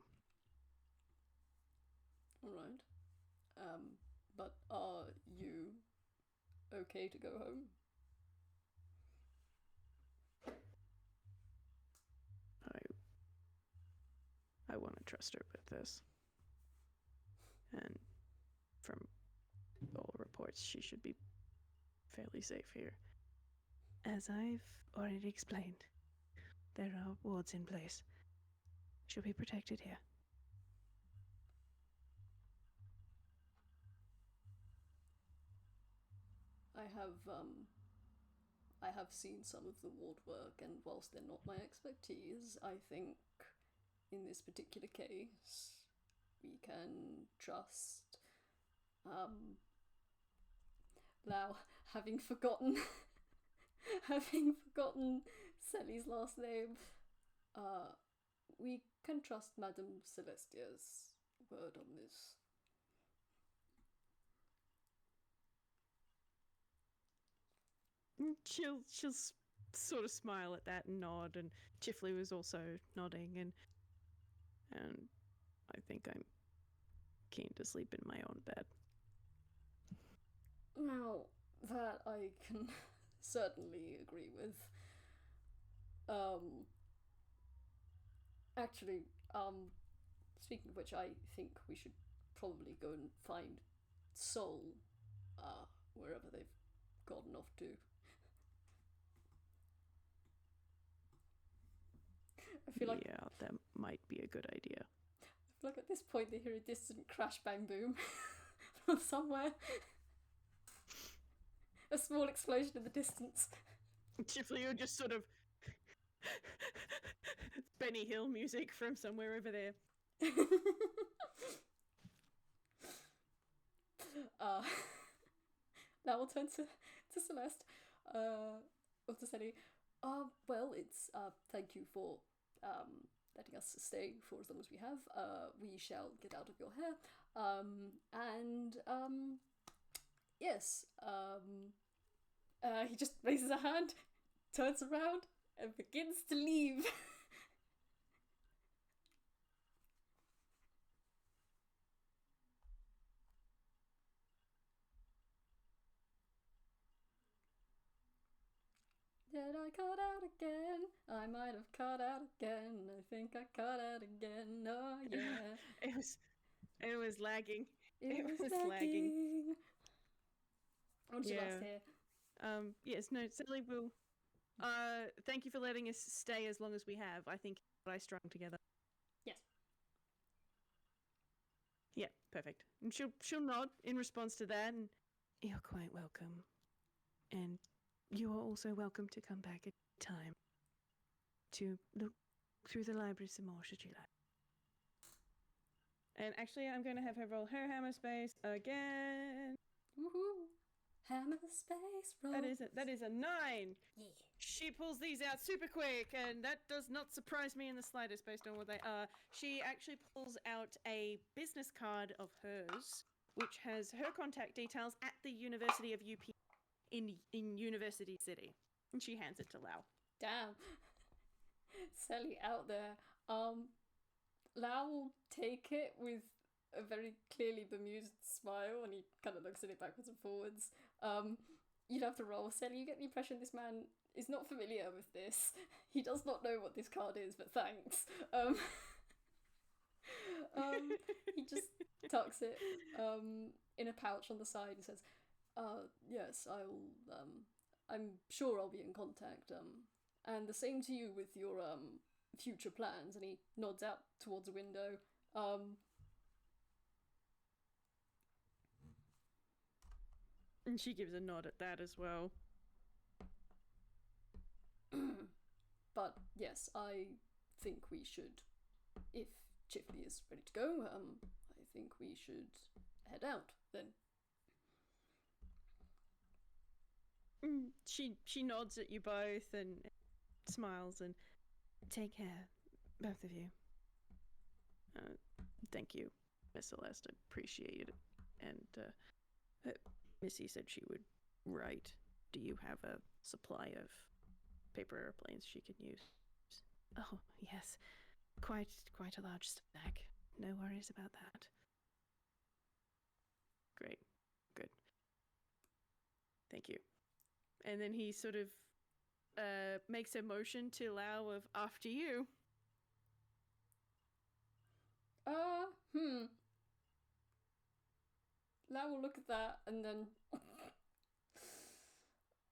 Alright. But are you okay to go home? I want to trust her with this. And from all reports, she should be fairly safe here. As I've already explained, there are wards in place. She'll be protected here. I have seen some of the ward work, and whilst they're not my expertise, I think in this particular case we can trust Lao, having forgotten Selly's last name, we can trust Madame Celestia's word on this. She'll sort of smile at that and nod, and Chifley was also nodding, and I think I'm keen to sleep in my own bed. Now, that I can certainly agree with. Actually, speaking of which, I think we should probably go and find Soul, wherever they've gotten off to. I feel like... Yeah, that might be a good idea. I feel like at this point they hear a distant crash bang boom from somewhere. A small explosion in the distance. Chifley, you're just sort of Benny Hill music from somewhere over there. Now we'll turn to Celeste. Or to Sally. Well, it's thank you for letting us stay for as long as we have. We shall get out of your hair. Yes. He just raises a hand, turns around, and begins to leave. Did I cut out again? I might have cut out again. I think I cut out again. Oh yeah. It was lagging. It was lagging. lagging. What did you last hear? Yes, no, Sally will. Thank you for letting us stay as long as we have. I think what I strung together. Yes. Yeah, perfect. And she'll nod in response to that. And you're quite welcome. And you are also welcome to come back at time to look through the library some more, should you like. And actually, I'm going to have her roll her hammer space again. Woohoo! Hammer space roll. That is a 9. Yeah. She pulls these out super quick, and that does not surprise me in the slightest based on what they are. She actually pulls out a business card of hers, which has her contact details at the University of UP in University City. And she hands it to Lao. Damn. Sally out there. Lao will take it with a very clearly bemused smile, and he kind of looks at it backwards and forwards. You'd have to roll. Sally, you get the impression this man is not familiar with this. He does not know what this card is, but thanks. He just tucks it in a pouch on the side and says, yes, I'm sure I'll be in contact. And the same to you with your future plans. And he nods out towards a window. And she gives a nod at that as well. But yes, I think we should, if Chifley is ready to go, I think we should head out then. She nods at you both and smiles and Take care, both of you. thank you, Miss Celeste. I appreciate it. And Missy said she would write. Do you have a supply of paper airplanes she can use? Oh, yes. Quite a large stack. No worries about that. Great. Good. Thank you. And then he sort of makes a motion to Lao of after you. Lao will look at that and then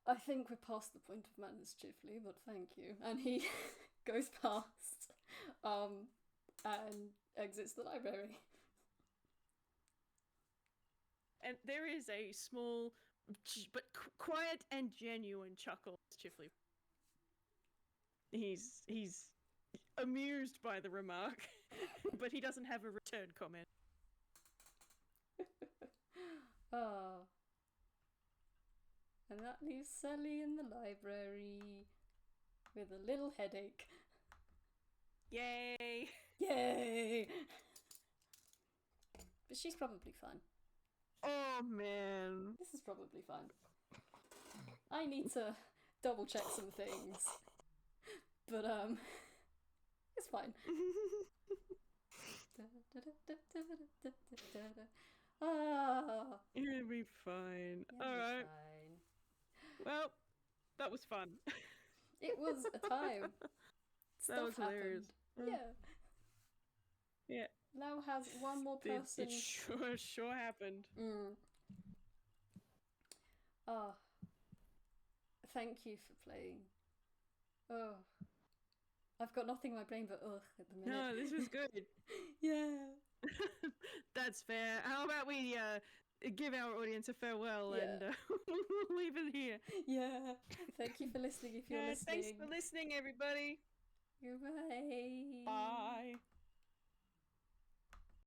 I think we're past the point of manners, Chifley, but thank you. And he goes past and exits the library. And there is a small but quiet and genuine chuckle as Chifley. He's amused by the remark, but he doesn't have a return comment. And that leaves Sally in the library with a little headache. Yay! Yay! But she's probably fine. Oh man. This is probably fine. I need to double check some things. But it's fine. It'll be fine. Alright. Well, that was fun. It was a time. That was hilarious. Yeah. Yeah. Now has one more person. It sure happened. Thank you for playing. Oh. I've got nothing in my brain but ugh at the minute. No, this was good. Yeah. That's fair. How about we give our audience a farewell and we'll leave it here. Yeah. Thank you for listening if you're listening. Thanks for listening, everybody. Goodbye. Bye.